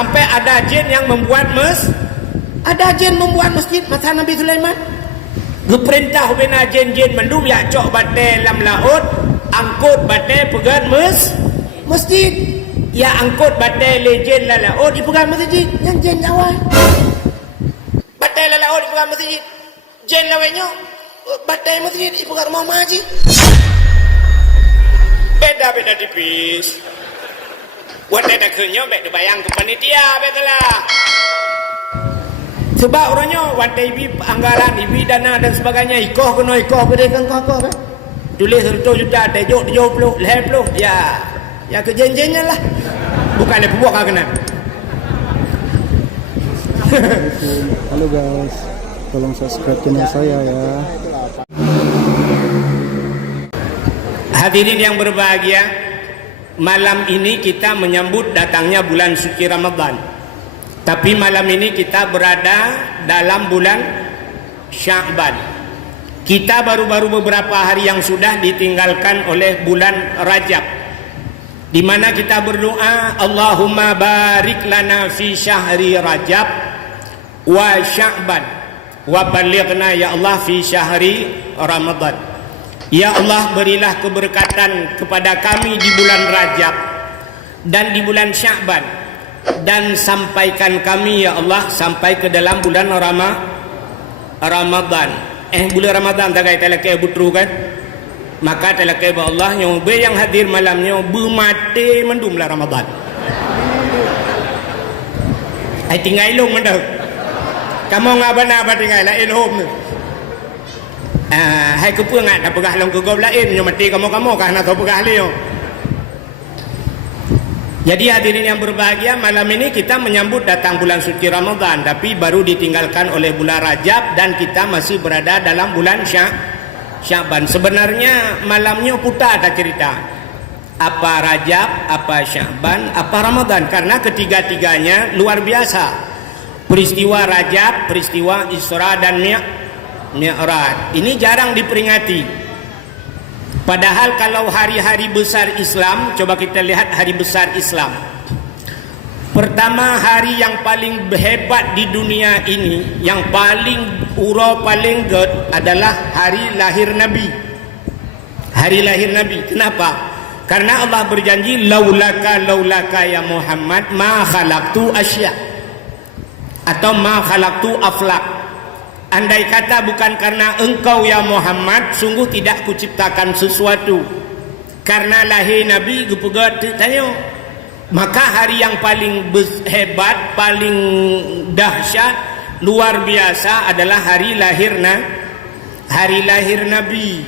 sampai ada jin yang membuat masjid masa Nabi Sulaiman. Geperintah bina jin-jin mendum ya cok batai lam laut, angkut batai pegang masjid. Ya angkut batai le jin la laut dipegang masjid. Yang jin jawab. Batai la laut dipegang masjid. Jin lawenyo batai masjid dipegang rumah haji. Beda-beda tipis. Buat ada kenyok baik dibayang ke panitia betullah. Sebab orangnya wadah ibi anggaran, ibi dana dan sebagainya, ikoh kena ikoh berikan kau kan. Tulis 100 juta, tajuk 70, 50, ya kejenjennya lah. Bukannya pembuat kau kena. Halo guys, tolong subscribe channel saya ya. Hadirin yang berbahagia, malam ini kita menyambut datangnya bulan suci Ramadan. Tapi malam ini kita berada dalam bulan Sya'ban. Kita baru-baru beberapa hari yang sudah ditinggalkan oleh bulan Rajab, di mana kita berdoa, Allahumma barik lana fi syahri Rajab wa Sya'ban wa balighna ya Allah fi syahri Ramadan. Ya Allah, berilah keberkatan kepada kami di bulan Rajab dan di bulan Sya'ban, dan sampaikan kami ya Allah sampai ke dalam bulan Ramadan. Bulan Ramadan tak kait talakai butru kan, maka talakai ba Allah nyobe yang hadir malamnya bermate mendumlah Ramadan. Ai tinggal ilung mendah. Kamu ngabana apa tinggal la ilhom. Hai kepungat dah pegah long kegol lain nyo mati kamu kah nak tahu pegah leo. Jadi hadirin yang berbahagia, malam ini kita menyambut datang bulan suci Ramadan, tapi baru ditinggalkan oleh bulan Rajab dan kita masih berada dalam bulan Sya'ban. Sebenarnya malamnya putar ada cerita. Apa Rajab, apa Sya'ban, apa Ramadan, karena ketiga-tiganya luar biasa. Peristiwa Rajab, peristiwa Isra dan Mi'raj. Ini jarang diperingati. Padahal kalau hari-hari besar Islam, coba kita lihat hari besar Islam. Pertama, hari yang paling hebat di dunia ini, yang paling paling good adalah hari lahir Nabi. Hari lahir Nabi. Kenapa? Karena Allah berjanji, laulaka ya Muhammad ma khalaqtu asya, atau ma khalaqtu aflak. Andai kata bukan karena engkau ya Muhammad, sungguh tidak kuciptakan sesuatu. Karena lahir Nabi gepegat tanya. Maka hari yang paling hebat, paling dahsyat, luar biasa adalah hari lahir Nabi.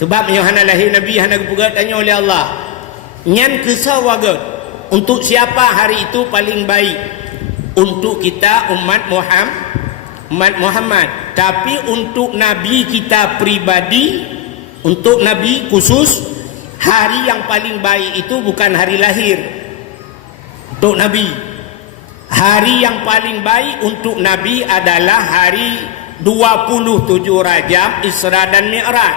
Sebab Yohana lahir Nabi hana gepegat tanya oleh Allah. Nyan kisah wagat. Untuk siapa hari itu paling baik? Untuk kita umat Muhammad. Tapi untuk Nabi kita pribadi, untuk Nabi khusus, hari yang paling baik itu bukan hari lahir. Untuk Nabi, hari yang paling baik untuk Nabi adalah hari 27 Rajab, Isra dan Mi'raj.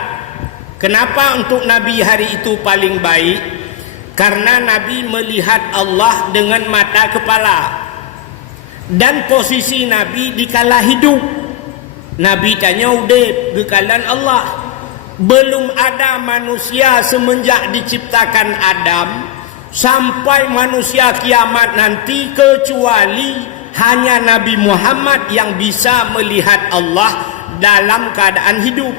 Kenapa untuk Nabi hari itu paling baik? Karena Nabi melihat Allah dengan mata kepala. Dan posisi Nabi dikala hidup, Nabi tanya udah gekalan Allah. Belum ada manusia semenjak diciptakan Adam sampai manusia kiamat nanti, kecuali hanya Nabi Muhammad yang bisa melihat Allah dalam keadaan hidup.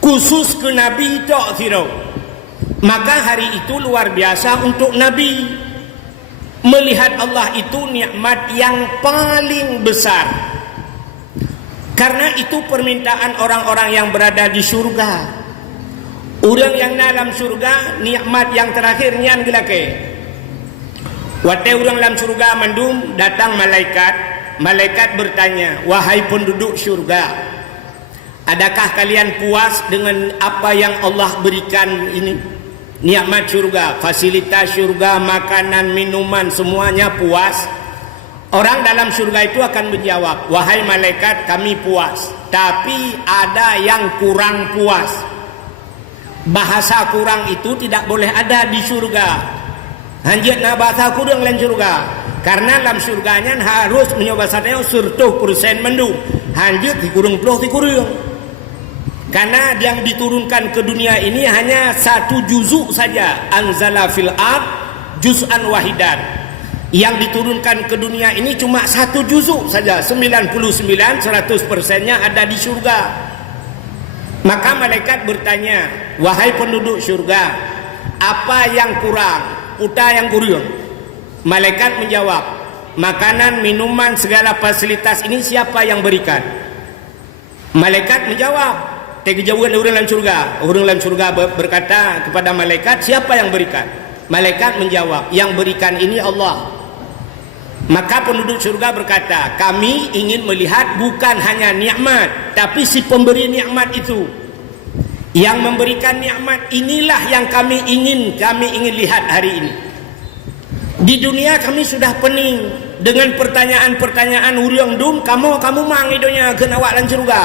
Khusus ke Nabi itu firau. Maka hari itu luar biasa untuk Nabi. Melihat Allah itu nikmat yang paling besar. Karena itu permintaan orang-orang yang berada di surga. Orang yang dalam surga, nikmat yang terakhir nyan gelake. Waktu orang dalam surga mandum, datang malaikat. Malaikat bertanya, wahai penduduk surga, adakah kalian puas dengan apa yang Allah berikan ini? Nikmat surga, fasilitas surga, makanan, minuman, semuanya puas. Orang dalam surga itu akan menjawab, wahai malaikat, kami puas, tapi ada yang kurang puas. Bahasa kurang itu tidak boleh ada di surga. Hanjat na bahasa kurang lain surga. Karena dalam surganya harus menyoba satnya 100% mendung. Hanjut dikurung puluh dikurung. Karena yang diturunkan ke dunia ini hanya 1 juzuk saja. Anzala fil ard juz'an wahidan. Yang diturunkan ke dunia ini cuma 1 juzuk saja. 100%-nya ada di surga. Maka malaikat bertanya, wahai penduduk surga, apa yang kurang? Uta yang kurang. Malaikat menjawab, makanan, minuman, segala fasilitas ini siapa yang berikan? Malaikat menjawab, terjawab orang dalam surga. Orang dalam surga berkata kepada malaikat, siapa yang berikan? Malaikat menjawab, yang berikan ini Allah. Maka penduduk surga berkata, kami ingin melihat bukan hanya nikmat, tapi si pemberi nikmat itu. Yang memberikan nikmat inilah yang kami ingin lihat hari ini. Di dunia kami sudah pening dengan pertanyaan-pertanyaan urang dum, kamu mang idonya ke awak lan surga.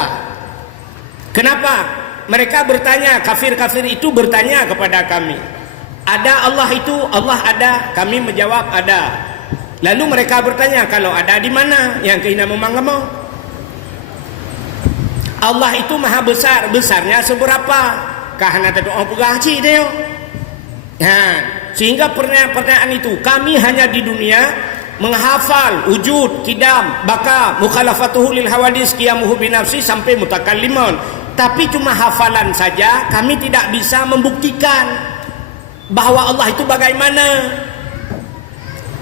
Kenapa? Mereka bertanya, kafir-kafir itu bertanya kepada kami, ada Allah itu? Allah ada? Kami menjawab ada. Lalu mereka bertanya, kalau ada di mana? Yang kena memang-memang. Allah itu maha besar. Besarnya seberapa? Kahana doa pegah ci dia. Sehingga pertanyaan itu, kami hanya di dunia menghafal wujud, kidam, baka, mukhalafatuhu lil hawadis, qiyamuhu binafsi sampai mutakallimun. Tapi cuma hafalan saja, kami tidak bisa membuktikan bahwa Allah itu bagaimana.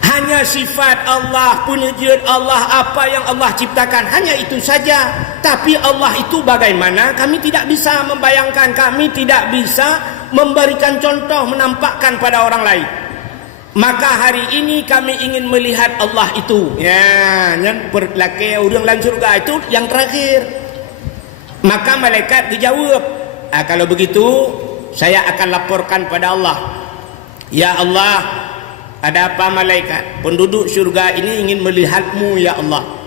Hanya sifat Allah, penunjuk Allah, apa yang Allah ciptakan, hanya itu saja. Tapi Allah itu bagaimana, kami tidak bisa membayangkan, kami tidak bisa memberikan contoh, menampakkan pada orang lain. Maka hari ini kami ingin melihat Allah itu. Ya, yang berlaki orang dalam surga itu yang terakhir. Maka malaikat dijawab, kalau begitu saya akan laporkan pada Allah. Ya Allah, ada apa malaikat? Penduduk surga ini ingin melihatmu ya Allah.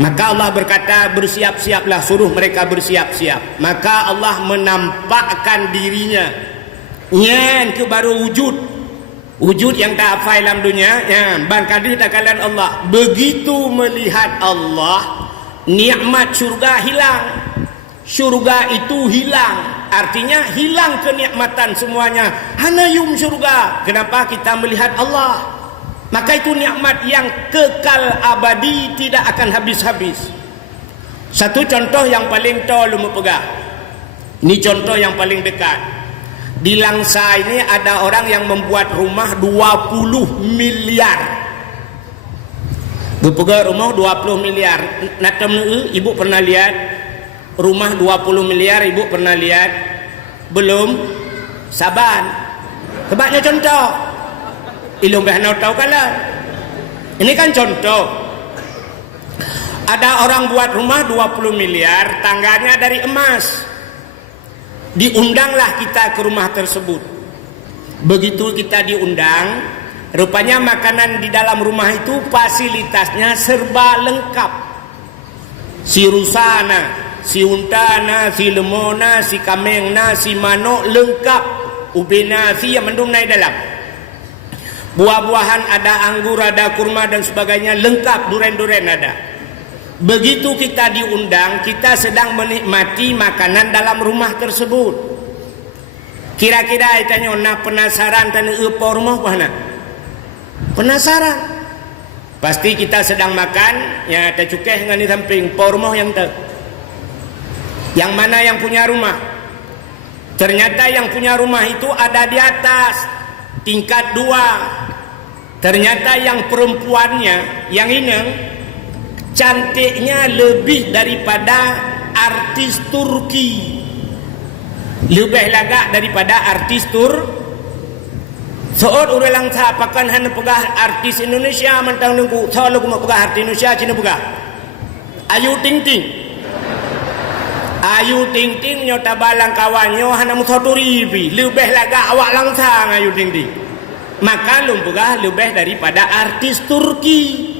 Maka Allah berkata, bersiap-siaplah, suruh mereka bersiap-siap. Maka Allah menampakkan dirinya. Nyen ke baru wujud. Wujud yang tak hafal dalam dunia, ya, bangkali tak kalian Allah. Begitu melihat Allah, nikmat surga hilang. Surga itu hilang. Artinya hilang kenikmatan semuanya. Hanayum surga. Kenapa? Kita melihat Allah. Maka itu nikmat yang kekal abadi, tidak akan habis-habis. Satu contoh yang paling tolong pegang. Ini contoh yang paling dekat. Di Langsa ini ada orang yang membuat rumah 20 miliar. Berpegang rumah 20 miliar. Natam ibu pernah lihat? Rumah 20 miliar ibu pernah lihat? Belum? Saban. Sebabnya contoh. Ilmu behna tahu kala. Ini kan contoh. Ada orang buat rumah 20 miliar, tangganya dari emas. Diundanglah kita ke rumah tersebut. Begitu kita diundang, rupanya makanan di dalam rumah itu fasilitasnya serba lengkap. Si rusana, si untana, si lemona, si kamengna, si manok lengkap. Ubena, si yang mendung naik dalam. Buah-buahan ada, anggur ada, kurma dan sebagainya lengkap, duren-duren ada. Begitu kita diundang, kita sedang menikmati makanan dalam rumah tersebut. Kira-kira itanya nak penasaran tanya apa rumah mana? Penasaran. Pasti kita sedang makan, ya ada cukai dengan di samping rumah yang ter. Yang mana yang punya rumah? Ternyata yang punya rumah itu ada di atas tingkat 2. Ternyata yang perempuannya, yang ini cantiknya lebih daripada artis Turki, lebih lagak daripada artis Seorang orang langsa pakan hanya pegah artis Indonesia mentang nunggu selalu mau pegah artis Indonesia cina pegah Ayu Ting Ting. Ayu Ting Ting nyota balang kawannya hanya musoduri lebih lagak awak langsa Ayu Ting Ting. Maka lumpugah lebih daripada artis Turki.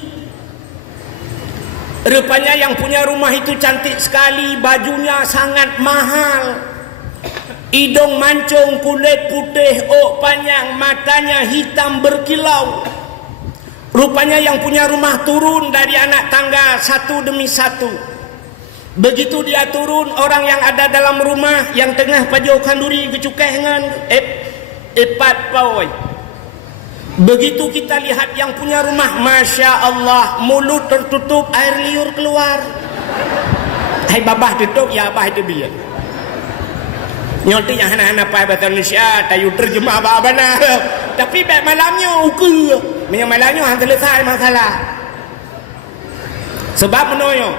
Rupanya yang punya rumah itu cantik sekali, bajunya sangat mahal, hidung mancung, kulit putih, panjang, matanya hitam berkilau. Rupanya yang punya rumah turun dari anak tangga satu demi satu. Begitu dia turun, orang yang ada dalam rumah yang tengah pajau kanduri kecukai dengan epat pawai. Begitu kita lihat yang punya rumah, Masya Allah, mulut tertutup, air liur keluar. Hai babah tutup, ya abah itu biar. Nyoti yang anak-anak bahasa Indonesia tayu terjemah apa-apa. Tapi baik malamnya ukur. Malamnya hang selesai masalah. Sebab menoyo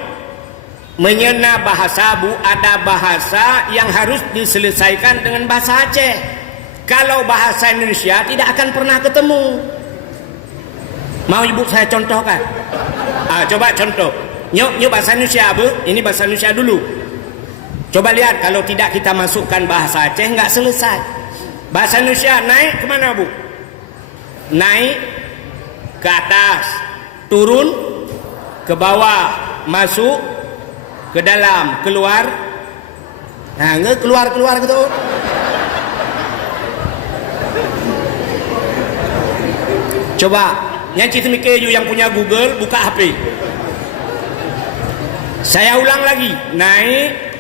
menyena bahasa bu, ada bahasa yang harus diselesaikan dengan bahasa Aceh. Kalau bahasa Indonesia tidak akan pernah ketemu. Mau ibu saya contohkan? Coba contoh. Nyok bahasa Indonesia bu, ini bahasa Indonesia dulu. Coba lihat, kalau tidak kita masukkan bahasa Aceh nggak selesai. Bahasa Indonesia naik kemana bu? Naik ke atas, turun ke bawah, masuk ke dalam, keluar. Nah, keluar gitu. Coba nyanyi semikir yang punya Google, buka HP. Saya ulang lagi, naik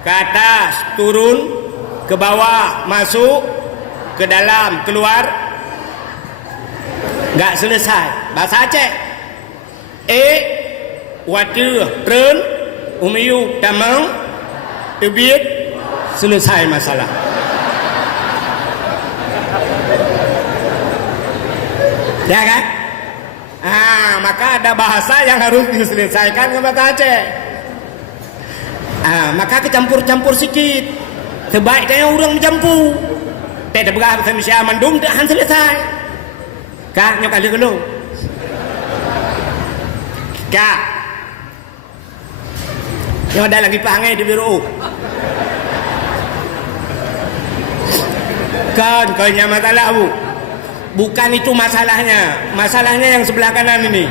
ke atas, turun ke bawah, masuk ke dalam, keluar. Nggak selesai. Bahasa Aceh. Water, tren, umiyu, tamang, tebit, selesai masalah. Ya kan? Maka ada bahasa yang harus diselesaikan ke bahasa Aceh. Maka kecampur-campur sikit. Sebaiknya orang mencampur. Tidak berapa bahasa Indonesia mandum dah selesai. Kak, nyok kali dulu. Kak. Yang ada lagi pangai di biru. Kan, kayaknya masalah bu. Bukan itu masalahnya. Masalahnya yang sebelah kanan ini.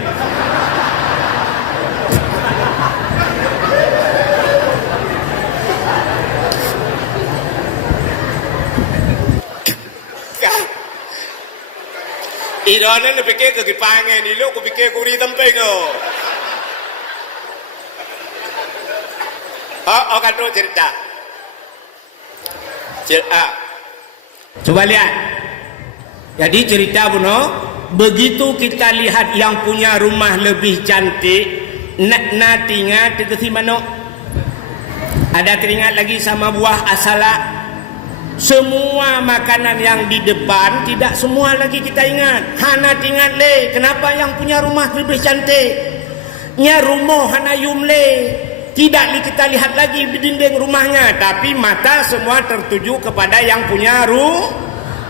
Ironan na pikir ke kipangan ni lo, ko pikir ko ri tampay ko. Kado cerita. Coba lihat. Jadi cerita buno, begitu kita lihat yang punya rumah lebih cantik, nak tingat tegesi mano. Ada teringat lagi sama buah asala. Semua makanan yang di depan tidak semua lagi kita ingat. Hana ingat le, kenapa yang punya rumah lebih cantik? Nya rumah hana yum le. Tidak kita lihat lagi di dinding rumahnya, tapi mata semua tertuju kepada yang punya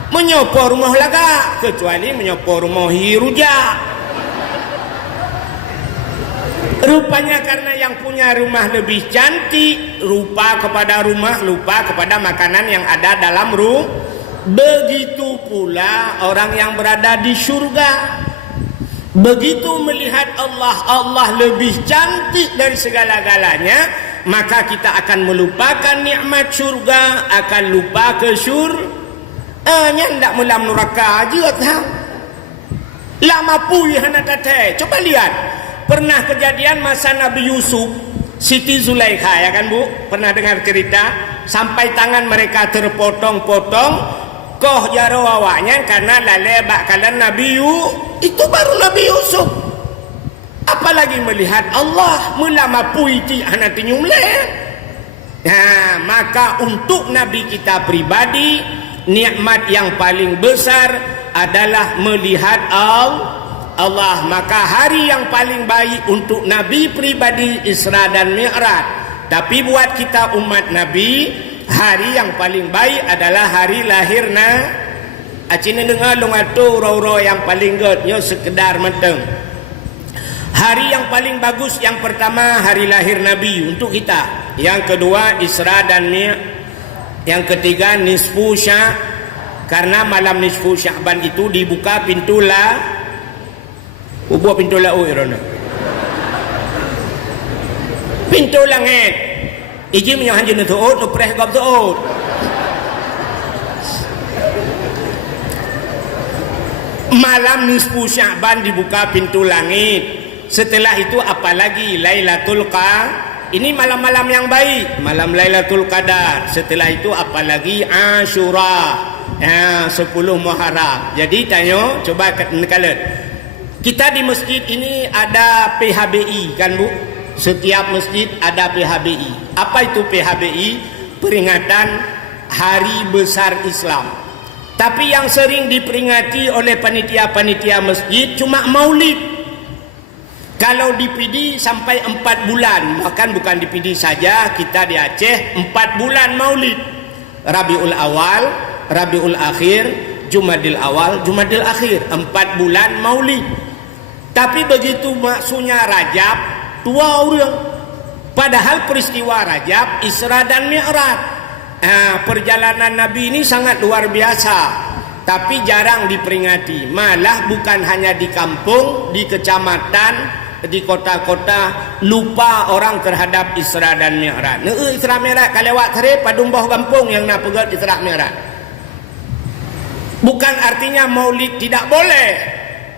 menyopor rumah laga, kecuali menyopor rumah hiruja. Rupanya karena yang punya rumah lebih cantik, rupa kepada rumah, lupa kepada makanan yang ada dalam rumah. Begitu pula orang yang berada di surga. Begitu melihat Allah lebih cantik dari segala-galanya, maka kita akan melupakan nikmat surga, akan lupa ke surga. Ndak mulam neraka juga tahu. Lama pui hana tete. Coba lihat. Pernah kejadian masa Nabi Yusuf, Siti Zulaikha, ya kan bu? Pernah dengar cerita sampai tangan mereka terpotong-potong, koh jaro awaknya karena lale bakalan Nabi itu baru Nabi Yusuf. Apalagi melihat Allah melama puiti anak tinyumle. Nah, maka untuk Nabi kita pribadi, nikmat yang paling besar adalah melihat Allah. Maka hari yang paling baik untuk Nabi pribadi Isra dan Mi'raj. Tapi buat kita umat Nabi, hari yang paling baik adalah hari lahirna. Acini dengar lungatu ro yang paling godnya sekedar menteng. Hari yang paling bagus yang pertama hari lahir Nabi untuk kita. Yang kedua Isra dan Mi'raj. Yang ketiga nisfu Sya'ban. Karena malam nisfu Sya'ban itu dibuka pintu buat pintu irona. Pintu langit. Iji menyohan jenis tuut, nupreh gab tuut. malam nisfu Sya'ban dibuka pintu langit. Setelah itu apalagi Lailatul Qadar. Ini malam-malam yang baik, malam Lailatul Qadar. Setelah itu apalagi Asyura, 10 Muharram. Jadi tanya, coba kalian. Kita di masjid ini ada PHBI kan Bu? Setiap masjid ada PHBI. Apa itu PHBI? Peringatan Hari Besar Islam. Tapi yang sering diperingati oleh panitia-panitia masjid cuma maulid. Kalau di PD sampai 4 bulan, bahkan bukan di PD saja, kita di Aceh 4 bulan maulid. Rabiul Awal, Rabiul Akhir, Jumadil Awal, Jumadil Akhir, 4 bulan maulid. Tapi begitu maksudnya Rajab, tua orang. Padahal peristiwa Rajab, Isra dan Mi'raj. Perjalanan Nabi ini sangat luar biasa, tapi jarang diperingati. Malah bukan hanya di kampung, di kecamatan, di kota-kota lupa orang terhadap Isra dan Mi'raj. Isra Mi'raj kalau lewat hari padung bawah kampung yang nak pegat Isra Mi'raj. Bukan artinya maulid tidak boleh,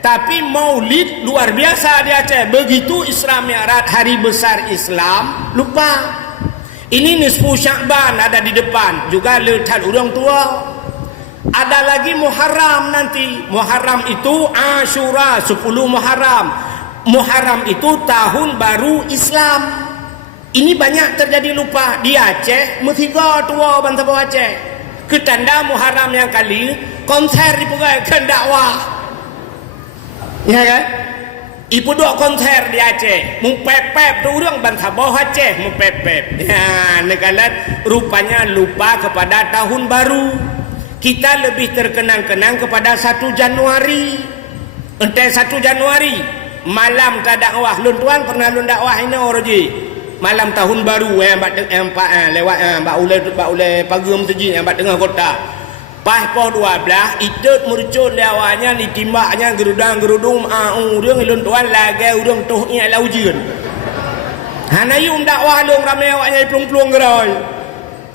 tapi maulid luar biasa di Aceh. Begitu Isra Mi'raj hari besar Islam, lupa. Ini nisfu Sya'ban ada di depan, juga letak orang tua. Ada lagi Muharram nanti. Muharram itu Asyura, 10 Muharram. Muharram itu tahun baru Islam. Ini banyak terjadi lupa di Aceh. Metiga tua bangsa Aceh. Ketanda Muharram yang kali konser dipegaikan dakwah. Ya kan? Ibu dua konser di Aceh, mupepep tu orang bangsa bawah Aceh mupepep. Ya, negara rupanya lupa kepada tahun baru. Kita lebih terkenang-kenang kepada 1 Januari. Entah 1 Januari, malam tak dakwah. Lun tuan pernah lun dakwah ini orji. Malam tahun baru lewat bak ulai pagum teji yang bak tengah kota. Pas po 12 itut murcut lawanya ditimbaknya gerudang-gerudung urang ilun tuan lagi urang tuhnya laujeun. Hanayum dakwah long ramai awaknya plung-plung gerai.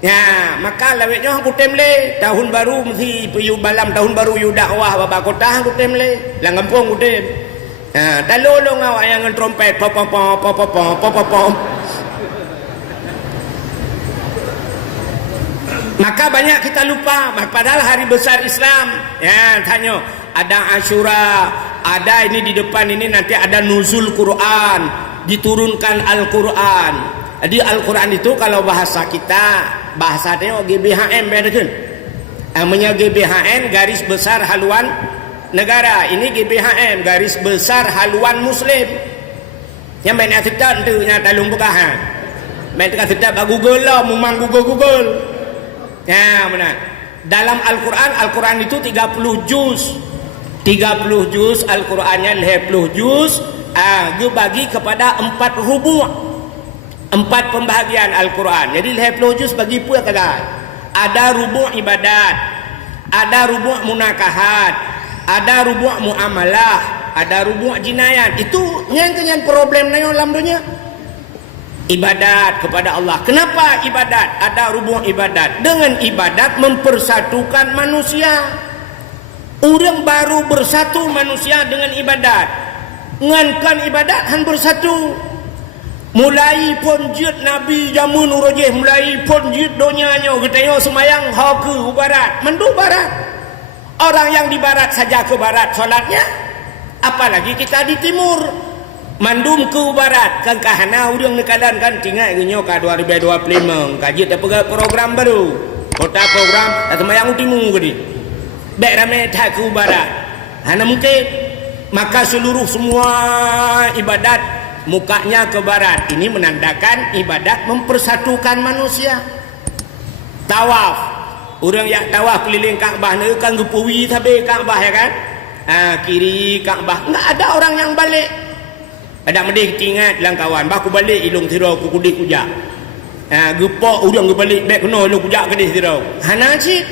Ya, maka lawetnya aku temle tahun baru mesti piyu balam tahun baru yu dakwah baba kota aku temle lang kampung aku tem. Ha, dalolong awak yang trompet pop pop pop pop pop pop pop. Maka banyak kita lupa, padahal hari besar Islam. Ya, tanya, ada Asyura, ada ini di depan ini nanti ada nuzul Quran, diturunkan Al-Quran. Jadi Al-Quran itu kalau bahasa kita, bahasanya GBHM bedakan. Namanya GBHN garis besar haluan negara. Ini GBHM garis besar haluan Muslim. Yang main asyidan tu nyata lumpukahan. Main asyidan Google lah, memang Google. Ya benar. Dalam Al-Quran, Al-Quran itu 30 juz. 30 juz Al-Qurannya 50 juz. Dibagi kepada 4 rubu'. 4 pembahagian Al-Quran. Jadi 50 juz bagi pula kata. Ada rubu' ibadat, ada rubu' munakahat, ada rubu' muamalah, ada rubu' jinayat. Itu yang problem na dalam dunia. Ibadat kepada Allah. Kenapa ibadat? Ada rubuh ibadat. Dengan ibadat mempersatukan manusia. Orang baru bersatu manusia dengan ibadat. Ngankan ibadat han bersatu. Mulai pun jid Nabi jamun urujih, mulai pun jid donyanya getanya semayang ha ke barat, mendu barat. Orang yang di barat saja ke barat solatnya, apalagi kita di timur. Mandum ke barat kan kahana urang nekalan kan tinggal ginyo ka 2025 kaji tak pegang program baru kota program atau yang utimu gede bek rame tak ke barat hana mungkin maka seluruh semua ibadat mukanya ke barat. Ini menandakan ibadat mempersatukan manusia. Tawaf, orang yang tawaf keliling Kaabah ni kan gepuwi tabe Kaabah ya kan, kiri Kaabah enggak ada orang yang balik. Ada medih tingat lang kawan, baku balik ilung tiro ku kudik kujak. Gepok urang balik bek kena ilung kujak kedih tiro. Hana cik.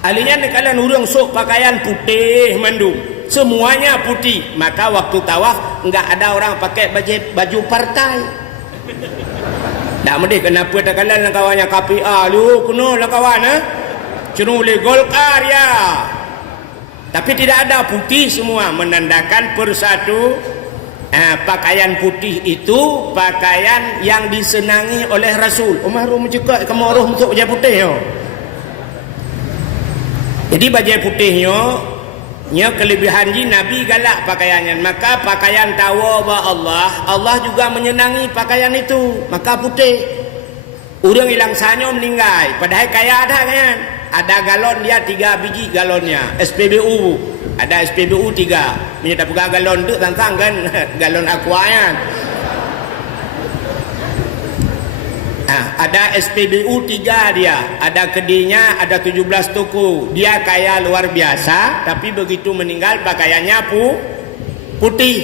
Alinya nekalan urang sok pakaian putih mandum. Semuanya putih. Maka waktu tawaf enggak ada orang pakai baju partai. Tak medih kenapa tak kalan lang kawannya KPA lu kena lang kawan Cenuli Golkar ya. Tapi tidak ada putih semua, menandakan persatu pakaian putih itu pakaian yang disenangi oleh Rasul. Umar mencekak kemuruh untuk baju putih yo. Jadi baju putihnya nya kelebihan ji Nabi galak pakaiannya, maka pakaian tawa ba Allah juga menyenangi pakaian itu, maka putih. Orang hilang sanyo meninggal padahal kaya ada kan, ada galon dia 3 biji galonnya SPBU, ada SPBU 3 punya tak pegang galon tu tantang kan galon aqua kan. Ada SPBU 3 dia, ada kedainya, ada 17 toko. Dia kaya luar biasa, tapi begitu meninggal pakaiannya putih.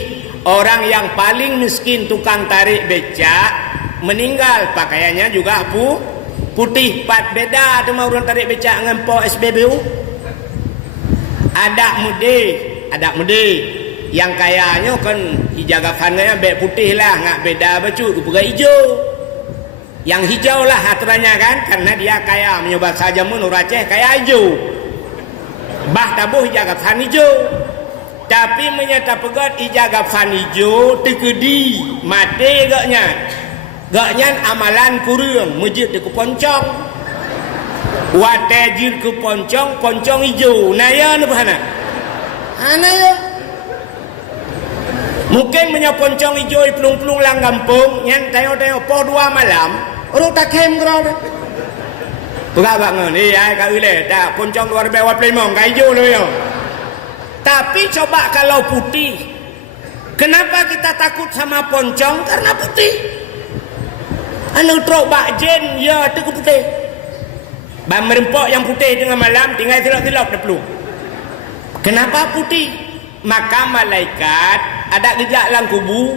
Orang yang paling miskin tukang tarik becak meninggal pakaiannya juga putih. Pat beda tu orang tarik becak dengan po SPBU. Ada mude yang kayanya kan ijagafannya bek putih lah, ngak beda baju bukan hijau. Yang hijau lah aturannya kan, karena dia kaya menyobat saja menurut Aceh kaya hijau. Bah tabuh ijagafan hijau. Tapi menyata pegat ijagafan hijau tekedi mati gaknya amalan kurang masjid ke poncong. Watajir ke poncong hijau. Naya ni bahana. Naya. Mungkin punya poncong hijau pelung-pelung lang kampung, yang tengok-tengok po 2 malam. Orang tak kem kau dah. Tukar bangun ni ya kau ile dah poncong luar biasa plemong kau hijau loh yo. Tapi coba kalau putih, kenapa kita takut sama poncong? Karena putih. Anu trok bakjen ya tu putih. Bang merempok yang putih tengah malam tinggal tilap-tilap dah pelung. Kenapa putih? Maka malaikat ada gejak lang kubu.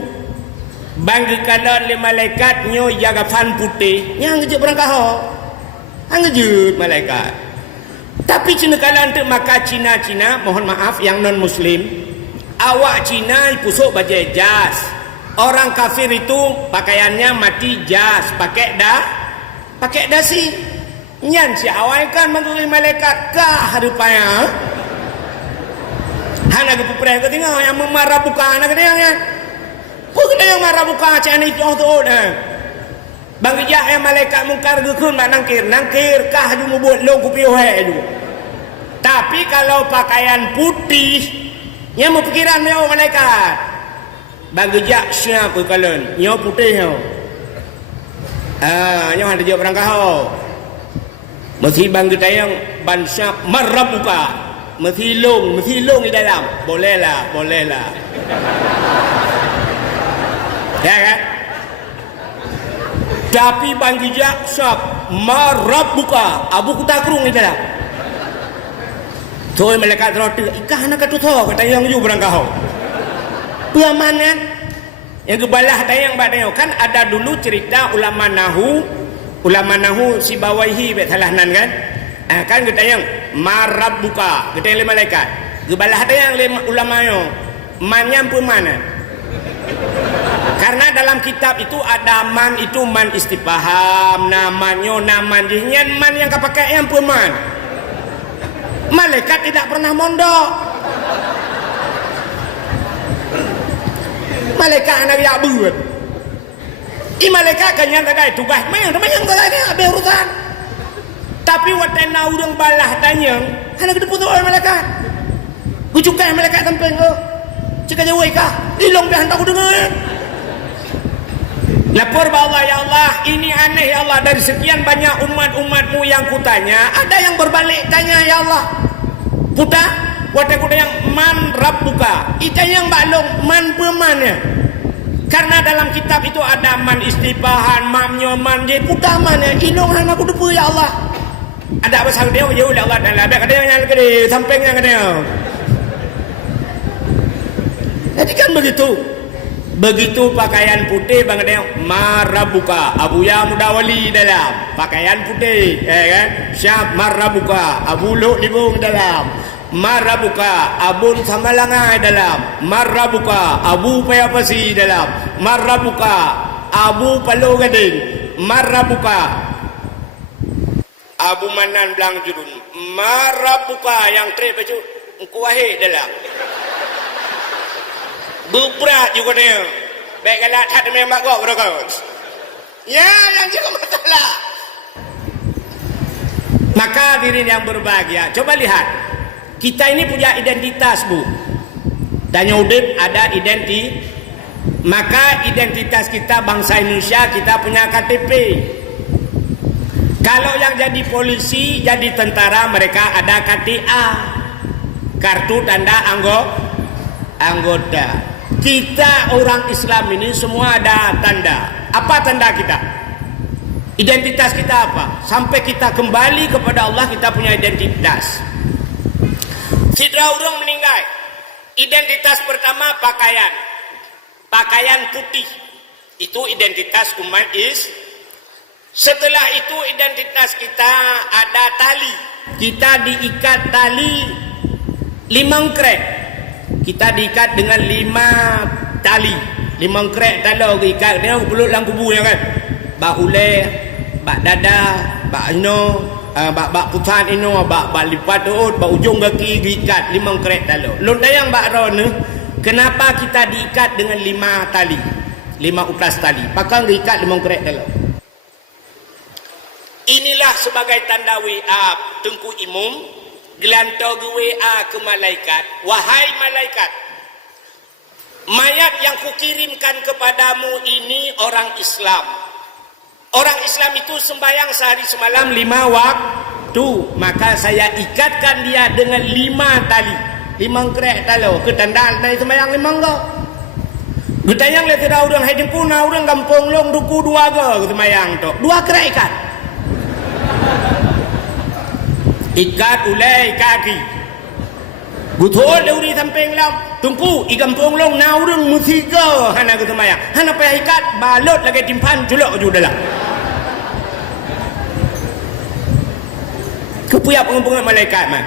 Bangga kalan le malaikat nyo jaga fan putih yang ngejut berangkah ngejut malaikat. Tapi Cina kalan tu maka Cina mohon maaf yang non muslim, awak Cina pusuk baju jas. Orang kafir itu pakaiannya mati jas, pakai dasi. Nyan si awak kan menggui malaikat kah rupanya. Hana ke pupreh ke tengok yang memarah buka anak dia kan. Bukan yang marah buka macam ni tu dah. Bang ijak yang malaikat mungkar gekun mak nangkir kah ju buat long kupiu hai ju. Tapi kalau pakaian putih yang mau pikiran dia malaikat. Bang ijak siapa kalian? Nyo putih yo. Nyo ada jawab berangkah ho. Mesti bang kita yang bansak marah buka. Mesti long di dalam. Boleh lah. Ya kan? Tapi bang jejak sab marab buka abu kutakrung ni dalam. Toy malaikat roti ikah nak tu tho kata yang ju berangkau. Piaman kan? Yang kebalah tayang badayau kan ada dulu cerita ulama nahu si bawaihi bet salahnan kan? Kan kita yang marab buka kita yang malaikat. Kebalah tayang ulama yo manyam pun mana? Karena dalam kitab itu ada man itu man istifham, namanya naman dinyan man yang kepakai yang peman. Malaikat tidak pernah mondok. Malaikat anak ya buat. Malaikat kan yang tak tugas mayang tak ada urusan. Tapi watena urang balah tanya, anak kita putus oleh malaikat. Kucukai malaikat tempeng oh. Cakap jauh kah? Dilong dah hendak aku dengar. Lapor ba Allah, ya Allah, ini aneh ya Allah, dari sekian banyak umat-umatmu yang kutanya, ada yang berbalik tanya ya Allah. Puta, kuda yang man rabbuka, itu yang baklong man pemannya. Karena dalam kitab itu ada man istibahan, mamnya man, dia puta mannya, inong hana aku depu ya Allah. Ada apa sang dia, ya Allah, dan labek ada yang gede, sampingnya gede. Jadi kan begitu pakaian putih bang ada marabuka abuya mudawali dalam pakaian putih kan syab marabuka abu luk libung dalam marabuka abun samalangai dalam marabuka abu payapasi dalam marabuka abu palu gading marabuka abu manan belang jurun marabuka yang trip baju engkau wahid dalam berat juga dia baik galak tak ada memang kau berkau ya yang juga masalah. Maka diri yang berbahagia, coba lihat kita ini punya identitas bu dan udip ada maka identitas kita bangsa Indonesia kita punya KTP. Kalau yang jadi polisi jadi tentara mereka ada KTA kartu tanda anggota. Kita orang Islam ini semua ada tanda. Apa tanda kita? Identitas kita apa? Sampai kita kembali kepada Allah kita punya identitas. Sidra orang meninggal. Identitas pertama pakaian. Pakaian putih. Itu identitas umat Setelah itu identitas kita ada tali. Kita diikat tali 5 krek. Kita diikat dengan 5 tali. 5 krek tali ikat dia peluk dalam kubu ya kan. Bak uleh, bak dada, bak ino, bak putan ino, bak lipat tu, bak ujung kaki diikat 5 krek tali. Lon dayang bak ron kenapa kita diikat dengan 5 tali? 5 utas tali. Pakang diikat 5 krek tali. Inilah sebagai tanda WA Tengku Imum gelantau WA ke malaikat. Wahai malaikat, mayat yang kukirimkan kepadamu ini orang Islam. Orang Islam itu sembahyang sehari semalam 5 waktu. Maka saya ikatkan dia dengan 5 tali. 5 krek tali. Ketandal na sembahyang 5 go. Getayang le tidak orang hidung puna orang kampung long duku 2 go sembahyang tu. 2 krek ikat. Ikat ulai kaki guthol deuri samping lam tungku igampong long naurung musiga hana ketemaya hana payah ikat balot lagi timpan julok juga dalam kepuyak pengempungan malaikat man.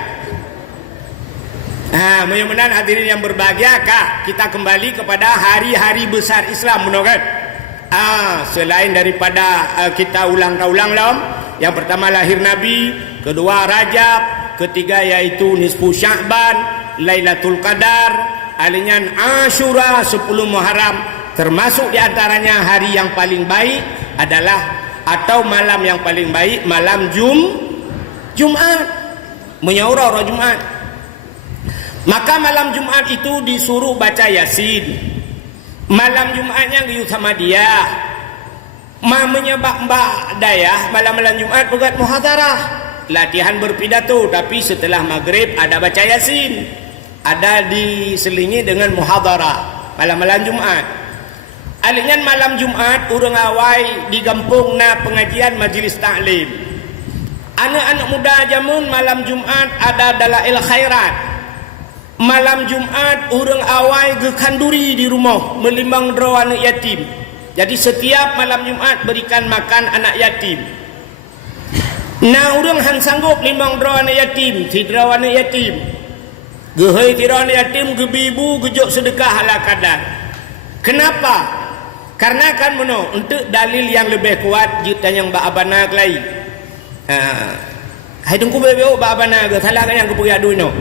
Mudah-mudahan hadirin yang berbahagia kah kita kembali kepada hari-hari besar Islam kan? Selain daripada kita ulang-ulang lam. Yang pertama lahir Nabi, kedua Rajab, ketiga yaitu Nisfu Sya'ban, Lailatul Qadar, alinyan Ashura 10 Muharram, termasuk diantaranya hari yang paling baik adalah atau malam yang paling baik malam Jumat, menyaurah Jumat. Maka malam Jumat itu disuruh baca Yasin. Malam Jumatnya ngiyut sama dia. Menyebab Mbak Dayah malam-malam Jumat pegat muhadarah latihan berpidato tapi setelah maghrib ada baca Yasin ada diselingi dengan muhadarah malam-malam Jumat. Alingan malam Jumat urang awai di kampung na pengajian majlis taklim. Anak-anak muda jamun malam Jumat ada dalail khairat. Malam Jumat urang awai ge kanduri di rumah melimbang dro anak yatim. Jadi setiap malam Jumat berikan makan anak yatim. Nah orang han sanggup limbang dro anak yatim, tidra anak yatim. Gehai tidra anak yatim gebibu gejok sedekah ala kadar. Kenapa? Karena kan meno untuk dalil yang lebih kuat jutan yang ba abana kelai. Hai tunggu bebeu ba abana ge salah kan yang kepuya duino.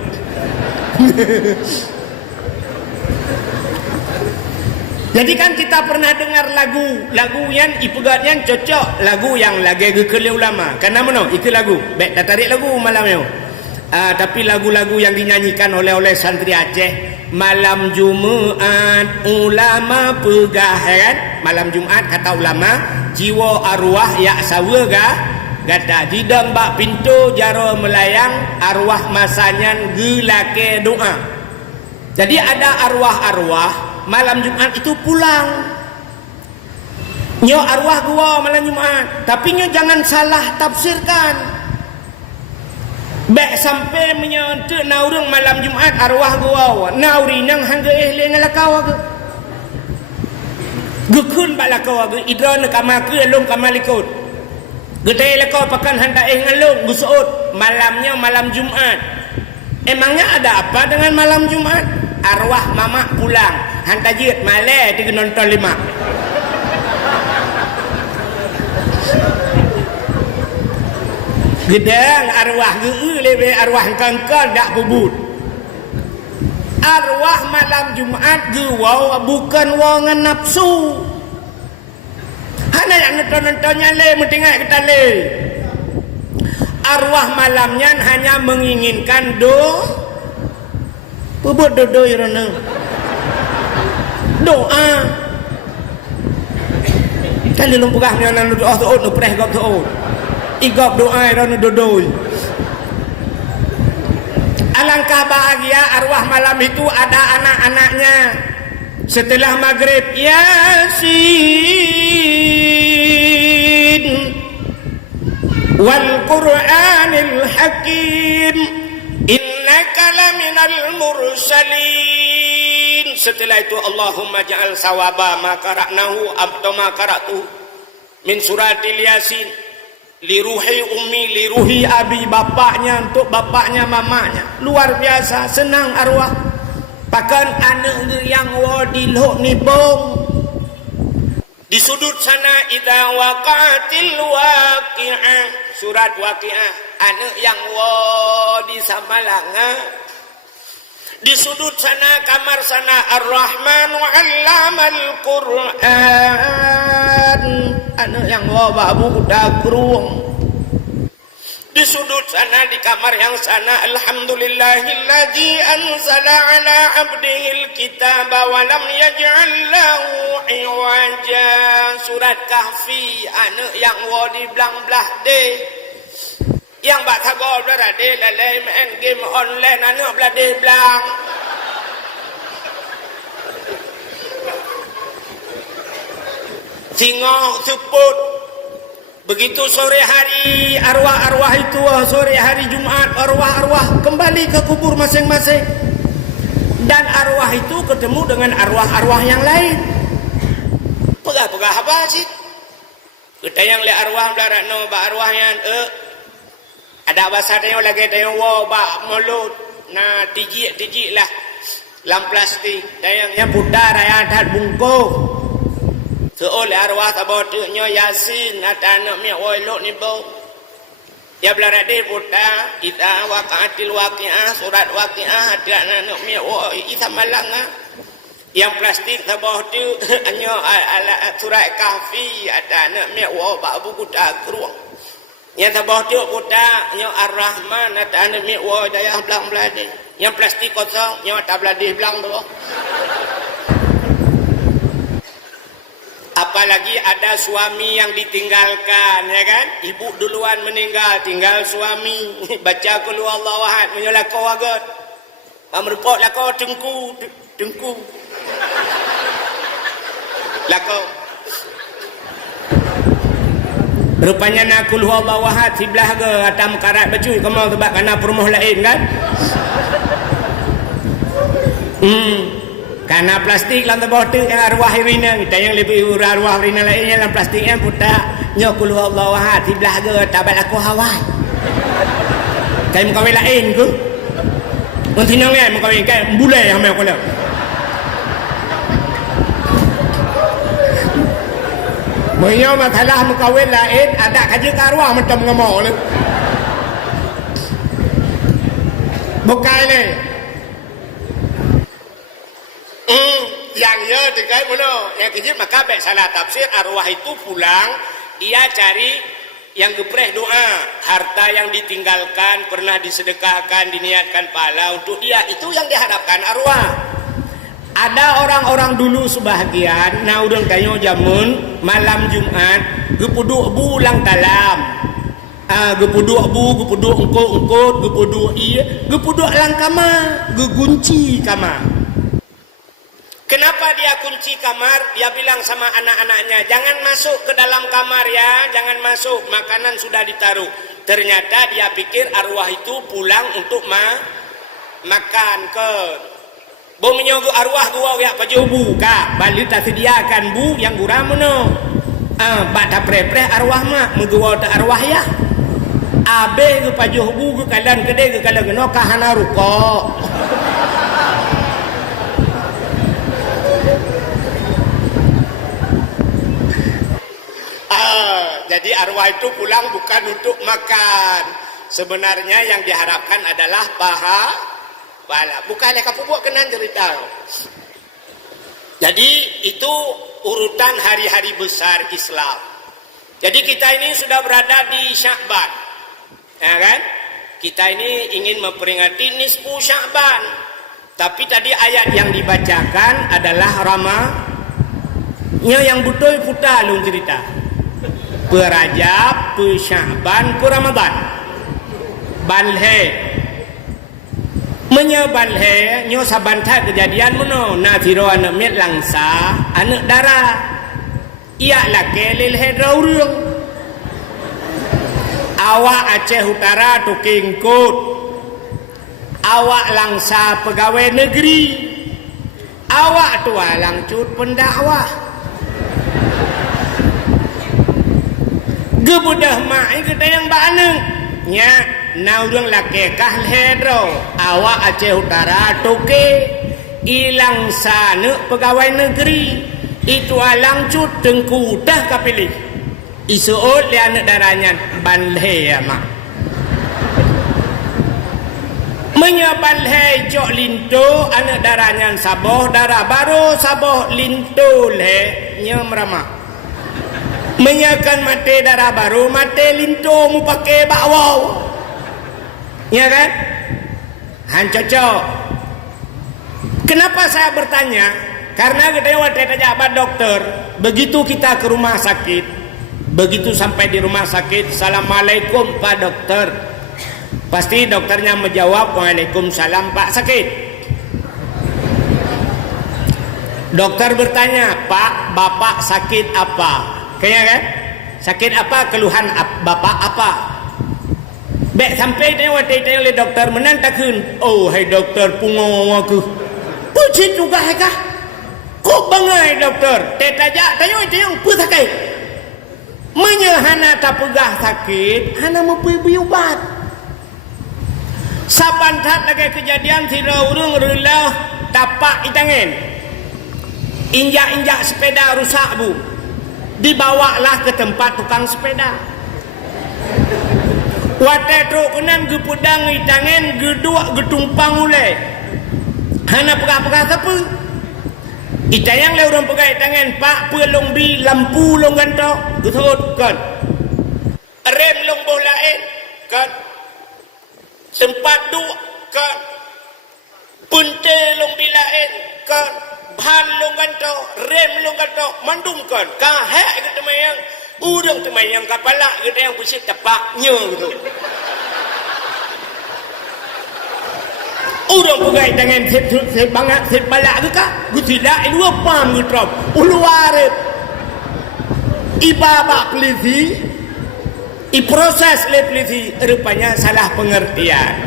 Jadi kan kita pernah dengar lagu yang ipegatnya cocok lagu yang lagi gekele ulama. Karena mana? Itu lagu. Baik, tak tarik lagu malamnya. Tapi lagu-lagu yang dinyanyikan oleh santri Aceh. Malam Jumat ulama pegah kan? Malam Jumat kata ulama jiwa arwah ya sawa gata didang bak pintu jaro melayang arwah masanya gelake doa. Jadi ada arwah-arwah malam Jumat itu pulang. Nyo arwah gua malam Jumat, tapi nyo jangan salah tafsirkan. Baik sampai menyentuh naurung malam Jumat arwah gua, nauri nang hangga ehle ngalakau ke. Gekun balakau ke idron kamake lom kamalikut. Gede lekau pakan handa ngalung gusut malamnya malam Jumat. Emangnya ada apa dengan malam Jumat? Arwah mama pulang hantar jit malai dia nonton 5 gedang arwah geu lebe arwah kangkal dak bubut Arwah malam Jumat gewau bukan wongan nafsu. Hana yang nonton-nontonnya le mentinggal kita le. Arwah malamnya hanya menginginkan bubut dodo irana. Doa. Kali lumpurah ni anak doa tu nu preh gop tu. Igop doa irana dodo. Alangkah bahagia arwah malam itu ada anak-anaknya. Setelah maghrib, Yasin wal Qur'anil Hakim innaka laminal mursalin. Setelah itu Allahumma ja'al sawaba ma qara'nahu atau ma qara'tu min suratil Yasin li ruhi ummi li ruhi abi, bapaknya untuk bapaknya mamanya. Luar biasa senang arwah. Bahkan anak yang wadilhok ni bong di sudut sana idza waqatil waqi'ah, surat waqi'ah, anak yang wadi samalanga. Di sudut sana kamar sana Ar-Rahman 'allamal Qur'an, anak yang babu dagrung. Di sudut sana di kamar yang sana alhamdulillahilladzi anzala ala abdihil kitaba wa lam yaj'al lahu iwaja, surat Kahfi, anak yang wadi belang belah de. Yang bak tagor belah de lalai main game online anak belah de belang. Tengok seput. Begitu sore hari arwah-arwah itu, sore hari Jumat arwah-arwah kembali ke kubur masing-masing. Dan arwah itu ketemu dengan arwah-arwah yang lain. Pegah-pegah apa sih? Kita yang lihat arwah belarak no ba arwah yang ada bahasa dia lagi dia wo ba mulut na tijik lah lam plastik yang pudar yang ada bungkuk. Seoleh arwah tabotnya Yasin ada anak miak wolok ni bau. Ya belarak dia putar kita waqatil waqi'ah, surat waqi'ah ada anak miak wo isa malanga. Yang plastik tabah tu hanya surat Kahfi ada anak miak wo ba buku dagrung. Yang tabah tu putar nya Ar-Rahman ada anak miak wo daya belang belade. Yang plastik kosong nya tak belade belang tu. Apalagi ada suami yang ditinggalkan, ya kan? Ibu duluan meninggal, tinggal suami. Baca qul huwallahu ahad, menyolat kau agat. Merepot lah kau tengku. Lakau. Rupanya nak qul huwallahu ahad sebelah ke atam karat baju kamu sebab kena perumuh lain kan? Karena plastik dalam bawah tu yang arwah Irina, kita yang lebih arwah Irina lainnya dalam plastiknya putar nyokul Allah wahad sebelah ke tabat aku hawai. Kayak mukawin lain ke? Nanti nangis mukawin kayak bulai yang aku nak. Banyak masalah mukawin lain ada kaji ke arwah macam ngamau ni. Bukan ni. Yang ya dekat mana yang kejut maka baik salah tafsir arwah itu pulang dia cari yang gepreh doa harta yang ditinggalkan pernah disedekahkan diniatkan pahala untuk dia, itu yang diharapkan arwah. Ada orang-orang dulu sebahagian na udang kayu jamun malam Jumat gepuduk bulang talam gepuduk gepuduk engkut gepuduk gepuduk lang kamar gegunci kamar. Kenapa dia kunci kamar? Dia bilang sama anak-anaknya, jangan masuk ke dalam kamar ya, jangan masuk, makanan sudah ditaruh. Ternyata dia pikir arwah itu pulang untuk makan ke. Bo menyogo arwah gua ya paju bu ka, balik tak sediakan bu yang guram no. Bak pre-pre arwah mak megua ta arwah ya. Abe ke paju bu ke kalan kede ke kalan no kahana ruko. Jadi arwah itu pulang bukan untuk makan. Sebenarnya yang diharapkan adalah Bala, bukan leka pupuk kenan cerita. Jadi itu urutan hari-hari besar Islam. Jadi kita ini sudah berada di Sya'ban. Ya kan? Kita ini ingin memperingati nisfu Sya'ban. Tapi tadi ayat yang dibacakan adalah Nya yang betul putar lu cerita. Rajab, Sya'ban, Ramadan. Balhe. Menyebalhe nyo sabantah kejadian meno natiro anak met langsa anak darah ia laki lil hedraurung awak Aceh Utara tu kingkut awak langsa pegawai negeri awak tua langcut pendakwah gebudah mak kita yang baneng nya na urang laki kah hedro awak Aceh Utara toke ilang sana pegawai negeri itu alang cut tengku dah kapilih isuot li anak darahnya balhe ya mak menyabalhe jok linto anak darahnya saboh darah baru saboh linto le nya meramah menyakan mate darah baru mate linto mu pakai bakwau. Ya kan? Han cocok. Kenapa saya bertanya? Karena kita waktu jabat dokter, begitu kita ke rumah sakit, begitu sampai di rumah sakit, Assalamualaikum Pak Dokter. Pasti dokternya menjawab, Waalaikumsalam Pak sakit. Dokter bertanya, Pak, Bapak sakit apa? Kayaknya kan? Sakit apa? Keluhan Bapak apa? Bek sampai dia waktu itu oleh dokter menantakan, oh hai dokter pungo aku. Puji juga hai kah? Kok bangai dokter? Tetaja tanya itu yang pusakai. Menyahana tak pegah sakit, hana mempunyai ubat. Sabantat lagi kejadian tidak urung relah tapak itangen. Injak-injak sepeda rusak bu. Dibawalah ke tempat tukang sepeda. Watai truk kenan gepedang itangen gedua getumpang ulai. Hana pegah-pegah apa? Itayang le urang pegah itangen pak pelong bi lampu long ganto getut kan. Rem long bolain kan. Tempat duk kan. Punte long bilain kan. Ban long ganto, rem long ganto mandum kan. Kahek gitu mayang. Urang temayang kapala kita yang pusing tepaknya gitu. Urang pegai dengan set banget set balak ke kak? Gue tidak itu apa gitu. Uluaret. Ibabak peliti. Proses le peliti rupanya salah pengertian.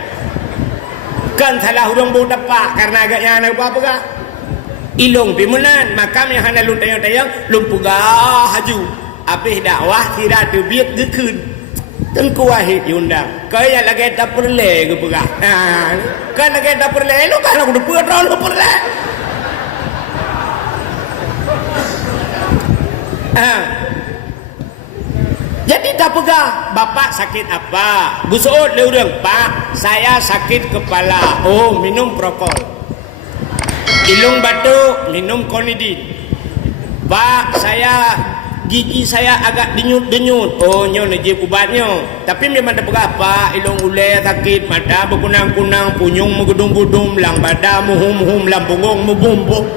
Kan salah urang bau tepak karena agaknya anak apa kak? Ilong pimunan makam yang hana lun tayang-tayang lumpugah haju. Habis dakwah tidak terbiak gekun tengku wahid diundang kaya lagi tak perle ke pegah kan lagi tak perle lu kan aku udah perle lu perle jadi tak pegah bapak sakit apa busut le urang pak saya sakit kepala oh minum prokol ilung batuk minum konidin pak saya gigi saya agak denyut-denyut. Oh, nyo najib ubatnya. Tapi memang ada berapa? Ilong ulai sakit, mata berkunang-kunang, punyung megudung-gudung, lang badan muhum-muhum, lang punggung membumbuk.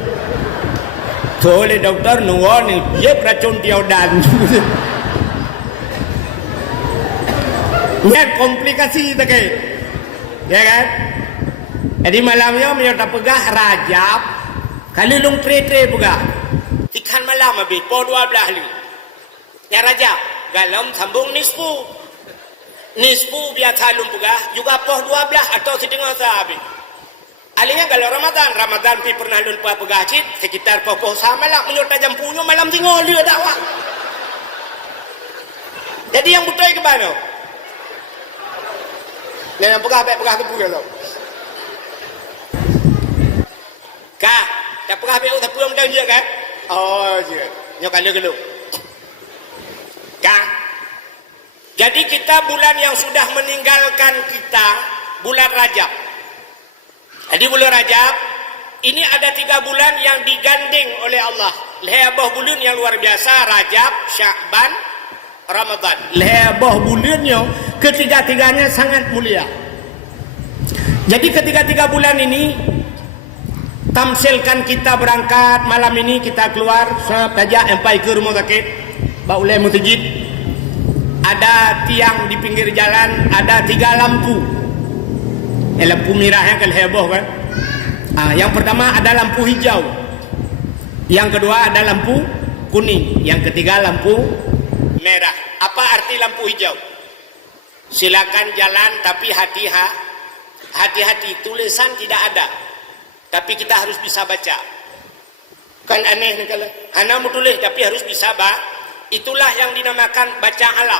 So, oleh doktor nunggu ni, dia racun tiodan. Lihat komplikasi tak kait. Ya kan? Jadi malamnya menyerta pegah Rajab. Kali lung tre-tre pegah. Ikan malam habis, po 12 hari. Ya Raja, galam sambung nisfu. Nisfu biasa lum pegah, juga po 12 atau setengah sahabat. Alihnya kalau Ramadan pi pernah lun pegah cit, sekitar po malam, menyerta jam punya malam tinggal dia dakwah. Jadi yang betul ke mana? Yang pegah ke punya tau. Kak, tak pegah ke punya macam dia kan? Oh, je. Nyo kalau. Kang. Jadi kita bulan yang sudah meninggalkan kita bulan Rajab. Jadi bulan Rajab ini ada 3 bulan yang digandeng oleh Allah. Lebah bulan yang luar biasa, Rajab, Sya'ban, Ramadan. Lebah bulannya ketiga-tiganya sangat mulia. Jadi ketiga-tiga bulan ini tamsilkan kita berangkat malam ini, kita keluar saja sampai ke rumah sakit Pak Ulai Mutajid. Ada tiang di pinggir jalan, ada 3 lampu. Lampu merahnya kan heboh kan. Yang pertama ada lampu hijau, yang kedua ada lampu kuning, yang ketiga lampu merah. Apa arti lampu hijau? Silakan jalan tapi hati-hati, tulisan tidak ada, tapi kita harus bisa baca. Kan aneh nih kalau anak mau tulis tapi harus bisa baca. Itulah yang dinamakan baca alam.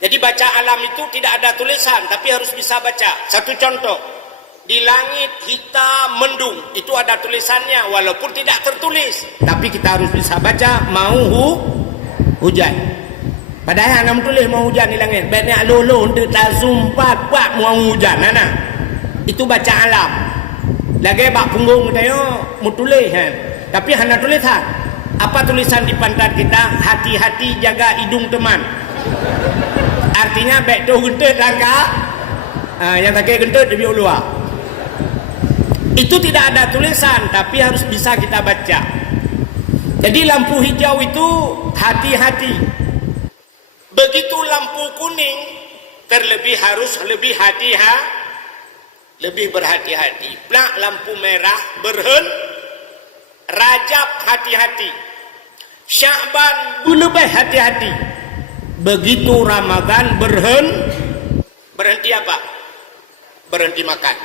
Jadi baca alam itu tidak ada tulisan tapi harus bisa baca. Satu contoh, di langit hitam mendung itu ada tulisannya walaupun tidak tertulis, tapi kita harus bisa baca. Mau hujan, padahal anak tulis mau hujan di langit, banyak lolo untuk tazumpat buat mau hujan anak. Itu baca alam. Lagi bak punggung tayo mau tulis kan, tapi hanya tulisan. Apa tulisan di pantat kita? Hati-hati jaga hidung teman. Artinya baik tu gentut langkah. Yang tak gentut lebih luar. Itu tidak ada tulisan tapi harus bisa kita baca. Jadi lampu hijau itu hati-hati. Begitu lampu kuning terlebih harus lebih lebih berhati-hati. Plak lampu merah Rajab hati-hati, Sya'ban lebih hati-hati. Begitu Ramadan berhenti apa? Berhenti makan,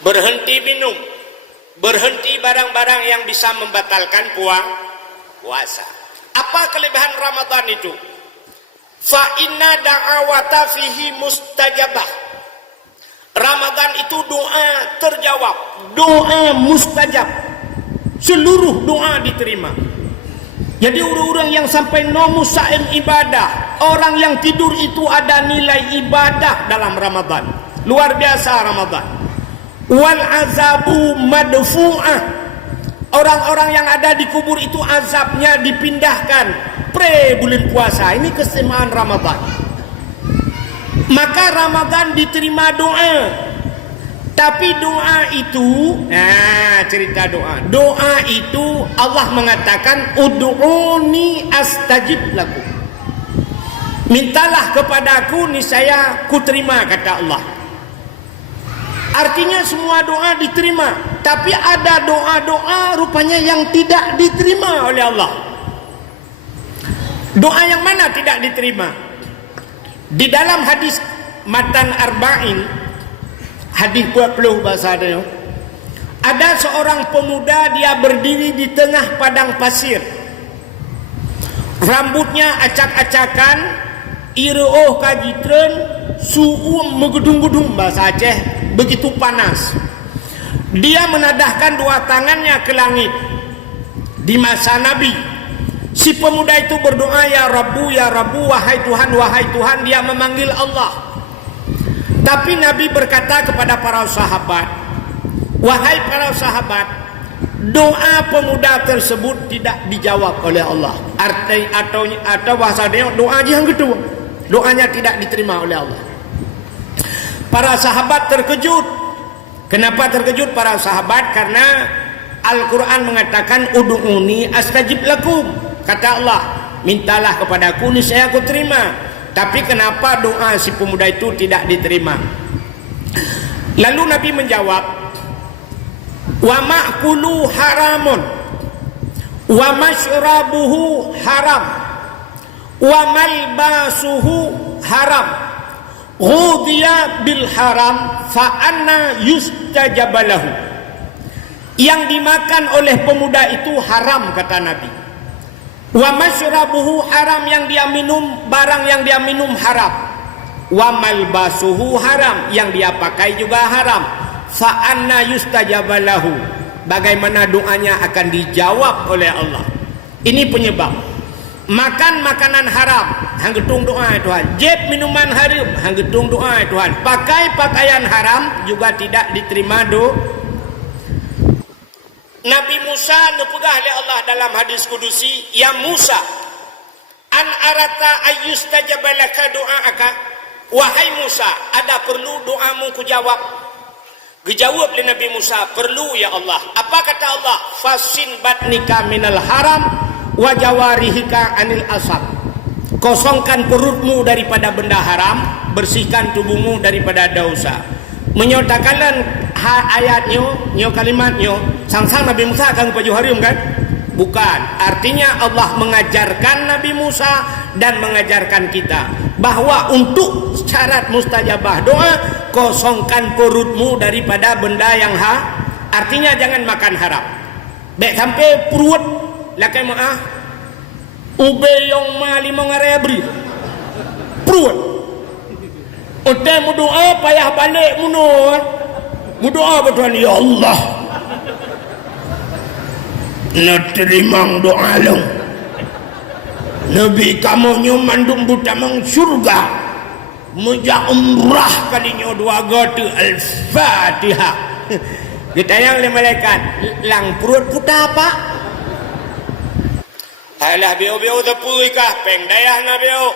berhenti minum, berhenti barang-barang yang bisa membatalkan puasa. Apa kelebihan Ramadan itu? Fa inna da'awata fihi mustajabah. Ramadan itu doa terjawab, doa mustajab. Seluruh doa diterima. Jadi orang-orang yang sampai nomusaim ibadah, orang yang tidur itu ada nilai ibadah dalam Ramadan. Luar biasa Ramadan. Wal azabu madfu'ah. Orang-orang yang ada di kubur itu azabnya dipindahkan bulan puasa. Ini keistimewaan Ramadan. Maka Ramadan diterima doa. Tapi doa itu, cerita doa itu Allah mengatakan ud'uni astajib lakum. Mintalah kepadaku niscaya ku terima, kata Allah. Artinya semua doa diterima, tapi ada doa-doa rupanya yang tidak diterima oleh Allah. Doa yang mana tidak diterima? Di dalam hadis Matan Arba'in, hadis 20 bahasa dia, ada seorang pemuda, dia berdiri di tengah padang pasir, rambutnya acak-acakan, ireuh kajitreun, suhu megedung-gedung bahasa Aceh, begitu panas. Dia menadahkan 2 tangannya ke langit. Di masa Nabi, si pemuda itu berdoa, ya Rabbu, wahai Tuhan, dia memanggil Allah. Tapi Nabi berkata kepada para sahabat, wahai para sahabat, doa pemuda tersebut tidak dijawab oleh Allah. Atau bahasa dia, doa yang kedua, doanya tidak diterima oleh Allah. Para sahabat terkejut. Kenapa terkejut para sahabat? Karena Al-Quran mengatakan ud'uni astajib lakum. Kata Allah, mintalah kepadaku niscaya aku terima. Tapi kenapa doa si pemuda itu tidak diterima? Lalu Nabi menjawab, wa ma'kulu haramun, wa mashrabuhu haram, wa malbasuhu haram, ghudhiya bil haram, fa anna yustajabalahu. Yang dimakan oleh pemuda itu haram, kata Nabi. Wa masyrabuhu haram, yang dia minum, barang yang dia minum haram. Wa malbasuhu haram, yang dia pakai juga haram. Fa anna yustajabalahu, bagaimana doanya akan dijawab oleh Allah. Ini penyebab. makan makanan haram, hang gedung doa Tuhan. Jeb minuman haram, hang gedung doa Tuhan. Pakai pakaian haram juga tidak diterima doa. Nabi Musa nepegah oleh Allah dalam hadis kudusi, ya Musa, an arata ayyustajabalaka doa'aka. Wahai Musa, ada perlu doamu ku jawab? Dijawab oleh Nabi Musa, perlu ya Allah. Apa kata Allah? Fasin batnika minal haram wa jawarihika anil asab. Kosongkan perutmu daripada benda haram, bersihkan tubuhmu daripada dosa. Menyatakan ayatnya, kalimatnya, sang-sang Nabi Musa akan baju haram kan? Bukan. Artinya Allah mengajarkan Nabi Musa dan mengajarkan kita bahwa untuk syarat mustajabah doa, kosongkan perutmu daripada benda yang artinya jangan makan haram. Baik sampai perut lakai maaf ube yang mali mengarebri perut. Ote mu doa payah balik munur. Mu doa betuan ya Allah. Nak terima doa long. Nabi kamu nyumandung butamang surga. Muja umrah kalinya dua gotu al-Fatihah. Ditanya oleh malaikat, lang perut puta apa? Alah beo-beo tepui kah peng dayah na beo.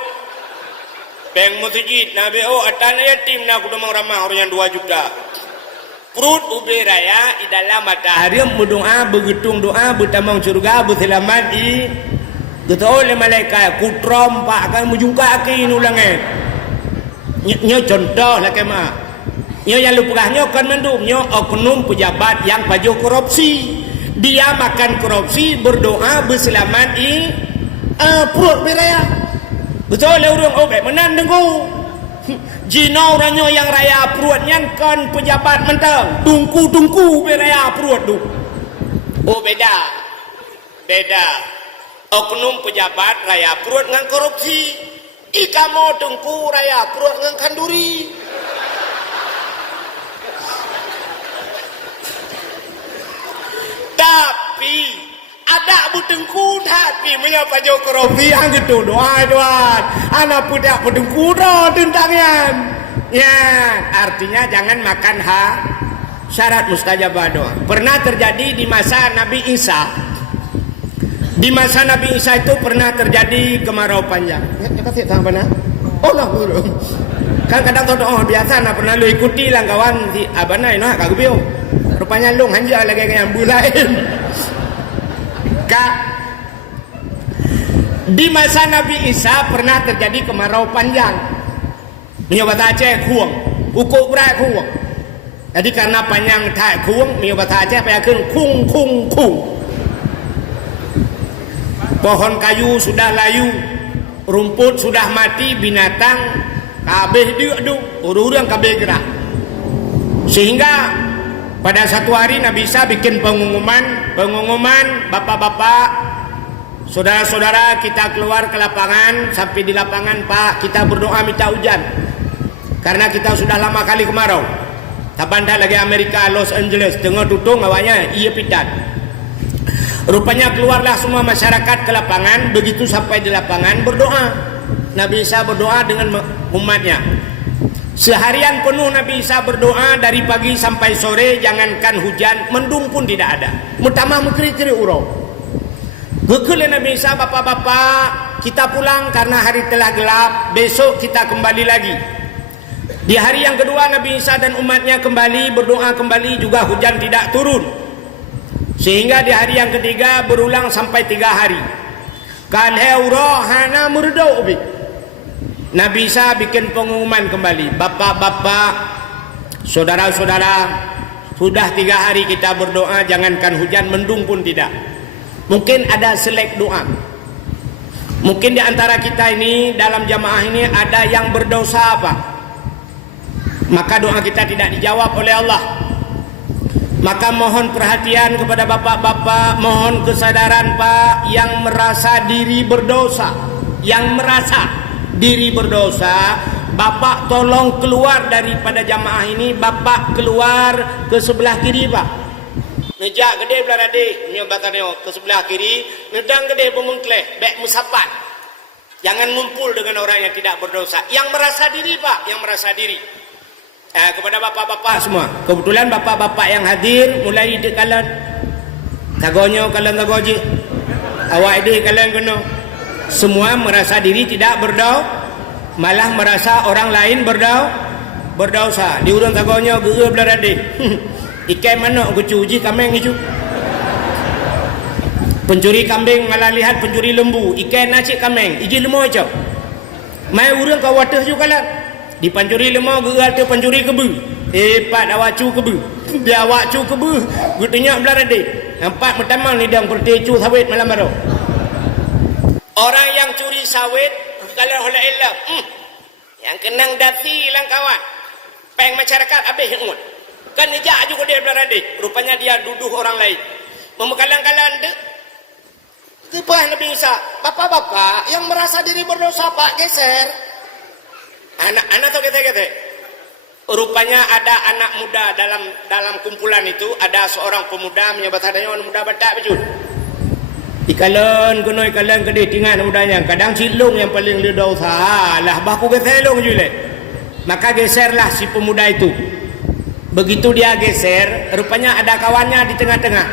Peng masjid na beo atan yatim na kudu ramah orang 2 juta. Perut ube raya di dalam matahari berdoa begitung doa bertamang surga berselamat di betul oleh malaikat kutrom pak akan menjungka aki nulangan. Nyo contoh lah kema. Nyo yang lupukahnya kan mendum nyo oknum pejabat yang paju korupsi. Dia makan korupsi berdoa berselamat di perut beraya. Betul oleh orang obek menan dengku. Jina orangnya yang raya perutnya kan pejabat mentang tungku beraya perut tu. Oh beda oknum pejabat raya perut dengan korupsi. Ika mau tungku raya perut dengan kanduri. Tapi ada butengku tapi menyapa jo korupsi yang gitu doa anak pudak butengku doa tentangnya ya artinya jangan makan syarat mustajabah doa. Pernah terjadi di masa Nabi Isa. Di masa Nabi Isa itu pernah terjadi kemarau panjang. Ya kasih sang mana? Oh lah belum. Kan kadang doa biasa nak pernah lu ikuti lah kawan si abana ini kagak bio. Rupanya lu hanja lagi kayak bulain. Di masa Nabi Isa pernah terjadi kemarau panjang. Nyoba Aceh kuang, ukur berat kuang. Jadi karena panjang tak kuang, nyoba Aceh payakan kung. Pohon kayu sudah layu, rumput sudah mati, binatang kabeh diadu, urang kabeh gerak. Sehingga pada satu hari Nabi Isa bikin pengumuman bapak-bapak, saudara-saudara kita keluar ke lapangan. Sampai di lapangan Pak kita berdoa minta hujan karena kita sudah lama kali kemarau. Tabanda lagi Amerika Los Angeles tengah tutung awalnya iya pitat. Rupanya keluarlah semua masyarakat ke lapangan. Begitu sampai di lapangan berdoa. Nabi Isa berdoa dengan umatnya. Seharian penuh Nabi Isa berdoa dari pagi sampai sore. Jangankan hujan, mendung pun tidak ada. Mutama mukri-kiri urau. Gekele Nabi Isa, bapak-bapak kita pulang karena hari telah gelap. Besok kita kembali lagi. Di hari yang kedua Nabi Isa dan umatnya kembali berdoa kembali, juga hujan tidak turun. Sehingga di hari yang ketiga berulang sampai 3 hari. Kalheurahana murdau ubi. Nabi Isa bikin pengumuman kembali. Bapak-bapak, saudara-saudara, sudah 3 hari kita berdoa, jangankan hujan, mendung pun tidak. Mungkin ada selek doa. Mungkin di antara kita ini, dalam jamaah ini ada yang berdosa apa? Maka doa kita tidak dijawab oleh Allah. Maka mohon perhatian kepada bapak-bapak, mohon kesadaran Pak yang merasa diri berdosa. Yang merasa diri berdosa, bapak tolong keluar daripada jamaah ini. Bapak keluar ke sebelah kiri Pak. Nejak gede belah rade, nyobatannya ke sebelah kiri. Nedang gede pemengkleh, bek musapat. Jangan ngumpul dengan orang yang tidak berdosa. Yang merasa diri, Pak, yang merasa diri. Kepada bapak-bapak semua. Kebetulan bapak-bapak yang hadir mulai di kalian tagonyo kalian tagoji. Awak ini kalian kena. Semua merasa diri tidak malah merasa orang lain berdosa. Di urang tagonyo geue belarade. Ikai mana aku cuci kambing itu. Pencuri kambing malah lihat pencuri lembu. Ikai nacik kambing. Iji lemau aja. Mai urang kau watah juga lah. Di pencuri lemau geue tu pencuri kebu. Hebat awak cu kebu. Dia awak cu kebu. Gutunya belarade. Nampak pertama lidang pertecu sawit malam baru. Orang yang curi sawit kalau hola yang kenang dati lang kawan. Peng masyarakat habis ingat. Kan ejak juga dia berada. Rupanya dia duduh orang lain. Memekalang-kalang dek. Kepah Nabi Isa. Bapak-bapak yang merasa diri berdosa Pak geser. Anak tu kata-kata. Rupanya ada anak muda dalam kumpulan itu. Ada seorang pemuda menyebut adanya orang muda batak bejut. Ikalan kedai tinggal mudanya. Kadang cilung yang paling dia dosa. Lah baku geselong jule. Maka geserlah si pemuda itu. Begitu dia geser, rupanya ada kawannya di tengah-tengah.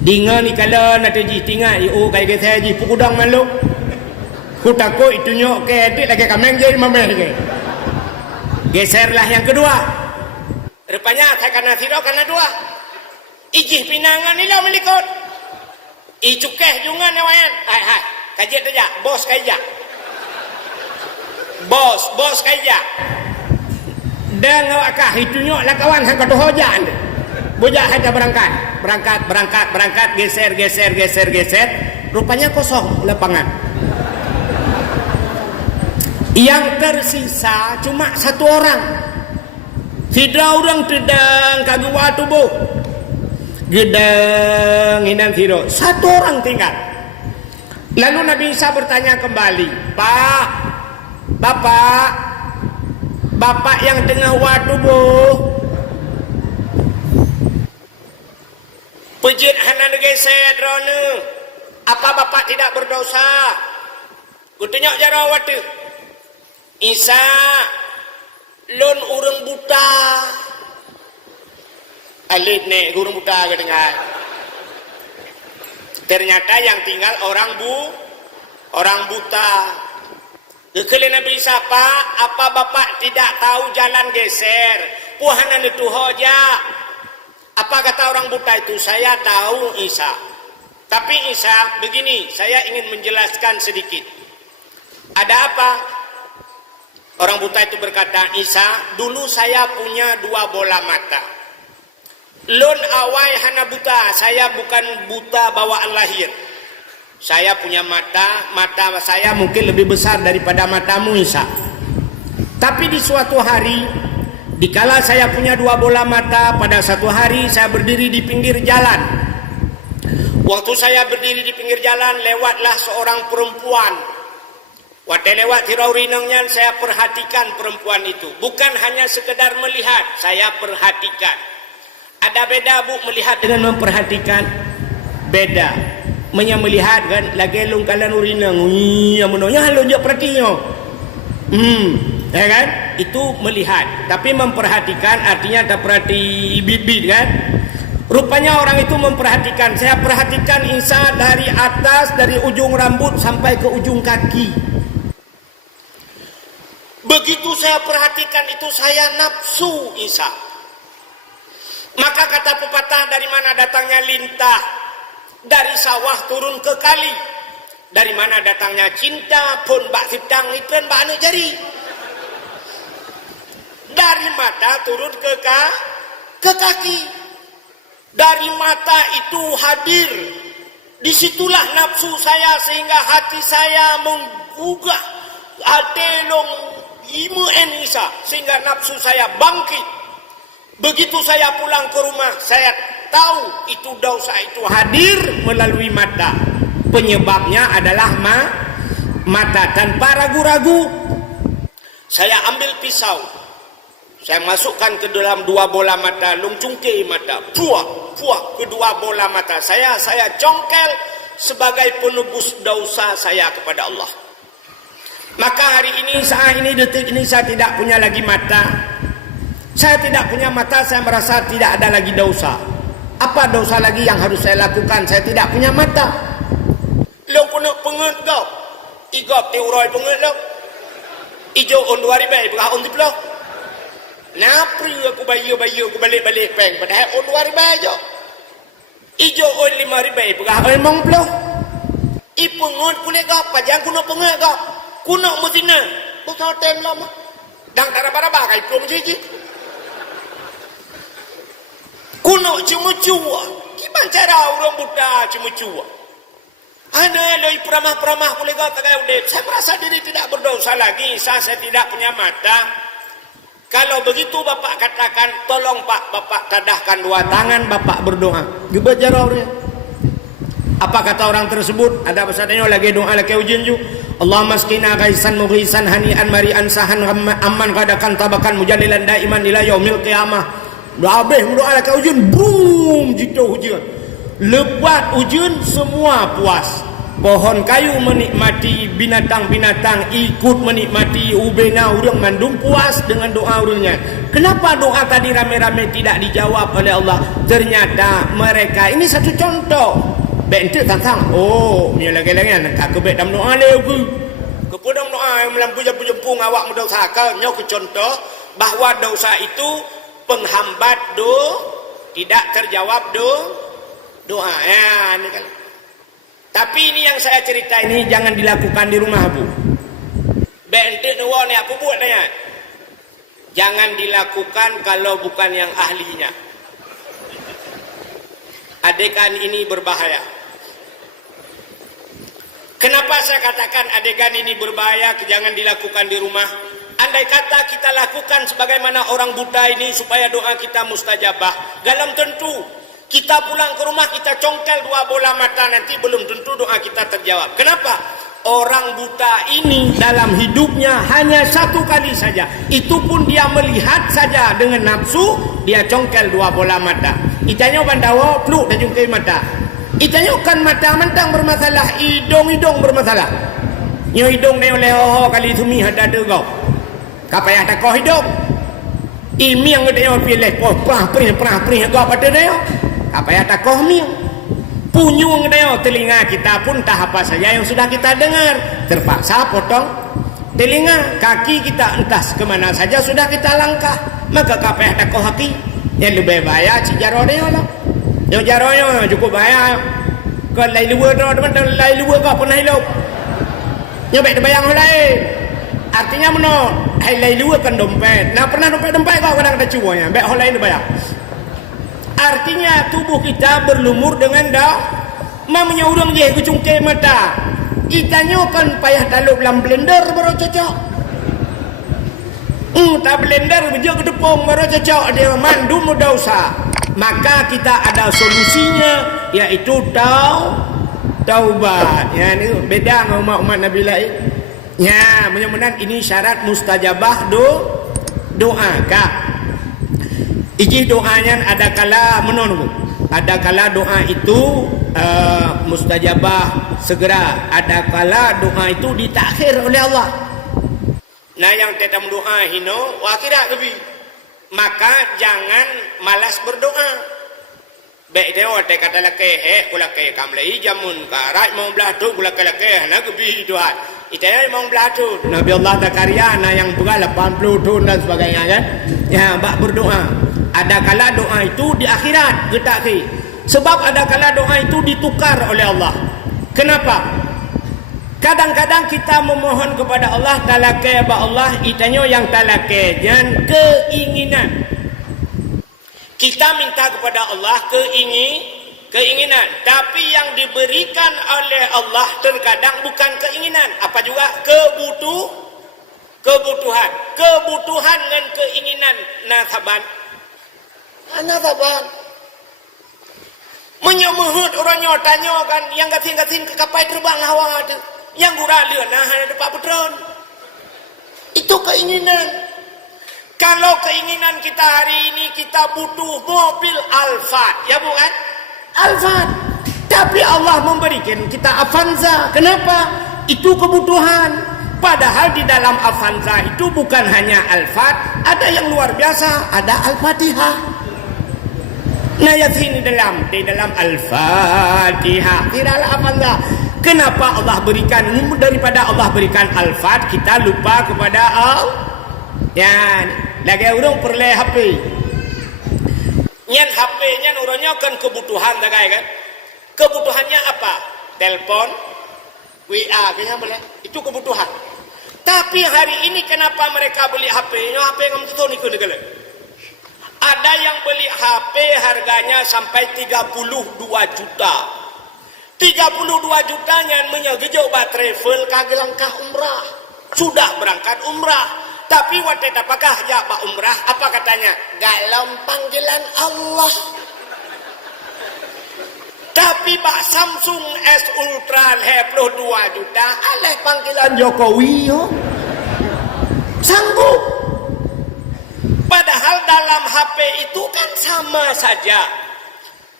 Dengan ikalan ada ji tinggal. Kayak geser ji pukudang malu. Ku takut itu nyok ke edit lagi kameng jadi mameh ke. Geserlah yang kedua. Rupanya saya karena siro karena dua. Ijih pinangan ni lah melikut. Icukeh jungan newayan. Hai. Kajian saja. Bos kajian. Bos kajian. Dan ngawakah itu nyok lah kawan hang kata hojan. Bojak saja berangkat. Geser. Rupanya kosong lapangan. Yang tersisa cuma satu orang. Tidak orang tedang kagua tubuh. Gedang inang hiro. Satu orang tinggal. Lalu Nabi Isa bertanya kembali, Bapak yang tengah wadubuh pejit hanan geser drone. Apa bapak tidak berdosa? Kutunyok jara watu. Isa lon urang buta. Alit nih urang buta kedengar. Ternyata yang tinggal orang buta. Kekali Nabi Isa, Pak, apa bapak tidak tahu jalan geser? Puhanan itu hoja. Apa kata orang buta itu? Saya tahu Isa. Tapi Isa, begini, saya ingin menjelaskan sedikit. Ada apa? Orang buta itu berkata, Isa, dulu saya punya 2 bola mata. Lon awai hana buta, saya bukan buta bawaan lahir. Saya punya mata saya mungkin lebih besar daripada matamu Isa. Tapi di suatu hari, dikala saya punya 2 bola mata, pada satu hari saya berdiri di pinggir jalan. Waktu saya berdiri di pinggir jalan, lewatlah seorang perempuan. Waktu lewat tiraurinangnya, saya perhatikan perempuan itu. Bukan hanya sekedar melihat, saya perhatikan. Ada beda bu melihat dengan memperhatikan? Beda. Melihat kan lagi long kalan urinang yang menanya halo je perhatinya ya kan itu melihat, tapi memperhatikan artinya ada perhati bibit kan. Rupanya orang itu memperhatikan. Saya perhatikan Isa dari atas, dari ujung rambut sampai ke ujung kaki. Begitu saya perhatikan itu, saya nafsu Isa. Maka kata pepatah, dari mana datangnya lintah? Dari sawah turun ke kali. Dari mana datangnya cinta pun bak siptang iklan bak anu jari. Dari mata turun ke kaki. Dari mata itu hadir. Disitulah nafsu saya, sehingga hati saya menggugah adelong imu enisa, sehingga nafsu saya bangkit. Begitu saya pulang ke rumah, saya tahu itu dosa itu hadir melalui mata. Penyebabnya adalah mata. Tanpa ragu-ragu, saya ambil pisau, saya masukkan ke dalam 2 bola mata, lungcungke mata, puak kedua bola mata saya congkel sebagai penebus dosa saya kepada Allah. Maka hari ini, saat ini, detik ini saya tidak punya lagi mata. Saya tidak punya mata, saya merasa tidak ada lagi dosa. Apa dosa lagi yang harus saya lakukan? Saya tidak punya mata. Lo kena penget kau. Igop te uroi penget lo. Ijo on 2,000 berah on tiplo. Napri aku bayu aku balik peng padahal on 2,000 aja. Ijo on 5,000 berah on mong plo. Ipungut kulit kau, pajang kuno penget kau. Kuno mutina. Bukan tem lama. Dang tarabara kai plong cici. Kuno cuma-cuma. Gimana cara orang Buddha cuma-cuma? Ana loi peramah-peramah kulit kau tagai udah. Saya merasa diri tidak berdosa lagi. Saya tidak punya mata. Kalau begitu Bapak katakan, tolong Pak, Bapak tadahkan 2 tangan, Bapak berdoa. Gebajar orang. Apa kata orang tersebut? Ada pesannya lagi doa lagi ujian ju. Allahumma skina ghaisan mughisan hani'an mari'an sahan amman qadakan tabakan mujalilan daiman ila yaumil qiyamah. Doa habis doa lagi ujian, boom, jitu hujan. Lebat ujian semua puas. Pohon kayu menikmati, binatang-binatang ikut menikmati, ubena urang mandum puas dengan doa urangnya. Kenapa doa tadi rame-rame tidak dijawab oleh Allah? Ternyata mereka ini satu contoh. Bentuk tantang. Oh, ni lagi-lagi nak ke bet dalam doa leu ke. Kepodong doa yang melampu jempung awak mendosa kau nyo ke contoh bahawa dosa itu penghambat tidak terjawab doa. Ya, ini kan. Tapi ini yang saya cerita ini jangan dilakukan di rumah Bu. Bentuk doa ni apa buat tanya? Jangan dilakukan kalau bukan yang ahlinya. Adegan ini berbahaya. Kenapa saya katakan adegan ini berbahaya, jangan dilakukan di rumah? Andai kata kita lakukan sebagaimana orang Buddha ini supaya doa kita mustajabah, dalam tentu kita pulang ke rumah kita congkel 2 bola mata, nanti belum tentu doa kita terjawab. Kenapa? Orang Buddha ini dalam hidupnya hanya 1 kali saja, itu pun dia melihat saja dengan nafsu, dia congkel 2 bola mata. Itanya bandawa peluk dan jungkai mata. Itanya kan mata mentang bermasalah, hidung bermasalah. Nyo hidung ni oleh kali tumi ada kau. Kapai ada kau hidung. Imi yang dia pilih perah kau pada dia. Kapai ada kau mi. Punyung dia telinga kita pun tak apa saja yang sudah kita dengar. Terpaksa potong telinga, kaki kita entah kemana saja sudah kita langkah. Maka kapai ada kau hati. Yang lebih bahaya cijarah dia lah. Yang jarahnya cukup bahaya. Kau lai luar teman-teman, lai luar kau pernah hidup. Yang baik bayang lain. Artinya mana? Hai lai luar kan dompet. Nah pernah dompet kau kadang ada cuanya. Baik orang lain bayang. Artinya tubuh kita berlumur dengan dah. Mamanya orang je kecungkir mata. Itanya kan payah talup dalam blender baru cocok. Tak blender bejo ke tepung baru cocok dia mandum dosa. Maka kita ada solusinya, yaitu taubat. Ya, ini beda dengan umat-umat Nabi lain. Ya, mudah-mudahan ini syarat mustajabah doa. Kak. Iji doanya ada kala menunggu. Ada kala doa itu mustajabah segera. Ada kala doa itu ditakhir oleh Allah. Nah, yang tetap doa hino, wakira kebi. Maka jangan malas berdoa. Baik dia orang kata laki kula ke kamlai jamun karat mau belatu kula ke laki nak kebi doa. Itanya mau belatu. Nabi Allah Zakaria yang begal 80 tahun dan sebagainya kan. Ya, bak berdoa. Ada kala doa itu di akhirat getak. Sebab ada kala doa itu ditukar oleh Allah. Kenapa? Kadang-kadang kita memohon kepada Allah talake ba Allah itanya yang talake jangan keinginan. Kita minta kepada Allah keinginan, tapi yang diberikan oleh Allah terkadang bukan keinginan, apa juga kebutuhan dan keinginan nasaban. Menyemehut orangnya tanya kan yang gatin-gatin ke kapal terbang hawa tu. Yang gurau nah ada Pak Putron. Itu keinginan. Kalau keinginan kita hari ini kita butuh mobil Alphard, ya bukan? Alphard. Tapi Allah memberikan kita Avanza. Kenapa? Itu kebutuhan. Padahal di dalam Avanza itu bukan hanya Al-Fat, ada yang luar biasa, ada Al-Fatihah. Nah ya sini di dalam Al-Fatihah, di dalam Avanza. Kenapa Allah berikan, daripada Allah berikan Al-Fat, kita lupa kepada Allah. Ya, lagi orang perlu HP. Nyan HP nyan orangnya kan kebutuhan dah kan? Kebutuhannya apa? Telepon, WA kayaknya boleh. Itu kebutuhan. Tapi hari ini kenapa mereka beli HP? HP kamu tahu nih negara. Ada yang beli HP harganya sampai 32 juta. 32 jutanya menyegejau travel kagak langkah umrah. Sudah berangkat umrah. Tapi waktu apakah ya Pak umrah? Apa katanya? Dalam panggilan Allah. Tapi Pak Samsung S Ultra 22 juta alih panggilan Jokowi yo. Sanggup. Padahal dalam HP itu kan sama saja.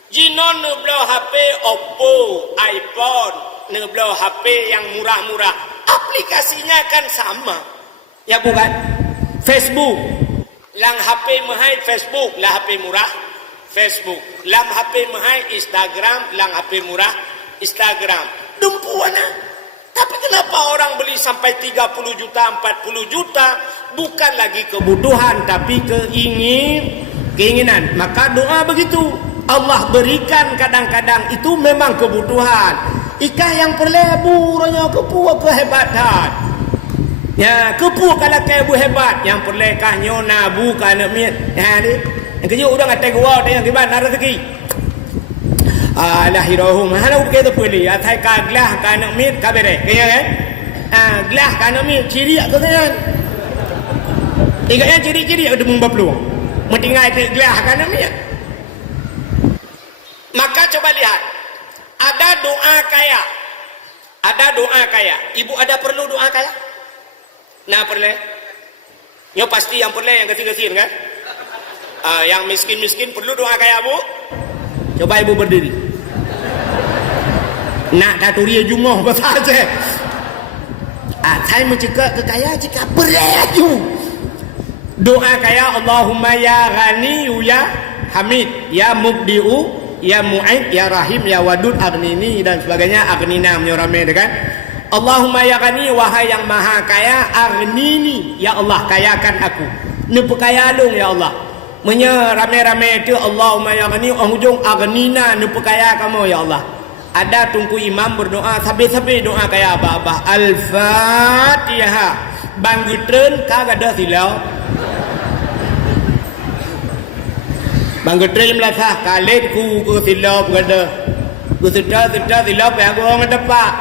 Jinon neblo HP Oppo, iPhone, neblo HP yang murah-murah. Aplikasinya kan sama. Ya bukan? Facebook. Lang HP mahal Facebook, lah HP murah Facebook. Lam HP mahal Instagram, lang HP murah Instagram. Dumpuana. Tapi kenapa orang beli sampai 30 juta, 40 juta? Bukan lagi kebutuhan, tapi keinginan. Maka doa begitu. Allah berikan kadang-kadang itu memang kebutuhan. Ikah yang perleburanya kepuak kehebatan. Ya, kepuak kalau kebu hebat. Yang perlekah nyona bukan miat. Ya ni. Yang kerja orang kata gua yang gimana rezeki. Lahirahum halau kita boleh atai kaglah kana mit kabere kaya kan glah kana mit ciri aku kan iganya ciri-ciri ada membaplu mentinggal ke glah kana mit. Maka coba lihat ada doa kaya ibu ada perlu doa kaya nah perlu yo pasti yang perlu yang kecil-kecil kan yang miskin-miskin perlu doa kaya bu. Coba ibu berdiri. Nak daturia jumlah apa saja. Saya mencegah kekayaan jika beraju. Doa kaya Allahumma ya ghani ya hamid ya mubdi'u ya mu'id ya rahim ya wadud aghnini dan sebagainya. Aghnina menyorame kan. Allahumma ya ghani wahai yang maha kaya aghnini ya Allah kayakan aku. Nepu kaya dong ya Allah. Rame-rame itu Allahumma ya ghani ujung aghnina nepu kaya kamu ya Allah. Ada tunggu imam berdoa sabi-sabi doa kayak apa-apa. Al-Fatihah. Banggetren kagak ada silau. Banggetren melasah kalit ku silau berada. Ku sudah silau pe aku orang depak.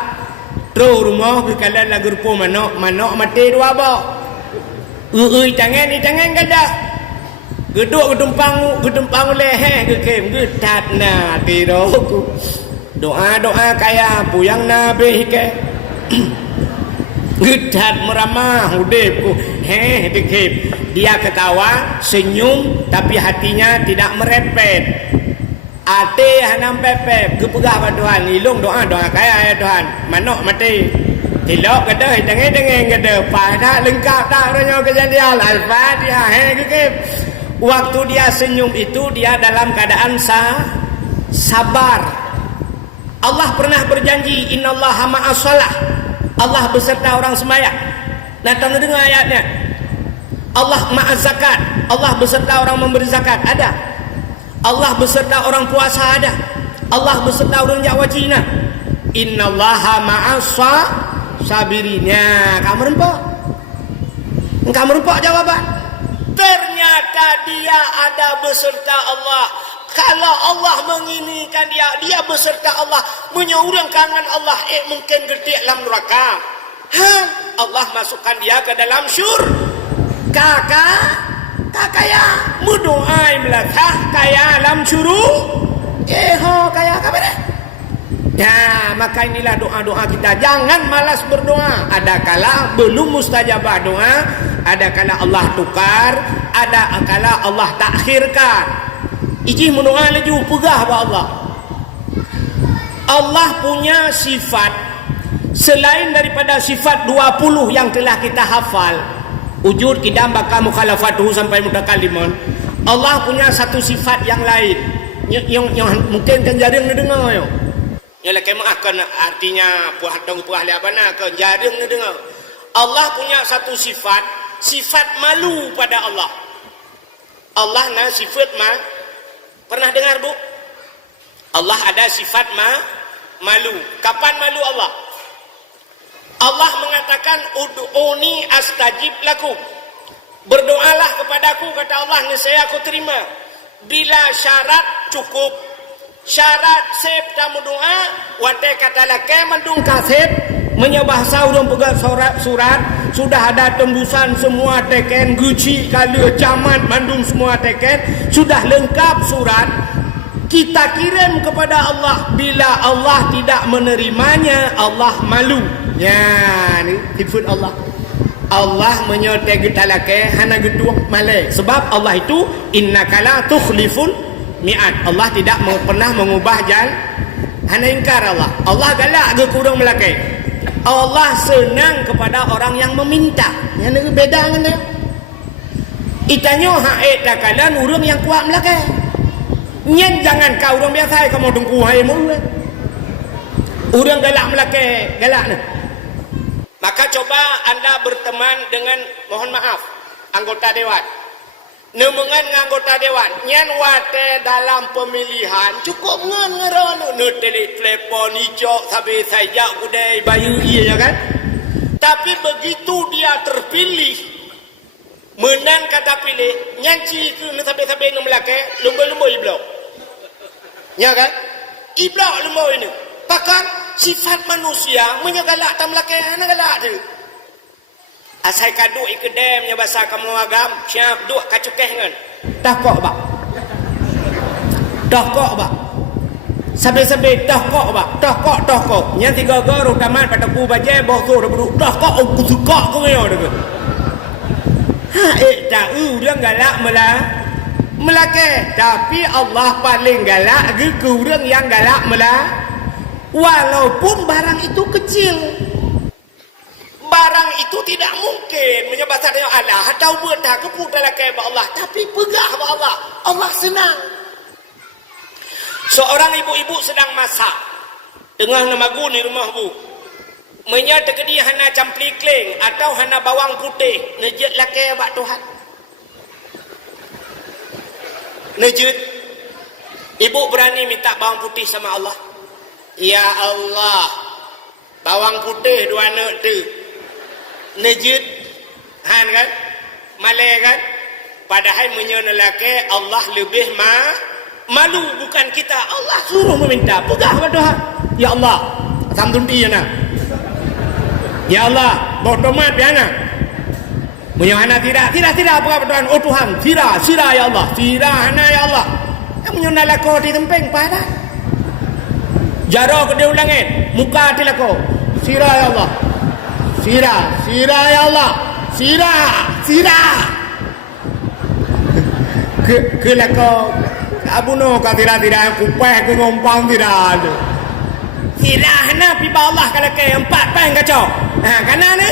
Terus rumah bekalan lagu rupa manok mati dua ba. Tangan kada. Geduk gedempang leher kekem getat na tiroku. Doa kaya puyang nabi ke gedat meramah hidupku dikip dia ketawa senyum tapi hatinya tidak merepet ate hanam pepep kepegah pada Tuhan ilung doa kaya ya Tuhan manok mati tilok kata dengan kata pada lengkap tak orangnya kejadian Al-Fatihah dikip. Waktu dia senyum itu dia dalam keadaan sabar. Allah pernah berjanji innallaha ma'as shalah. Allah beserta orang sembahyang. Nah, tanda dengar ayatnya. Allah ma'az zakat. Allah beserta orang memberi zakat. Ada. Allah beserta orang puasa ada. Allah beserta orang Jawa Cina. Innallaha ma'as sabirinnya. Kamu rempok jawaban. Ternyata dia ada beserta Allah. Kalau Allah menginginkan dia beserta Allah, menyeurang kangen Allah, mungkin gede dalam neraka. Allah masukkan dia ke dalam kakaya mudoai melakah kaya dalam syuruk. Kaya kabar. Ya, maka inilah doa-doa kita. Jangan malas berdoa. Ada kala belum mustajabah doa, ada kala Allah tukar, ada kala Allah takhirkan. Ijih mendoa laju pegah ba Allah. Allah punya sifat Selain daripada sifat 20 yang telah kita hafal, wujud, qidam, baqa, mukhalafatuhu sampai mutakallimun, Allah punya satu sifat yang lain yang mungkin kan jarang dengar yo. Yalah kemah akan artinya puah tong puah le abana kan jarang dengar. Allah punya satu sifat malu pada Allah. Allah na sifat pernah dengar bu? Allah ada sifat malu. Kapan malu Allah? Allah mengatakan ud'uni astajib lakum. Berdoalah kepadaku, kata Allah, nescaya aku terima. Bila syarat cukup. Syarat sep tamu doa, wate kata lake mandung kasep, menyebahasa urang pegang surat, sudah ada tembusan semua teken, guci, kali camat, mandung semua teken, sudah lengkap surat. Kita kirim kepada Allah. Bila Allah tidak menerimanya, Allah malu. Ya, ni sifat Allah. Allah menyertai getalake hana gedung malai. Sebab Allah itu innaka la tukhliful mi'ad. Allah tidak pernah mengubah janji. Hana ingkar Allah. Allah galak ke kurang melakai. Allah senang kepada orang yang meminta. Yang beda dengan dia. Itanya haid takalan urang yang kuat melakai. Nyen jangan kau orang biasa kau mau dengku hai mulu. Urang galak melakai, galak ni. Maka coba anda berteman dengan, mohon maaf, anggota dewan. Nemengan anggota dewan, nyan wate dalam pemilihan cukup ngeron telepon hijau sampai saja kudai bayu iya kan. Tapi begitu dia terpilih, menang kata pilih, nyanci ke sampai ngemelakai, lumba-lumba iblok. Ya kan? Iblok lumba ini. Bahkan sifat manusia menyegalak tam lakai anak galak tu. Asai kadu ikedem nya bahasa kamu agam, siap duk kacukeh ngan. Dah kok ba. Dah kok ba. Sampai dah kok ba. Dah kok. Nya tiga gor utaman pataku baje boh tu dah kok aku suka ko nyo dekat. Ha dah urang galak melakai. Tapi Allah paling galak ke urang yang galak walaupun barang itu kecil. Barang itu tidak mungkin menyebabkan dia Allah atau berdah kepudalah kepada Allah, tapi pegah kepada Allah. Allah senang. Seorang ibu-ibu sedang masak tengah namagu ni rumah bu. Menyata ke dia hana campli kling atau hana bawang putih, nejut lakai bak Tuhan. Nejut. Ibu berani minta bawang putih sama Allah. Ya Allah, bawang putih dua anak tu nejit han kan malai kan, padahal menyenelake Allah lebih malu bukan kita. Allah suruh meminta pegah kepada Tuhan. Ya Allah samdun dia nak, ya Allah bodomat dia nak menyana tidak apa Tuhan. Oh Tuhan sirah ya Allah, sirah hana ya Allah yang menyenelake di tempeng pada jaro ke dia ulangin muka hati lako sirah ya Allah, sirah ya Allah, sirah ke lako abuno ka tidak kupeh ke ngompang tidak ada sirah na piba Allah kalau ke empat peng kacau kanan ni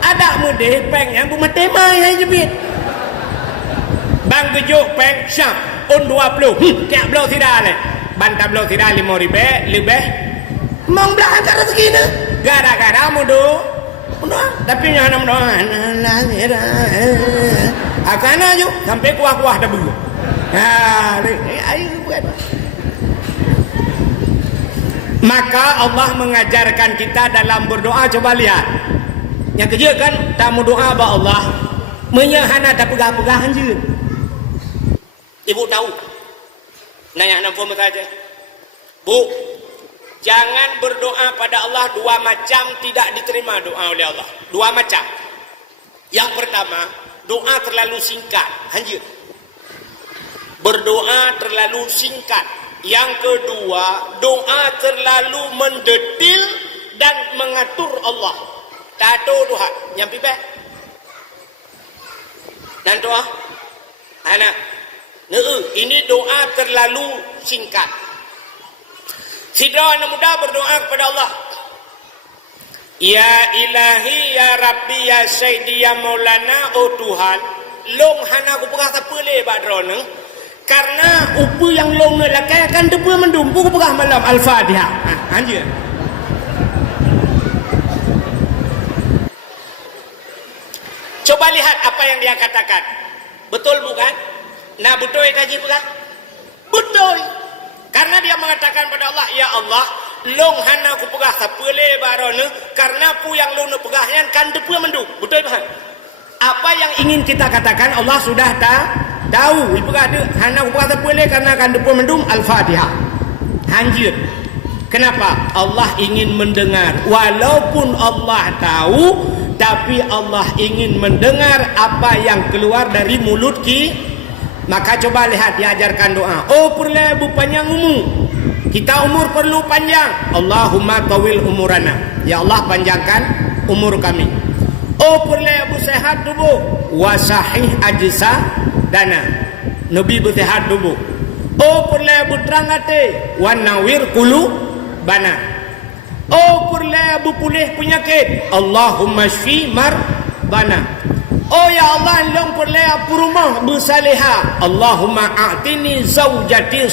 ada mudah peng yang bu matemai hai jebit bang kejuk peng syam on 20 kek belum tidak le bantah belum tidak 5,000 lebih mong belah angkat rezeki ni gara-gara mudo tapi yang nama doa akan aja sampai kuah-kuah dah bulu ayo buat. Maka Allah mengajarkan kita dalam berdoa. Coba lihat yang kerja kan tamu doa ba Allah menyahana tak pegah-pegahan je. Ibu tahu nanya nampu saja bu, jangan berdoa pada Allah dua macam tidak diterima doa oleh Allah. Dua macam. Yang pertama, doa terlalu singkat, hanya berdoa terlalu singkat. Yang kedua, doa terlalu mendetil dan mengatur Allah. Tato Tuhan nyampi baik dan doa anak ini doa terlalu singkat. Sidra anak muda berdoa kepada Allah, Ya ilahi ya rabbi ya sayyidi ya maulana, oh Tuhan, long hana ku pegah tak boleh badrone karena upu yang long ne lakai akan debu mendumpu ku pegah malam al-Fatihah. Anjir. Coba lihat apa yang dia katakan. Betul bukan? Nah, betul kaji bukan? Betul. Karena dia mengatakan pada Allah, ya Allah, long hana ku pegah tak boleh badrone karena pu yang long ne pegah yang kan debu mendum. Betul bukan? Apa yang ingin kita katakan Allah sudah tahu. Ipegah ada hana upah tak boleh karena akan depu mendum al-Fatihah. Anjir. Kenapa? Allah ingin mendengar. Walaupun Allah tahu, tapi Allah ingin mendengar apa yang keluar dari mulut Maka coba lihat diajarkan doa. Oh perlu panjang umur. Kita umur perlu panjang. Allahumma tawil umurana. Ya Allah panjangkan umur kami. Oh perlu sehat tubuh. Wasahih ajsa dana. Nabi bersehat tubuh. Oh perlu terang hati. Wanawir kulu bana. Oh perlu pulih penyakit. Allahumma shfi mar bana. Oh ya Allah, long perlu rumah bersaleha. Allahumma a'tini zaujati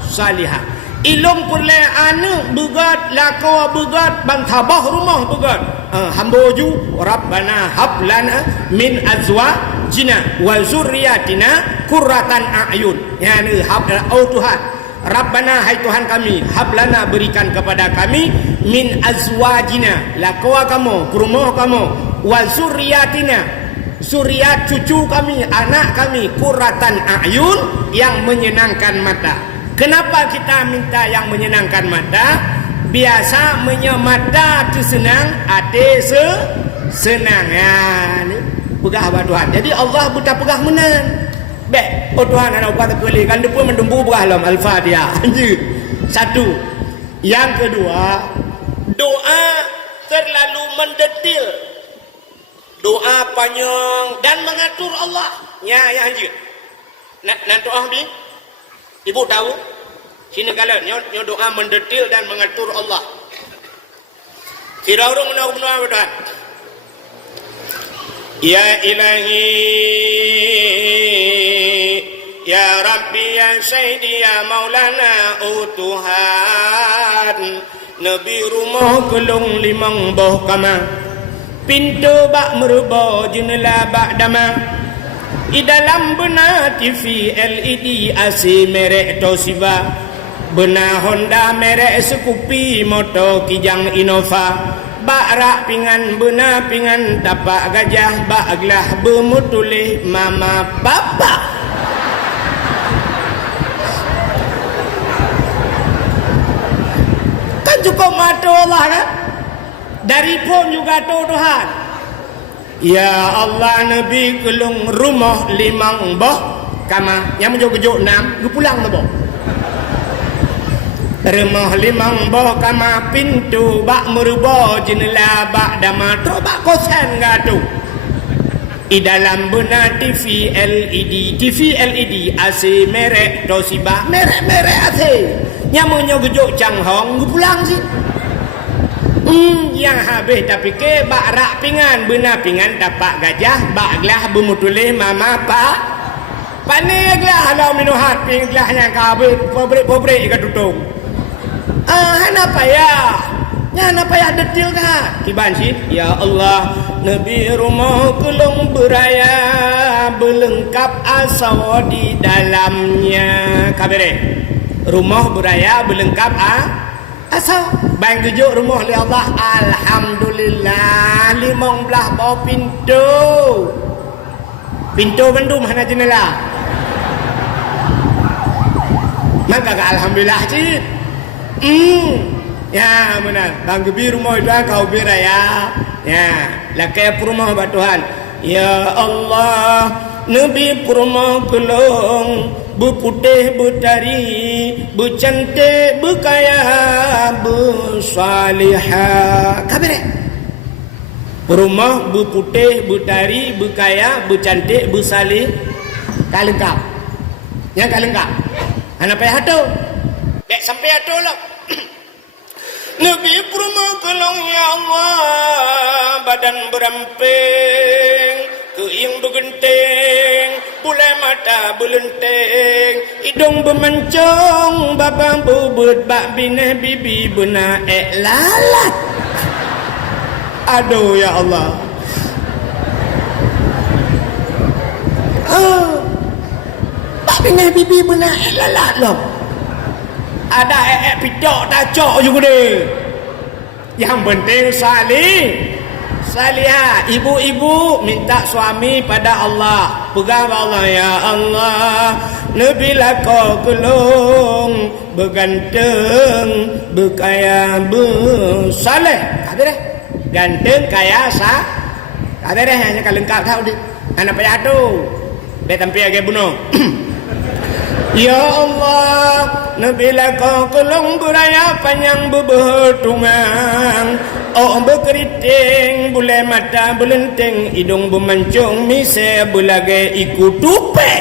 salihah. Ilong perlu anak begat, lakau begat, bantabah rumah begat. Hamboju Rabbana hablana min azwajina wa zurriyatina qurratan a'yun. Ya ni oh Tuhan, Rabbana hai Tuhan kami, hablana berikan kepada kami min azwajina, lakau kamu, rumah kamu, wa zurriyatina, zuriat cucu kami, anak kami, qurratan a'yun, yang menyenangkan mata. Kenapa kita minta yang menyenangkan mata? Biasa menyemata tu senang, ade senang. Ya, pegah ba Tuhan. Jadi Allah buta pegah menan. Baik, oh Tuhan ana upah tak boleh kan depu mendumbu pegah lam al-Fatihah. Satu. Yang kedua, doa terlalu mendetil. Doa panjang dan mengatur Allah. Ya anjir. Nak doa bi? Ibu tahu? Sini kalian nyo doa mendetil dan mengatur Allah. Kira orang mendoa betul. Ya ilahi ya rabbi ya sayyidi ya maulana, oh Tuhan, Nabi rumah kelung limang boh kama, pintu bak merubah jendela bak dama, di dalam benar TV LED AC merek Toshiba, benar Honda merek Scoopy, motor Kijang Innova, bak rak pingan benar pingan tapak gajah, bak gelah bermutulih mama papa. Kan cukup mata Allah kan? Dari pun juga Tuhan. Ya Allah, Nabi kelung rumah limang boh kama, yang menjog-jog 6 gue pulang tu boh. Rumah limang boh kama, pintu bak merubah jendela bak dama, terus bak kosan gatu. Di dalam benar TV LED AC merek Toshiba, merek AC. Yang menjog-jog Changhong gue pulang sih. Yang habis tapi ke bak rak pingan, benar pingan tapak gajah, bak gelah bermutulih mama pak. Pani gelah halau minuhat ping gelah yang kabeh pobrek ikat tutung. Kenapa ya? Kenapa ya detil dah? Tiban sih, ya Allah, Nabi rumah kelung beraya, berlengkap asal di dalamnya. Kabere. Rumah beraya berlengkap asal bang tujuk rumah li Allah, alhamdulillah 15 bawah pintu bendum hana jendela. Maka alhamdulillah cik. Ya benar, bang gebi rumah itu kau beraya. Ya, lakai rumah ba Tuhan. Ya Allah, Nabi rumah kelong, berputih, bertari, bercantik, berkaya, bersalihah. Kabere. Rumah berputih, bertari, berkaya, bercantik, bersalih, kalengkap. Yang kalengkap. Hana payah tu. Dek sampai tu lah. Nabi rumah tolong ya Allah, badan beremping, keing bergenting, bulai mata berlenting, hidung bermencong, babang bubut, bak bineh bibi benar lalat. Aduh ya Allah. Bak bineh bibi benar lalat loh. Ada pidok tacok juga dia. Yang penting salihah. Ibu-ibu minta suami pada Allah. Pegang Allah, ya Allah, nabilah kau kelong, berganteng, berkaya, bersaleh. Ada dah. Ganteng, kaya, ada dah. Hanya kalau lengkap tahu dia. Anak payah tu. Dia tampil agak bunuh. Ya Allah, nabilah kau kelong beraya panjang berbertungang, oh berkeriting, bulai mata berlenting, hidung bermancung, mise belagai ikut tupe.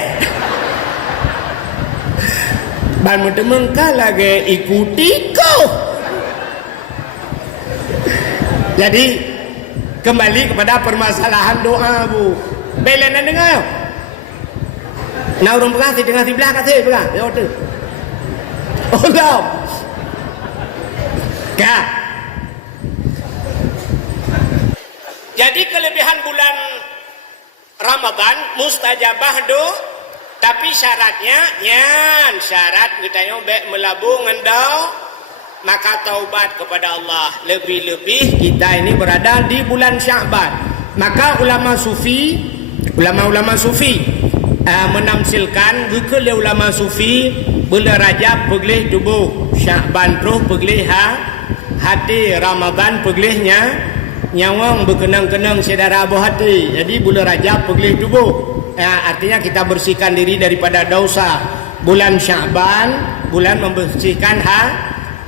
Ban mutemengkah lagi ikut tiko. Jadi kembali kepada permasalahan doa, Bu. Bela nak dengar? Nak urung pegang tengah sebelah kasih pegang. Ya betul. Oh dah. Kak. Jadi kelebihan bulan Ramadan mustajabah do, tapi syaratnya syarat kita baik melabur ngendau maka taubat kepada Allah. Lebih-lebih kita ini berada di bulan Syaban. Maka ulama sufi menamsilkan gekele ulama sufi bulan Rajab peglih tubuh, Syaban terus peglih hati, Ramadan peglihnya nyawang berkenang-kenang sedara abu hati. Jadi bulan Rajab peglih tubuh, artinya kita bersihkan diri daripada dosa. Bulan Syaban bulan membersihkan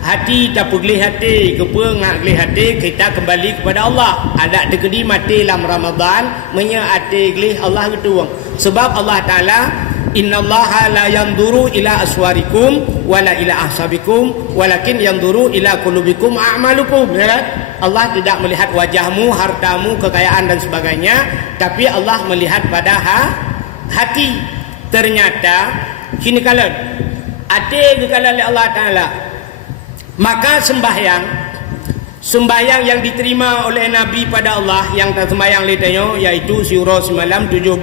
hati, tak peglih hati, kepengak gelih hati, kita kembali kepada Allah. Ada dekedi mati dalam Ramadan menyati gelih Allah gitu. Sebab Allah Taala, innallaha la yanzuru ila aswarikum wala ila ahsabikum walakin yanzuru ila qulubikum a'malukum. Ya? Allah tidak melihat wajahmu, hartamu, kekayaan dan sebagainya, tapi Allah melihat pada hati. Ternyata sini kalian ada kekalahan Allah Taala. Maka sembahyang yang diterima oleh Nabi pada Allah yang tersembahyang letanya yaitu surah semalam 17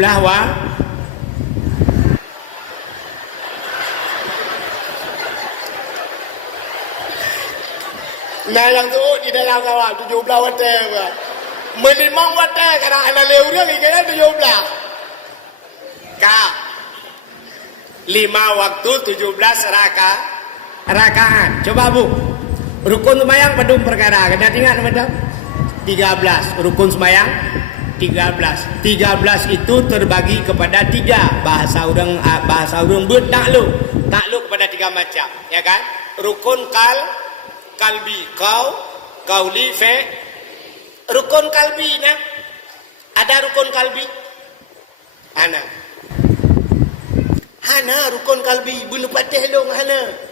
nah yang tu di dalam kawan 17 water melimang water kadang ada leu dia kira 17 ka 5 waktu 17 rakaat. Coba Bu, rukun sembahyang pedum perkara kena ingat betul? 13 rukun sembahyang 13 itu terbagi kepada 3 bahasa orang bertakluk kepada 3 macam, ya kan? Rukun kalbi kauli fe. Rukun kalbi nah, ada rukun kalbi hana rukun kalbi belum patih long hana.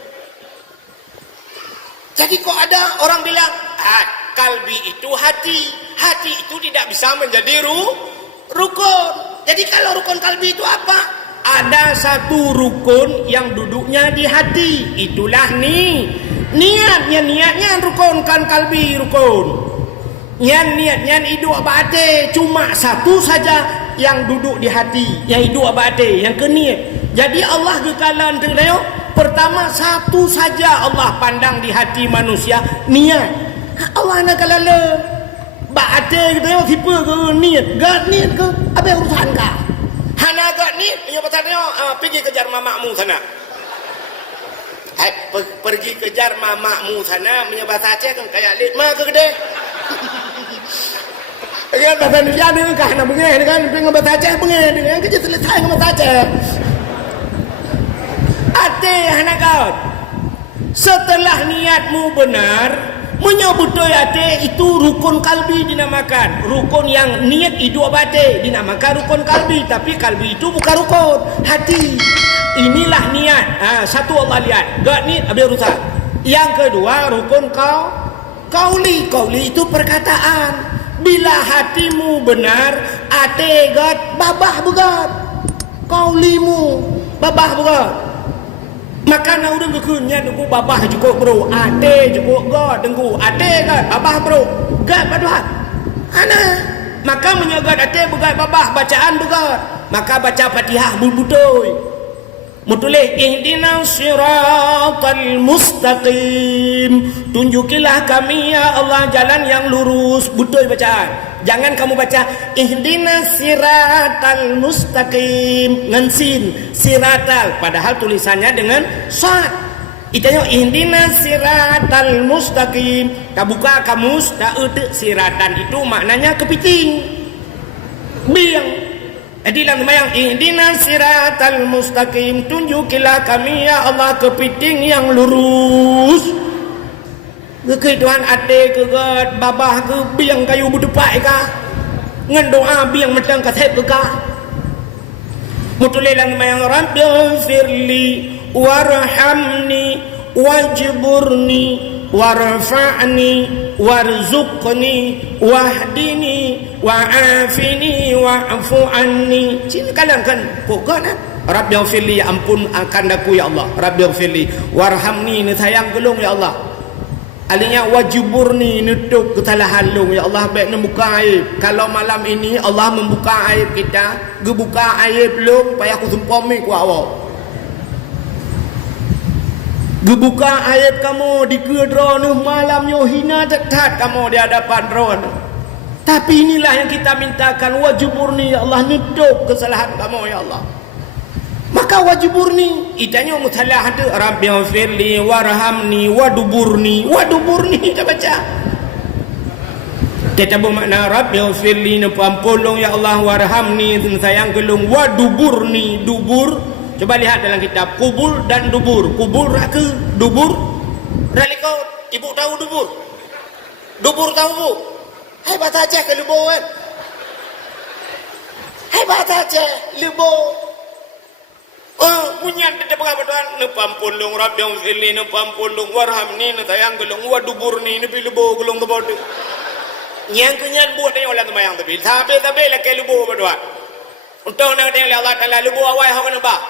Jadi kok ada orang bilang kalbi itu hati itu tidak bisa menjadi rukun. Jadi kalau rukun kalbi itu apa? Ada satu rukun yang duduknya di hati, itulah niatnya rukun kan kalbi rukun. Niatnya hidup abate cuma satu saja yang duduk di hati, yang hidup abate, yang ke niat. Jadi Allah gekalan tengdayo. Pertama satu saja Allah pandang di hati manusia, niat. Allah nak kalala baate kita tipe ke niat, gak niat ke apa urusan kah? Hana gak niat, dia bertanya pergi kejar mamakmu sana. Pergi kejar mamakmu sana menyebab saja kan kayak lima ke gede. Kan bahasa Indonesia dengan kah nak bengeh kan dengan bahasa Aceh bengeh dengan kerja selesai dengan bahasa Aceh. Ate anak kau. Setelah niatmu benar, menyebut ate itu rukun kalbi dinamakan. Rukun yang niat hidup ate dinamakan rukun kalbi, tapi kalbi itu bukan rukun, hati. Inilah niat. Satu Allah lihat, gak niat habis urusan. Yang kedua rukun Kauli itu perkataan. Bila hatimu benar, ate gat babah begat. Kaulimu babah begat. Maka na urang kekunnya dengku babah cukup bro, ate cukup gat dengku, ate gat babah bro. Gat baduhat. Ana maka menyagat ate begat babah bacaan begat. Maka baca Fatihah bulbutoy. Mutulih ihdinas siratal mustaqim, tunjukilah kami ya Allah jalan yang lurus. Betul bacaan. Jangan kamu baca ihdinas siratal mustaqim ngan sin siratal, padahal tulisannya dengan sad. Itanya ihdinas siratal mustaqim. Tak buka kamus, tak siratan itu maknanya kepiting. Biang. Jadi dalam sembahyang ihdinas siratal mustaqim, tunjukilah kami ya Allah kepiting yang lurus. Ke Tuhan ade ke babah ke biang kayu berdepak ka. Ngan doa biang macam kasep ke ka. Mutulil dalam sembahyang Rabbighfirli warhamni wajburni warfa'ni warzuqni wahdini wa'afini wa'fu anni. Sini kalangkan pokoknya Rabbighfirli, ampun akan aku ya Allah. Rabbighfirli warhamni, ni sayang gelung ya Allah. Alinya wajiburni, nutup kesalahan long ya Allah. Baik membuka aib. Kalau malam ini Allah membuka aib kita, gebuka aib long payah aku sempami ku awak. Gebuka ayat kamu di kedron malam yo hina dekat kamu di hadapan ron. Tapi inilah yang kita mintakan, wajiburni ya Allah, nutup kesalahan kamu ya Allah. Maka wajiburni itanya mutalah tu Rabbighfirli warhamni waduburni. Waduburni kita baca. Kita bermakna Rabbighfirli pampolong ya Allah, warhamni sayang gelung, waduburni dubur. Coba lihat dalam kitab kubur dan dubur. Kubur ke dubur? Ralikau, ibu tahu dubur? Dubur tahu bu? Hebat aja ke lubo kan? Hebat aja lubo. Bunyan di depan Tuhan. Nepampulung Rabbighfirli, nepampulung warhamni, netayang gelung, waduburni, nepi lubo gelung tebodu. Yang kenyan buat ni orang temayang tepi. Tapi lah ke lubo berdoa. Untuk nak tengok Allah Taala lubo awai hok nampak.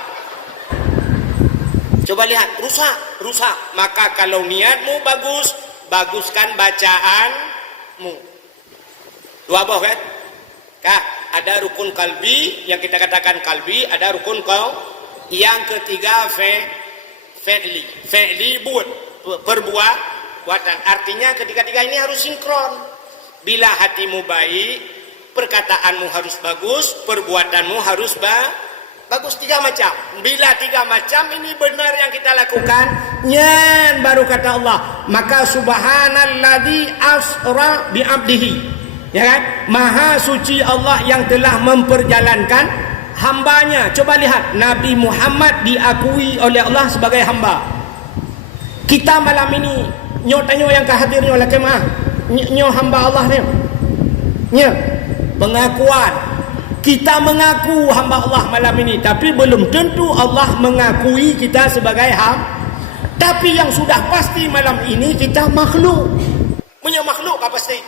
Coba lihat, rusak. Maka kalau niatmu bagus, baguskan bacaanmu. Dua boh kan? Kak, ada rukun kalbi yang kita katakan kalbi, ada rukun kau. Yang ketiga fi'li. Fi'li buat, perbuatan. Artinya ketiga-tiga ini harus sinkron. Bila hatimu baik, perkataanmu harus bagus, perbuatanmu harus bagus. Tiga macam. Bila tiga macam ini benar yang kita lakukan, nyan baru kata Allah, maka subhanalladzi asra bi'abdihi. Ya kan? Maha suci Allah yang telah memperjalankan hambanya. Coba lihat, Nabi Muhammad diakui oleh Allah sebagai hamba. Kita malam ini nyo yang kehadirnya oleh kemah, nyo hamba Allah ni. Nyo pengakuan. Kita mengaku hamba Allah malam ini, tapi belum tentu Allah mengakui kita sebagai hamba. Tapi yang sudah pasti malam ini kita makhluk. Punya makhluk apa pasti?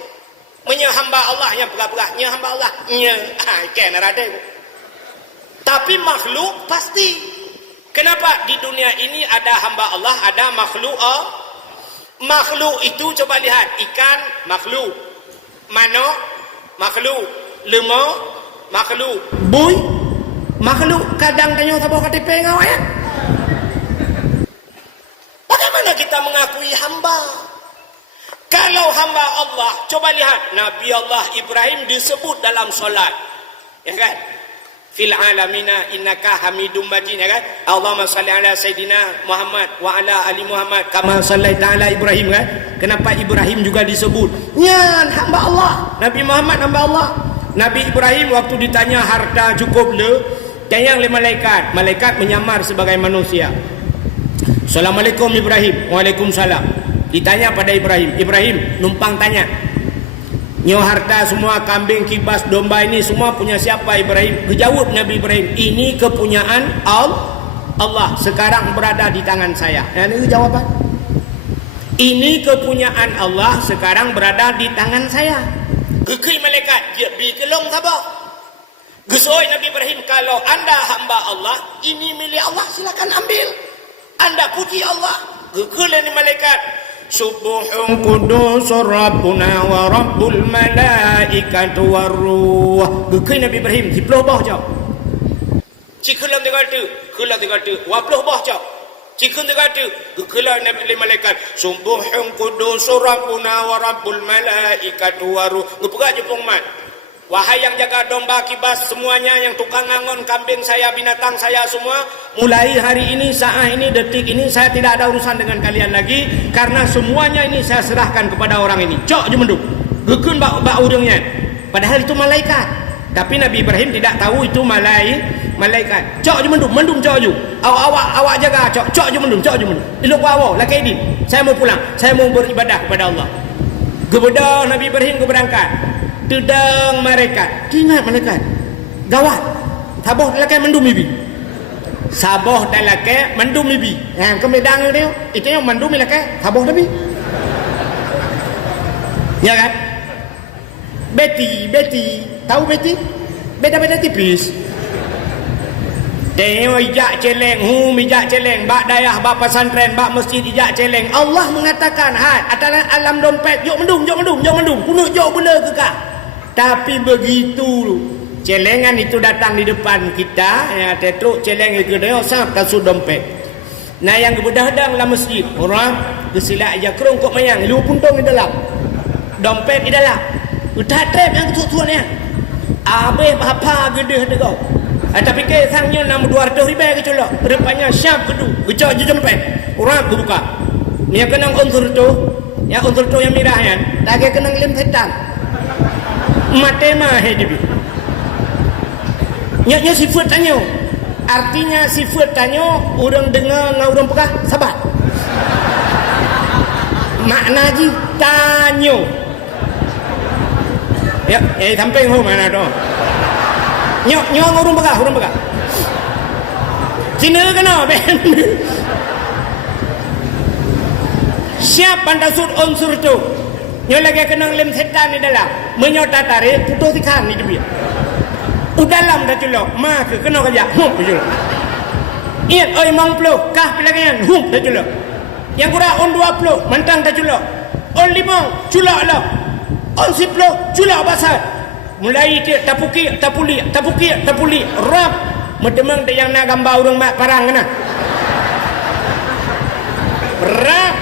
Punya hamba Allah yang pegah-pegah, nya hamba Allah. Nya kan ada. Tapi makhluk pasti. Kenapa di dunia ini ada hamba Allah, ada makhluk makhluk itu coba lihat, ikan makhluk, manok makhluk, lemau makhluk, bui makhluk. Kadang tanya tak bawa KTP ngau ya. Bagaimana kita mengakui hamba? Kalau hamba Allah, coba lihat Nabi Allah Ibrahim disebut dalam solat, ya kan? Fil alamina innaka hamidum majid, ya kan? Allahumma salli ala sayidina Muhammad wa ala ali Muhammad kama sallaita ala Ibrahim, kan? Kenapa Ibrahim juga disebut? Nyan hamba Allah. Nabi Muhammad hamba Allah. Nabi Ibrahim waktu ditanya harta cukup le, tanyang le malaikat. Malaikat menyamar sebagai manusia. Assalamualaikum Ibrahim. Waalaikumsalam. Ditanya pada Ibrahim. Ibrahim numpang tanya. Nyo harta semua, kambing, kibas, domba ini semua punya siapa Ibrahim? Kejawab Nabi Ibrahim, ini kepunyaan Allah. Sekarang berada di tangan saya. Ini jawaban. Ini kepunyaan Allah sekarang berada di tangan saya. Gekei malaikat dia bi kelong sabah. Gesoi Nabi Ibrahim, kalau anda hamba Allah, ini milik Allah, silakan ambil. Anda puji Allah. Gekei ni malaikat, Subuhun kudus Rabbuna wa Rabbul malaikatu waruh. Gekei Nabi Ibrahim di peluh bah jauh. Cikelam tiga tu, wapluh bah jauh. Cikun tiga tu, gekelah Nabi malaikat, Subuhun kudus Rabbuna wa Rabbul malaikatu waruh. Ngepegak je pengmat. Wahai yang jaga domba kibas semuanya, yang tukang ngangon kambing saya, binatang saya semua, mulai hari ini, saat ini, detik ini, saya tidak ada urusan dengan kalian lagi, karena semuanya ini saya serahkan kepada orang ini. Cok je menduk, gekun bak urangnya. Padahal itu malaikat, tapi Nabi Ibrahim tidak tahu itu malaikat. Cok je mendung cok je. Awak jaga cok je mendung. Ilok awak laki ini. Saya mau pulang, saya mau beribadah kepada Allah. Kepada Nabi Ibrahim ke berangkat. Dedang malaikat, ingat malaikat gawat, saboh lelaki mendum bibi, saboh lelaki mendum bibi, yang kemedang dia itu yang mendum lelaki saboh bibi, ya kan? Betty, tahu Betty? Beda tipis. Tengok ijak celeng, bak dayah, bak pesantren, bak masjid ijak celeng. Allah mengatakan, alam dompet, jok mendung, kuno jok benda ke kah? Tapi begitu celengan itu datang di depan kita, ya tetruk celeng itu dia sap kasut dompet. Nah yang kebedah-bedang dalam masjid, orang kesilak aja kerong kok mayang, lu puntung di dalam. Dompet di dalam. Udah trap yang tua-tua ni. Abe apa gede ada kau. Tapi ke sangnya 200 ribu ke colok. Rupanya syap kedu. Gecok je dompet. Orang tu buka. Ni kenang unsur tu. Ya unsur tu yang merah kan. Tak kenang lem setan. Mate mah hidup. Nya sifat tanya. Artinya sifat tanya orang dengar ngau orang pekah sabar. Makna ji tanya. Ya, sampai ho mana tu? Nyok orang pekah. Cina kena ben. Siap pandasut unsur tu. Nyo lagi kena lem setan ni dalam. Menyota tarik putus ikan ni dia. Udalam dah culok, mak kena kerja. Hump culok. Ingat oi mang puluh kah pelagan hump dah culok. Yang kurang on 20 mentang dah culok. On 5 culok lah. On 10 culok basah. Mulai dia tapuli rap medemang dia yang nak gambar orang mak parang kena rap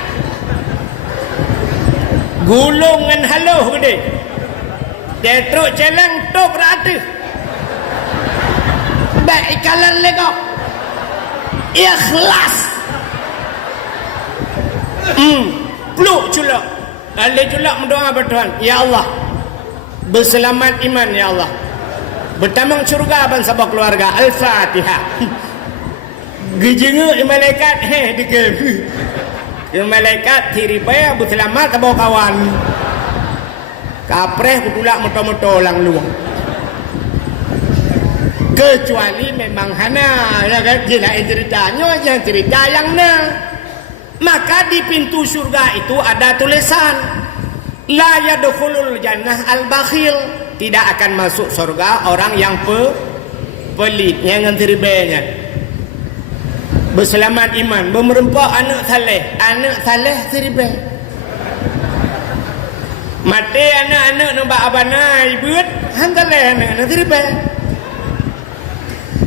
gulungan haloh gede dia teruk jalan tu berada baik ikalan lego ikhlas peluk culak alih culak mendoa bertuhan, ya Allah berselamat iman ya Allah, bertamang syurga ban sabak keluarga. Al-Fatihah. Gejenga malaikat dikem. Malaikat tiribaya berselamat ke kawan. Kapreh kutulak moto-moto lang luang. Kecuali memang hana ya kan jelas ceritanya yang cerita yang na. Maka di pintu surga itu ada tulisan la yadkhulul jannah al-bakhil, tidak akan masuk surga orang yang pelit, yang ngantiribenya. Berselamat iman, bermerempak anak saleh tiribe. Mati anak-anak nampak abanai buat hantaleh anak tiribe.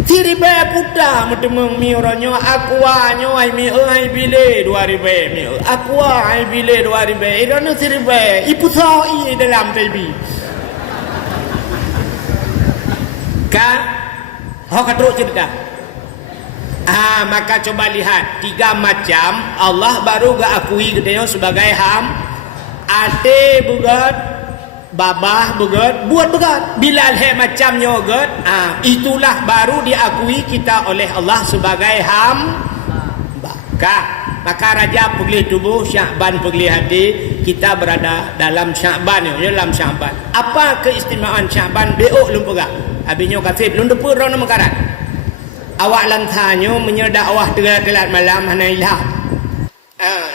Tiribe putra medemeng mi oranyo akuanyo ai mi ai bile 2000 mi aqua ai bile 2000 irono tiribe ipu tho i dalam TV kan ho katruk cerita. Maka coba lihat 3 macam Allah baru gak akui gedenya sebagai ate bugat babah bugat buat bugat bilal he macam nyogat. Itulah baru diakui kita oleh Allah sebagai maka Rajab pegli tubuh, Sya'ban pegli hati. Kita berada dalam Sya'ban dalam Sya'ban. Apa keistimewaan Sya'ban? Beok lum pegak habisnya kasih belum depu rono mekarat awak lantanyo menyedak awak telat malam hanailah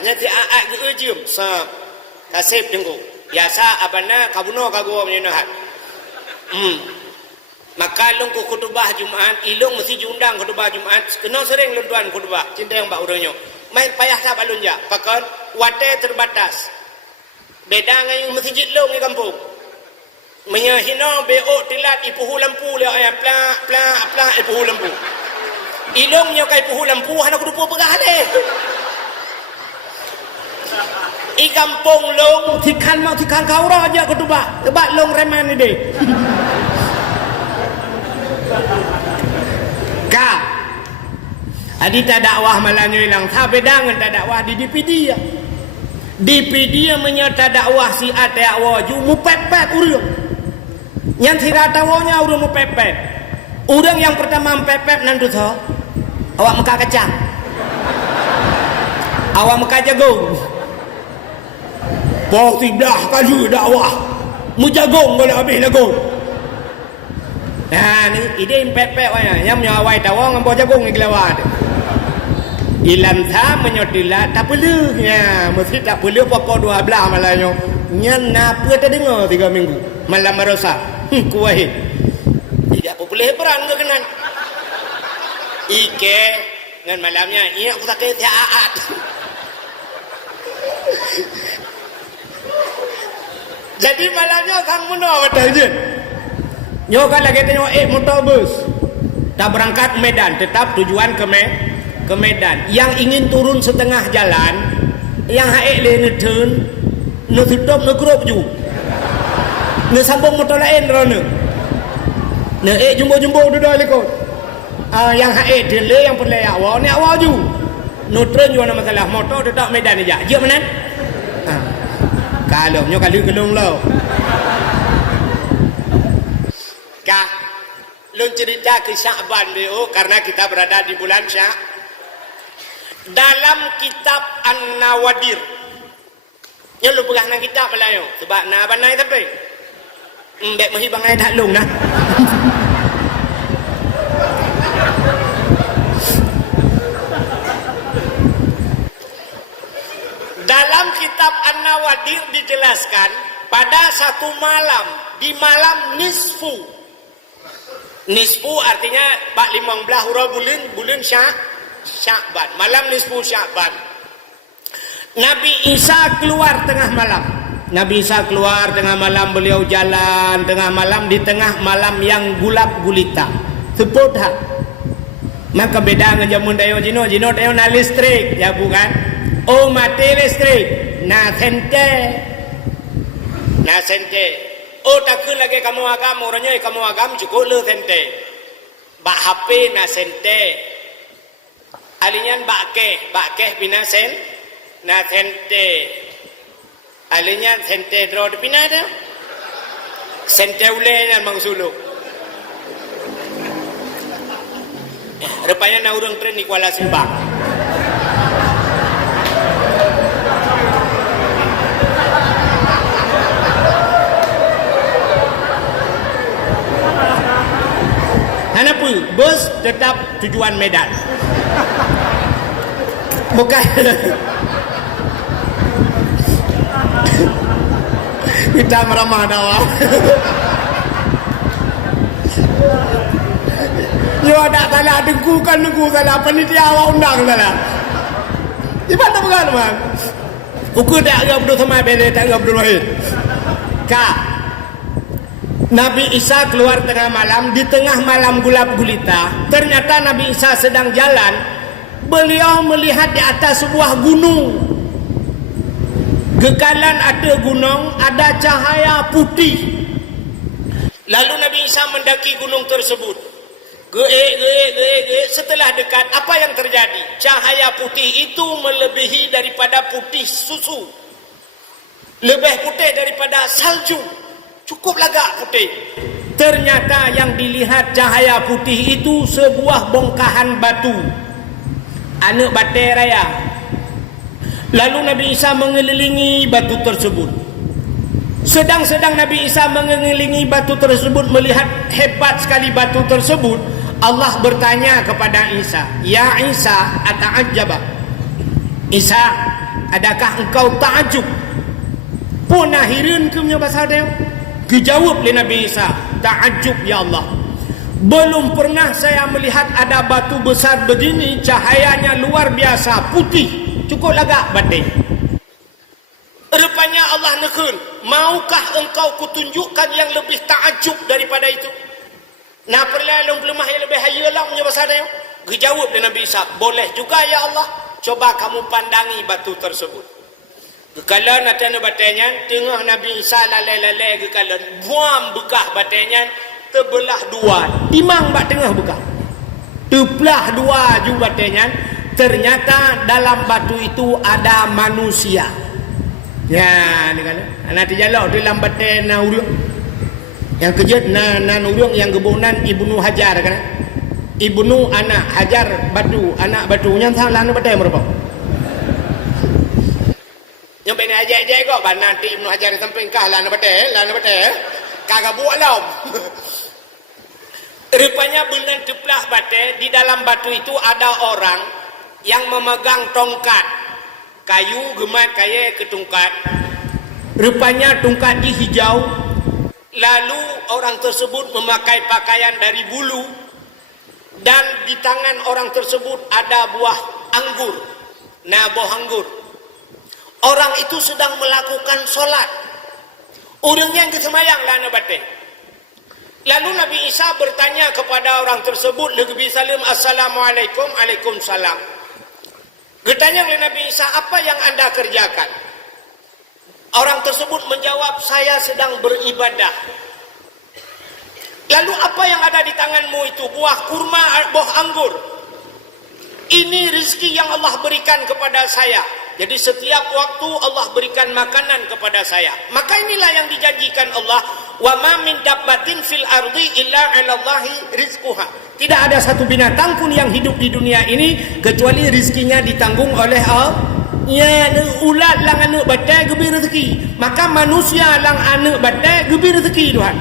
nya ti aat ge ujum sa kasep jengku biasa abana kabuno kago menyenahat maka long ku khutbah Jumaat ilung mesti diundang khutbah Jumaat kena sering luntuan khutbah cinta yang bak urangnya main payah sab alunja pakon wate terbatas beda ngai masjid long di kampung menyahina beo tilat ipuhu lampu le ayam pla ipuhu lampu ilungnya kai ipuhu lampu hana kudu pegah le i kampung long tikan kau raja khutbah tebat long reman ni deh ka adita dakwah malanyo ilang tha bedangan ta dakwah di DPD menyata dakwah si ate awaju mu pepet urang yang tidak tahunya urang mu pepet urang yang pertama pepet nanti tho awak muka kacang awak muka jagung pok tidak kaju dakwah mu jagung boleh habis lagu. Nah ni ide pepek wanya yang nyawai tawang ambo jagung ni kelawat ilam tha menyotila tak perlunya mesti tak perlu apa-apa 12 malanyo nyan napa tak dengar 3 minggu malam merosak kuahi tidak boleh perang ke kenan ike ngan malamnya iya aku sakit aat jadi malamnya kang muno betul je nyo kan lagi tengok motor bus tak berangkat Medan tetap tujuan ke Medan yang ingin turun setengah jalan yang haek le ngeun ne tutup ne grup ju ne sambung motor lain rona ne jumbo duduk lekot yang haek dia le yang perle awak ni awak ju no tren ju ana masalah motor tetap Medan aja je menan kalau nyo kali gelung lo ka lun cerita ke Sya'ban beo karena kita berada di bulan dalam kitab An-Nawadir yang lu pegang nang kitab Melayu sebab na banai tapi mbek mahi bangai dak lung nah dalam kitab An-Nawadir dijelaskan pada satu malam di malam nisfu artinya 15 bulan Sya'ban malam nisfu Sya'ban Nabi Isa keluar tengah malam beliau jalan tengah malam di tengah malam yang gulap gulita sepotha maka beda dengan jamun dayo jino dayo na listrik ya bukan mati listrik na sente takkan lagi kamu agam orangnya kamu agam cukup le sente bak HP na sente alinyan bakeh pina na sente alinyan sente drod pina ada sente ule yang mangsuluk rupanya na urang tren di Kuala Simpang kenapa? Bus tetap tujuan Medan bukan kita meramah dakwah yo ada salah dengku salah panitia awak undang salah di mana bukan man ukur tak agak berdua sama bele tak agak berdua ka Nabi Isa keluar tengah malam di tengah malam gulap gulita ternyata Nabi Isa sedang jalan beliau melihat di atas sebuah gunung gekalan ada gunung ada cahaya putih lalu Nabi Isa mendaki gunung tersebut setelah dekat apa yang terjadi cahaya putih itu melebihi daripada putih susu lebih putih daripada salju cukup lagak putih ternyata yang dilihat cahaya putih itu sebuah bongkahan batu anak batai raya lalu Nabi Isa mengelilingi batu tersebut sedang Nabi Isa mengelilingi batu tersebut melihat hebat sekali batu tersebut Allah bertanya kepada Isa ya Isa ata'ajjaba Isa, adakah engkau takjub punah hirin ke punya pasal dia? Kejawab oleh Nabi Isa, takjub ya Allah, belum pernah saya melihat ada batu besar begini, cahayanya luar biasa, putih, cukup lagak batin. Rupanya Allah nekun, maukah engkau kutunjukkan yang lebih takjub daripada itu? Nah, perlahan lemah yang lebih hayalah punya pasal dia. Kejawab oleh Nabi Isa, boleh juga ya Allah, coba kamu pandangi batu tersebut. Kekalan ada batanya, tengah Nabi Isa lalai-lalai kekalan, buam bekah batanya, terbelah dua, timang bat tengah bekah. Terbelah dua juga batanya, ternyata dalam batu itu ada manusia. Ya, ni kan. Nanti jalak dalam batin na urang. Yang kejut na urang yang gebunan Ibnu Hajar kan. Ibnu anak Hajar batu, anak batu yang salah na batin berapa? Yang bena ajak-ajak kok ban nanti Ibnu Hajar sampai kah lah na batin, kagak buat lah. Rupanya benar teplah batin, di dalam batu itu ada orang yang memegang tongkat. Kayu gemat kaya ke tungkat. Rupanya tungkat di hijau. Lalu orang tersebut memakai pakaian dari bulu. Dan di tangan orang tersebut ada buah anggur. Nah, buah anggur. Orang itu sedang melakukan solat. Orangnya yang kesemayang lah nabatin. Lalu Nabi Isa bertanya kepada orang tersebut, Nabi Salim, Assalamualaikum, Waalaikumsalam. Bertanya oleh Nabi Isa, apa yang anda kerjakan? Orang tersebut menjawab, saya sedang beribadah. Lalu apa yang ada di tanganmu itu? Buah kurma, buah anggur. Ini rezeki yang Allah berikan kepada saya. Jadi setiap waktu Allah berikan makanan kepada saya. Maka inilah yang dijanjikan Allah, wa ma min dabbatin fil ardi illa 'alallahi rizquha. Tidak ada satu binatang pun yang hidup di dunia ini kecuali rizkinya ditanggung oleh Allah. Ya, ulat lang anak batai gebi rezeki. Maka manusia lang anak batai gebi rezeki Tuhan.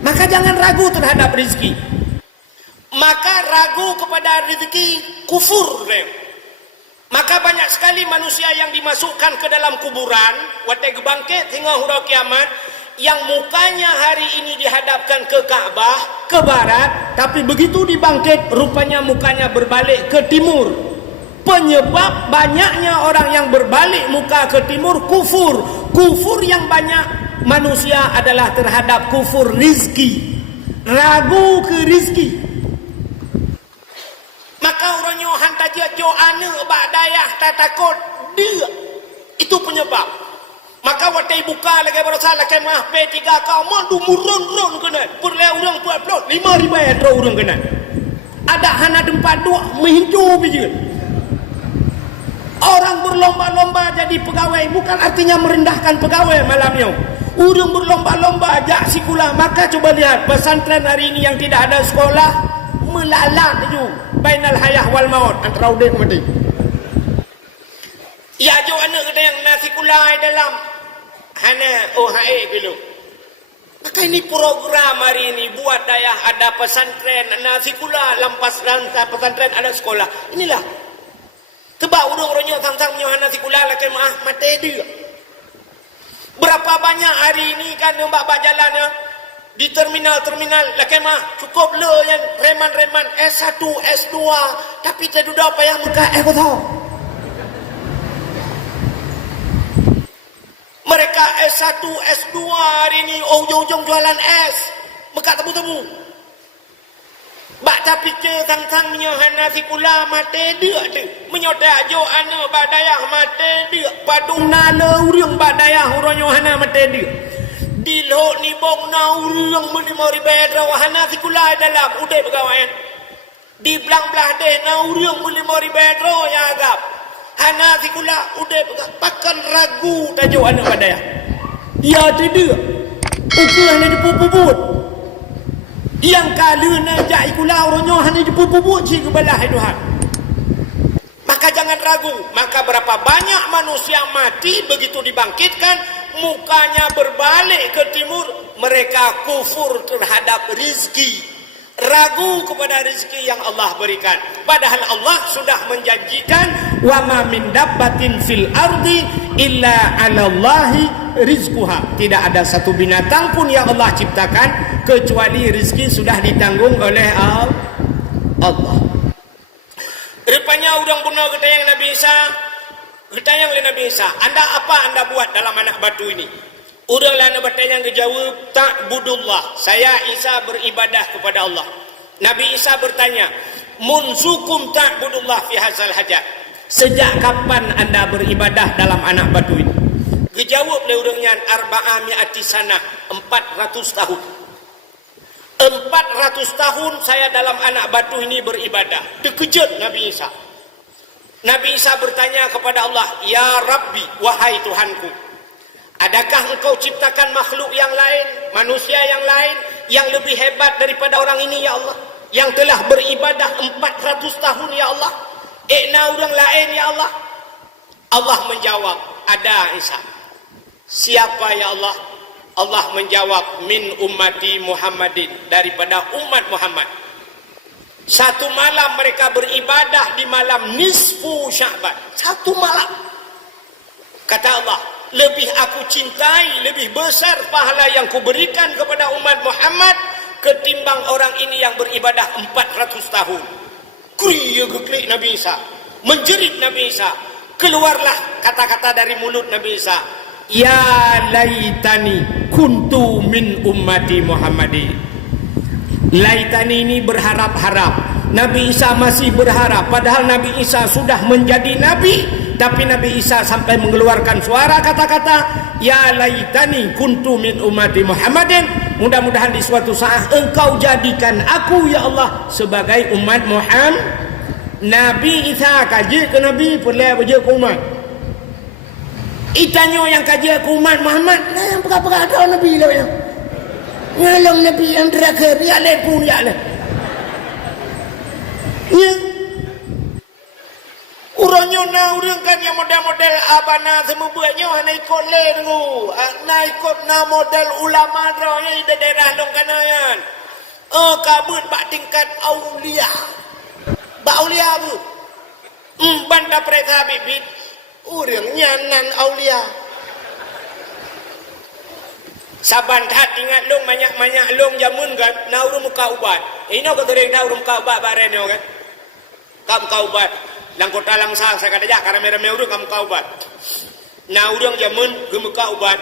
Maka jangan ragu terhadap rezeki. Maka ragu kepada rezeki kufur. Maka banyak sekali manusia yang dimasukkan ke dalam kuburan, watai gebangkit hingga hurau kiamat, yang mukanya hari ini dihadapkan ke Ka'bah, ke barat, tapi begitu dibangkit rupanya mukanya berbalik ke timur. Penyebab banyaknya orang yang berbalik muka ke timur kufur. Kufur yang banyak manusia adalah terhadap kufur rizki, ragu ke rizki. Maka orangnya hantar dia jo anak bak dayah tak takut dia. Itu penyebab. Maka watai buka lagi berasa lagi mah P3 kau mau dumurun-run kena. Perle orang buat plot 5 ribu ya orang kena. Ada hana tempat dua menghincu biji. Orang berlomba-lomba jadi pegawai bukan artinya merendahkan pegawai malamnya. Orang berlomba-lomba ajak sekolah. Maka coba lihat pesantren hari ini yang tidak ada sekolah melalat tu bainal hayah wal maut, antara udah mati. Ya jo anak kita yang nasi kulai dalam hana OHE dulu. Maka ini program hari ini buat daya ada pesantren nasi kulai lampas dan pesantren ada sekolah. Inilah tebak urang-urangnya tang-tang nyohan nasi kulai laki mah mati dia. Berapa banyak hari ini kan mbak jalannya di terminal-terminal laki mah cukup le yang reman-reman S1, S2 tapi tak duduk apa yang muka aku tahu. Mereka S1, S2 hari ini ujung-ujung jualan es muka tebu-tebu. Bak tapi ke tang-tang menyohan nasi kula mati dia tu. Menyodak jo ana badayah mati dia. Padung nala urang badayah urang yohana mati dia. Di lo ni bong na urang meni mari bedra wahana si kula dalam udah pegawai. Di belang-belah deh na urang meni mari bedra ya agap. Hana si kula udah pakan ragu tajo anak badayah. Ya tidak. Uklah ni dipuput. Yang kala na jai kula orangnya hanya dipuput cik kebelah Tuhan. Maka jangan ragu. Maka berapa banyak manusia mati begitu dibangkitkan mukanya berbalik ke timur, mereka kufur terhadap rizki. ragu kepada rezeki yang Allah berikan, padahal Allah sudah menjanjikan wa ma min dabbatin fil ardi illa 'alallahi rizquha. Tidak ada satu binatang pun yang Allah ciptakan kecuali rezeki sudah ditanggung oleh Allah. Rupanya orang benar kata yang Nabi Isa, bertanya oleh Nabi Isa, apa anda buat dalam anak batu ini? Orang lain bertanya kejawab, ta'budullah, saya Isa beribadah kepada Allah. Nabi Isa bertanya, munzukum ta'budullah fi hadzal hajat, sejak kapan anda beribadah dalam anak batu ini? Kejawab oleh orangnya, arba'ami'ati sanah, 400 tahun. 400 tahun saya dalam anak batu ini beribadah. Terkejut Nabi Isa. Nabi Isa bertanya kepada Allah, ya Rabbi, wahai Tuhanku, adakah engkau ciptakan makhluk yang lain, manusia yang lain, yang lebih hebat daripada orang ini ya Allah, yang telah beribadah 400 tahun ya Allah? Orang lain ya Allah? Allah menjawab, ada Isa. Siapa ya Allah? Allah menjawab, min ummati Muhammadin, daripada umat Muhammad. Satu malam mereka beribadah di malam nisfu Sya'ban. Satu malam. Kata Allah, lebih aku cintai, lebih besar pahala yang kuberikan kepada umat Muhammad ketimbang orang ini yang beribadah 400 tahun. Kriya geklik Nabi Isa, menjerit Nabi Isa. Keluarlah kata-kata dari mulut Nabi Isa, ya laitani kuntu min ummati Muhammadin. Laitani ini berharap-harap. Nabi Isa masih berharap, padahal Nabi Isa sudah menjadi Nabi, tapi Nabi Isa sampai mengeluarkan suara kata-kata, ya laitani kuntu min ummati Muhammadin. Mudah-mudahan di suatu saat engkau jadikan aku ya Allah sebagai umat Muhammad. Nabi Isa kaji ke Nabi, perlu baca ke umat. Itanya yang kaji ke umat Muhammad, nah yang pegah-pegah ada Nabi lah yang ngalong Nabi yang terakhir, ya lah pun ya lah. Ya. Urangnya na urang kan yang model-model abana semua buatnya na ikut le dengu. Na ikut na model ulama dranya di daerah dong kanayan. Kabut bak tingkat aulia. Bak aulia bu. Banta preta bibit. Urangnya nan aulia. Saban tat ingat long banyak-banyak long jamun kan. Na urang muka ubat. Ini kau tering dah urang muka ubat barenyo kan. Kamu kau ubat. Langkota langsang saya kata jak karena merah-merah urang kamu kau ubat. Nah urang jamun gemuka ubat.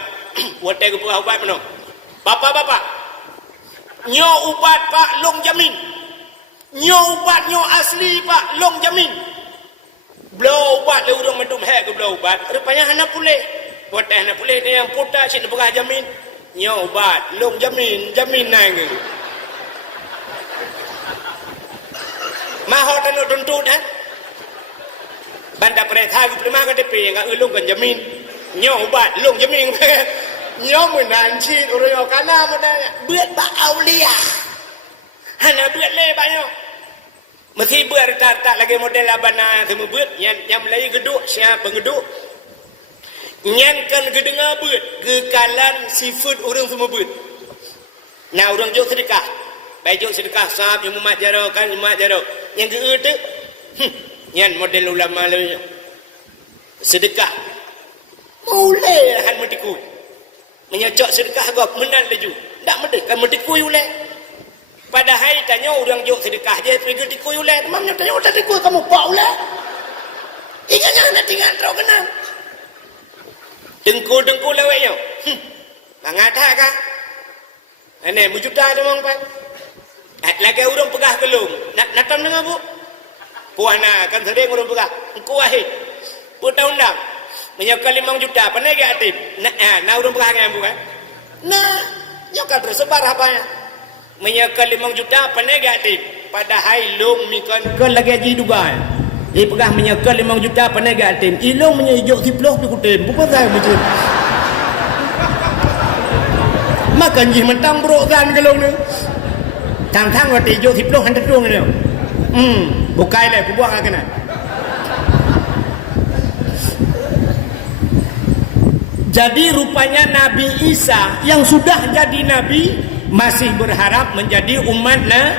Watai gemuka ubat mana? Bapak-bapak. Nyo ubat pak long jamin. Nyo ubat nyo asli pak long jamin. Belau ubat le urang medum hek ke belau ubat. Rupanya hana pulih. Watai hana pulih dia yang putar sini pegah jamin. Nyo ubat long jamin, jamin nang. Mahal tanuk tuntut kan? Banda perintah aku terima ke DP yang ulung kan jamin. Nyo ubat long jamin. Nyo menanci orang kana menanya. Buat bak aulia. Hana buat le banyak. Mesti buat tak lagi model abana semua buat yang Melayu geduk siapa geduk. Nyan kan gedengar buat kekalan seafood orang semua buat. Nah orang jauh sedekah. Baik jauh sedekah sahab yang umat jaro kan umat jaro. Yang ke tu nyan model ulama lalu sedekah mulai han mendikui menyocok sedekah gop menal laju ndak mendekan mendikui ulai padahal tanya orang jok sedekah je pergi dikui ulai mamnya tanya udah dikui kamu pak ulai ingatnya nak tinggal terus kenal dengku leweknya mangata kah ane mujuta tu mang pak lagi orang pegah kelung natam dengar bu puana kan sering orang pegah engkau wahid putah undang menyokal 5 juta pandai ke aktif nah orang pegah yang bukan nah nyokal tersebar apanya menyokal 5 juta pandai ke aktif padahal long mikon kan lagi haji Dubai dia pegah menyokal 5 juta pandai ke aktif ilong menyejok tiploh pikutin bukan saya macam makan jih mentang bro kan kelong ni tang-tang waktu jok tiploh hantar dong ni bukai lah, buang kena. Jadi rupanya Nabi Isa yang sudah jadi Nabi masih berharap menjadi umatnya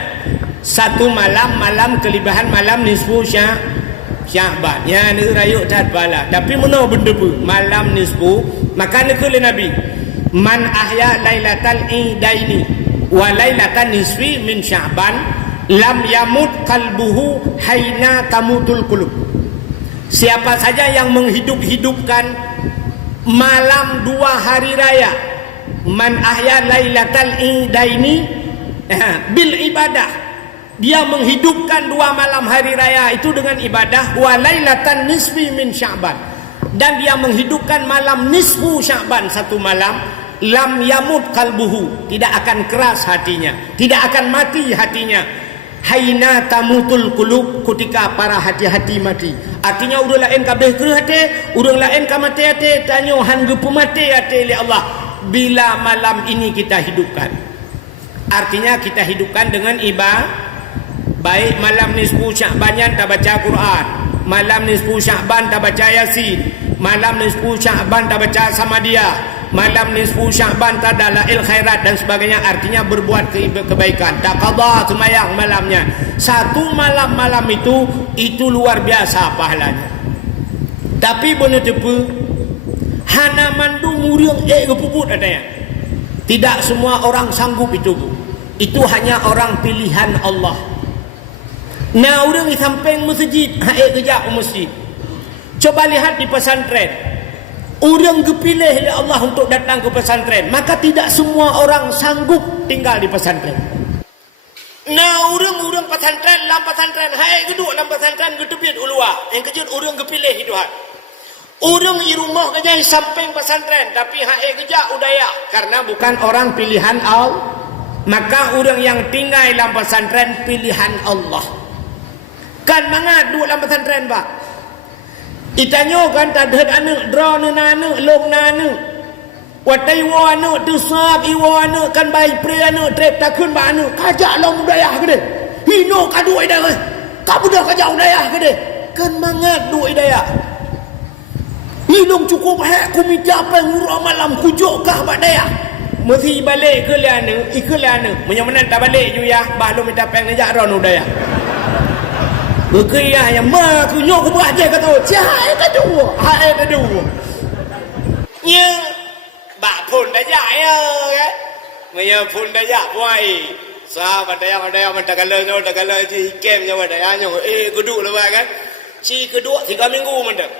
satu malam kelebihan malam nisfu Sya'ban. Ya ni rayuk tak bala. Tapi mana benda pun malam nisfu maka ni kele Nabi. Man ahya lailatal idaini wa lailatan nisfi min Sya'ban lam yamut qalbuhu haina tamutul qulub. Siapa saja yang menghidup-hidupkan malam 2 hari raya, man ahya lailatal idaini bil ibadah, dia menghidupkan 2 malam hari raya itu dengan ibadah, wa lailatan nisfi min Sya'ban, dan dia menghidupkan malam nisfu Sya'ban 1 malam, lam yamut qalbuhu, tidak akan keras hatinya, tidak akan mati hatinya, haina tamutul qulub, ketika para hati-hati mati. Artinya urang lain kabeh ke hati, urang lain ka mati hati, tanya han ge pemati hati oleh Allah bila malam ini kita hidupkan. Artinya kita hidupkan dengan ibadah. Baik malam nisfu Sya'ban tak baca Quran, malam nisfu Sya'ban tak baca Yasin, malam nisfu Sya'ban tak baca Samadiyah, malam nisfu Sya'ban tak dalail khairat dan sebagainya. Artinya berbuat kebaikan, tak qada semayang malamnya. 1 malam itu luar biasa pahalanya. Tapi benar tepu hana mandu muriang kepuput adanya. Tidak semua orang sanggup itu. Itu hanya orang pilihan Allah. Nah, orang di samping masjid, kejap masjid. Coba lihat di pesantren. Orang dipilih oleh Allah untuk datang ke pesantren, maka tidak semua orang sanggup tinggal di pesantren. Nah, orang pesantren, dalam pesantren, geduk dalam pesantren gedebit ulua. Yang kejut orang dipilih itu hak. Orang di rumah kerja di samping pesantren, tapi kerja udaya karena bukan orang pilihan Allah. Maka orang yang tinggal dalam pesantren pilihan Allah. Kan mangat duduk dalam pesantren pak. Itanyo kan tak ada anak draw nana long nana. Watai wana tu sab iwana kan bayi pria anak trip takun ba anak kajak long budaya ke de. Hino kadu ida. Ka budak kajak budaya ke de. Kan mangat duduk idaya. Hilong cukup hak ku minta apa ngurau malam kujuk kah bak daya. Mesti balik ke liana, ikut liana. Menyamanan tak balik ju ya, bah lu minta peng nejak ron udaya. Berkaya yang ma ku nyok ku buat je kata, "Cai kedua, hai kedua." Nya bak pun dajak ya kan. Menya pun dajak puai. Sahabat daya mentakala ji kem nya daya nya kedua lah kan. Si kedua 3 minggu mendak.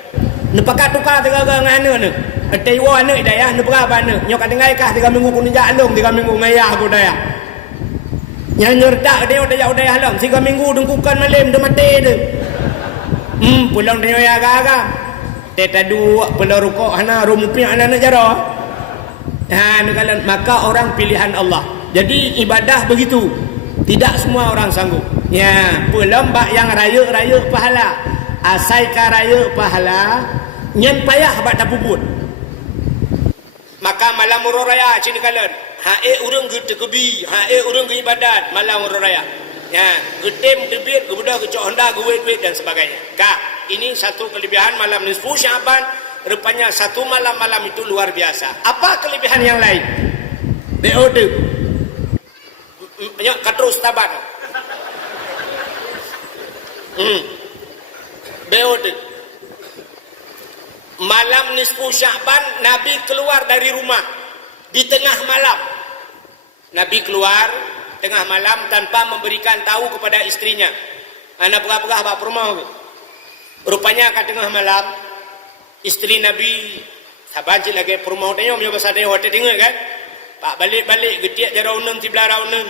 Nepakat tukar 3 ngana ne. Atai wa ne daya ne berapa ne. Nyok dengai kah 3 minggu ku nejak long 3 minggu ngayah ku daya. Yang nyerdak dia udaya halang 3 minggu dengkukan malam dah mati dia. Pulang dia ya gaga. Teta dua pulang rukuk hana rumpi anak jara. Ha nekalan maka orang pilihan Allah. Jadi ibadah begitu. Tidak semua orang sanggup. Ya, pulang bak yang raya pahala. Asai ka raya pahala nyen payah bak tapuput. Maka malam raya cini kalan. Urang ke tekebi, urang ke ibadat malam raya. Ya, getem debit, kemudian ke Honda, ke wet dan sebagainya. Kak, ini satu kelebihan malam nisfu Sya'ban. Rupanya satu malam itu luar biasa. Apa kelebihan yang lain? BOD. Banyak katrus taban. BOD. Malam nisfu Sya'ban Nabi keluar dari rumah di tengah malam. Nabi keluar tengah malam tanpa memberikan tahu kepada istrinya. Anak pegah-pegah bak rumah. Rupanya kat tengah malam istri Nabi saban cik lagi rumah tanya menyoba sadai hotel tengok kan. Pak balik getiak jarau nun sebelah raunan.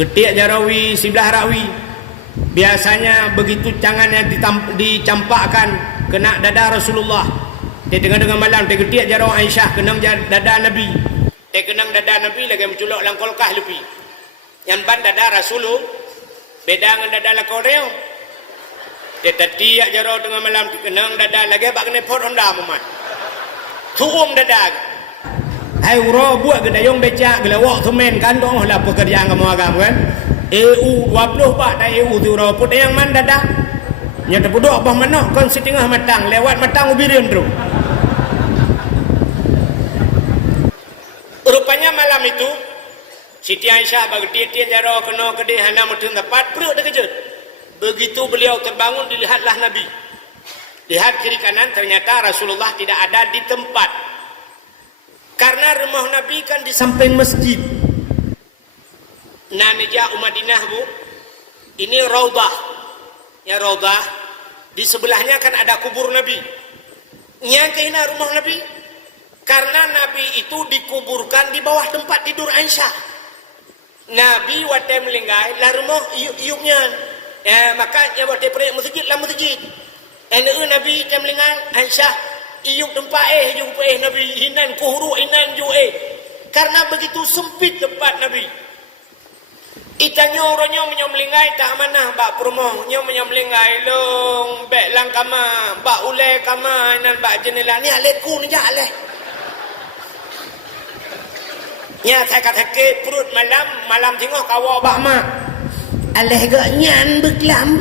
Getiak jarawi sebelah rawi. Biasanya begitu tangannya dicampakkan kena dada Rasulullah. Dia tengah malam dia getiak jarau Aisyah kena dada Nabi. Dia kenang dada Nabi lagi menculok langkolkah lebih. Yang ban dada Rasulullah beda dengan dada lakau dia. Dia tetiak jarau tengah malam dikenang dada lagi bak kena pot Honda mumat. Tuum dada. Hai uro buat gedayong becak gelawak semen kantong lah pekerjaan kamu agam kan. EU 20 pak dah EU tu uro put yang man dada. Nya tepuduk apa mana kon setengah matang lewat matang ubirin tu. malam itu Siti Aisyah bagi dia jaro kena kedih hana mutun tepat perut dia kejut. Begitu beliau terbangun dilihatlah Nabi. Lihat kiri kanan ternyata Rasulullah tidak ada di tempat. Karena rumah Nabi kan di samping masjid. Nah Nija Madinah bu, ini Raudah. Ya Raudah. Di sebelahnya kan ada kubur Nabi. Nyangkehna rumah Nabi. Karena Nabi itu dikuburkan di bawah tempat tidur Aisyah. Nabi waktu melinggai lah rumah iuknya. Maka ya waktu pergi masjid lah masjid. Nabi waktu melinggai Aisyah iuk tempat jumpa Nabi hinan kuhuru hinan ju karena begitu sempit tempat Nabi. Itanya orangnya menyamlingai tak mana bak promo nyo menyamlingai long bek lang kama bak ule kama nan bak jenela ni aleku ni jale. Nya saya kata ke perut malam tengok kawa bak mak. Aleh gak nyan beklam.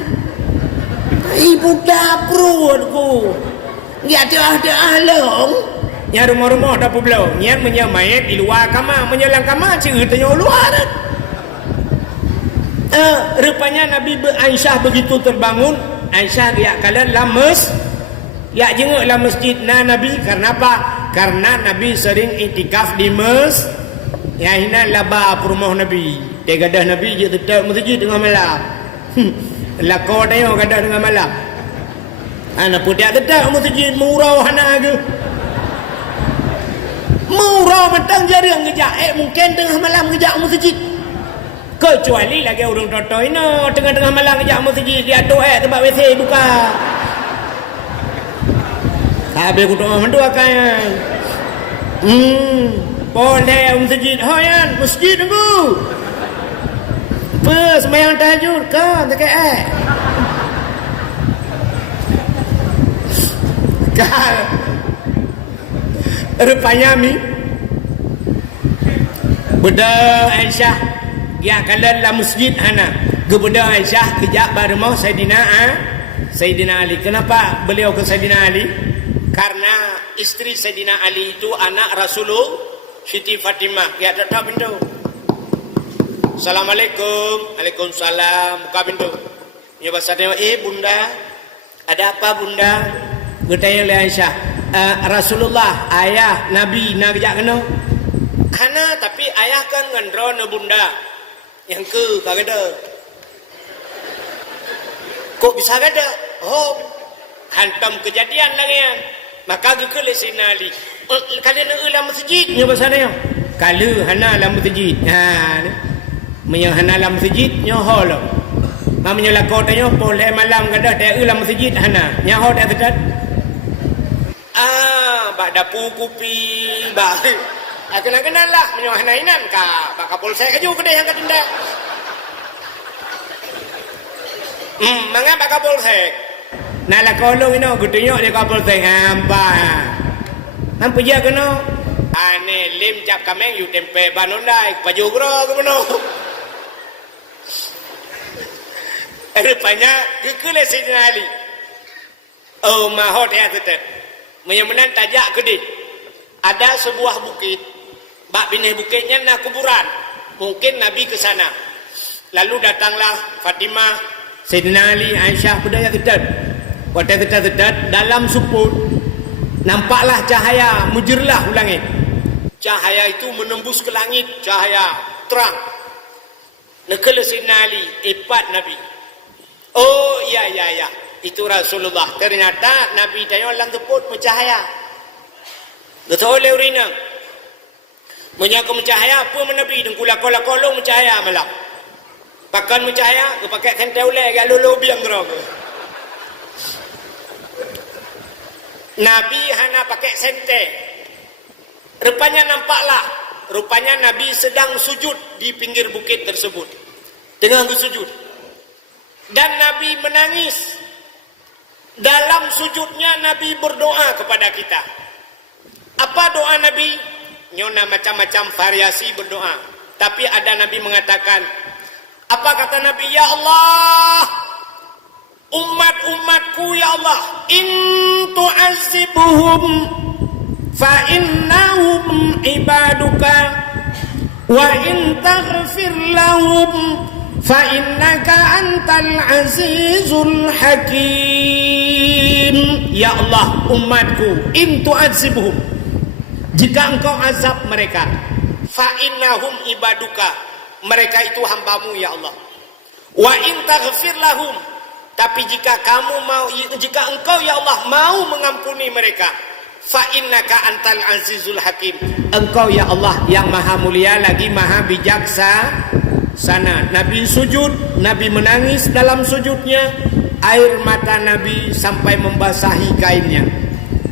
Ibu dapur ku. Ya ada long. Nya rumah-rumah dapur belau. Nya menyamai di luar kama menyelang kama ceritanya luar. Rupanya Nabi Aisyah begitu terbangun. Aisyah dia kalian lames. Ya jenguk lah masjid Nabi. Karena apa? Karena Nabi sering iktikaf di ya hina laba rumah Nabi. Dia gadah Nabi je tetap masjid tengah malam. Lakau tengok gadah tengah malam. Anak pun dia tetap masjid murau hana ke. Murau mentang jarang ngejak. Mungkin tengah malam ngejak masjid. Kecuali lagi orang toto ini tengah-tengah malam ngejak masjid dia tu tempat WC buka. Habis aku doa mendoakan. Boleh masjid hoyan masjid tunggu. Sembahyang tahajud kan tak rupanya mi budak Aisyah ya kalau dalam masjid hana kebudak Aisyah kejap baru mau Sayyidina Ali. Kenapa beliau ke Sayyidina Ali? Karena istri Sayyidina Ali itu anak Rasulullah Siti Fatimah. Ya tetap pintu. Assalamualaikum. Waalaikumsalam. Buka pintu. Ya bahasa dia, bunda, ada apa bunda? Bertanya oleh Aisyah. Rasulullah, ayah, Nabi, nak kejak kena? Hana, tapi ayah kan ngandro na bunda. Yang ke, kagak ada. Kok bisa kagak? Oh, hantam kejadian lagi ya. Maka ke Sayyidina Ali. Kalian ulah masjid nya bahasa dia. Kalau hana dalam masjid. Menyang hana dalam masjid nya hol. Mamanya lakau tanya boleh malam kada dia ulah masjid hana. Nya hol dia tedat. Bak dapu kopi, bak. Kenal lah menyang hana inan ka. Bak kapol saya kaju kedai yang katunda. Mangga bak kapol saya. Nah lakau long ino gudenya dia kapol saya hamba. Nampu dia kena ane lim cap kameng yu tempe banondai pajugro ke mano. Rupanya gekele Sayyidina Ali. Oh mahot ya tetep. Menyemenan tajak gede. Ada sebuah bukit. Bak binih bukitnya na kuburan. Mungkin Nabi ke sana. Lalu datanglah Fatimah, Sayyidina Ali, Aisyah budaya tetep. Pada tetep dalam suput. Nampaklah cahaya mujirlah langit. Cahaya itu menembus ke langit, cahaya terang. Nekala Sayyidina Ali, ipat Nabi. Oh ya, itu Rasulullah. Ternyata Nabi tanya lang teput mencahaya. Betul oleh urina. Menyaka mencahaya apa Nabi dan kula-kula-kolong mencahaya malam. Pakan mencahaya, kepakai kentau oleh gak lulu biang gerok. Nabi hana pakai sente. Rupanya nampaklah. Rupanya Nabi sedang sujud di pinggir bukit tersebut. Tengah bersujud. Dan Nabi menangis. Dalam sujudnya Nabi berdoa kepada kita. Apa doa Nabi? Nyona macam-macam variasi berdoa. Tapi ada Nabi mengatakan. Apa kata Nabi? Ya Allah. Umat-umatku ya Allah, in tu'azibuhum fa innahum ibaduka wa in taghfir lahum fa innaka antal azizul hakim. Ya Allah, umatku, in tu'adzibhum, jika engkau azab mereka, fa innahum ibaduka, mereka itu hambamu ya Allah. Wa in taghfir lahum, tapi jika engkau ya Allah mau mengampuni mereka, fa innaka antal azizul hakim, engkau ya Allah yang maha mulia lagi maha bijaksana. Nabi sujud, Nabi menangis dalam sujudnya, air mata Nabi sampai membasahi kainnya.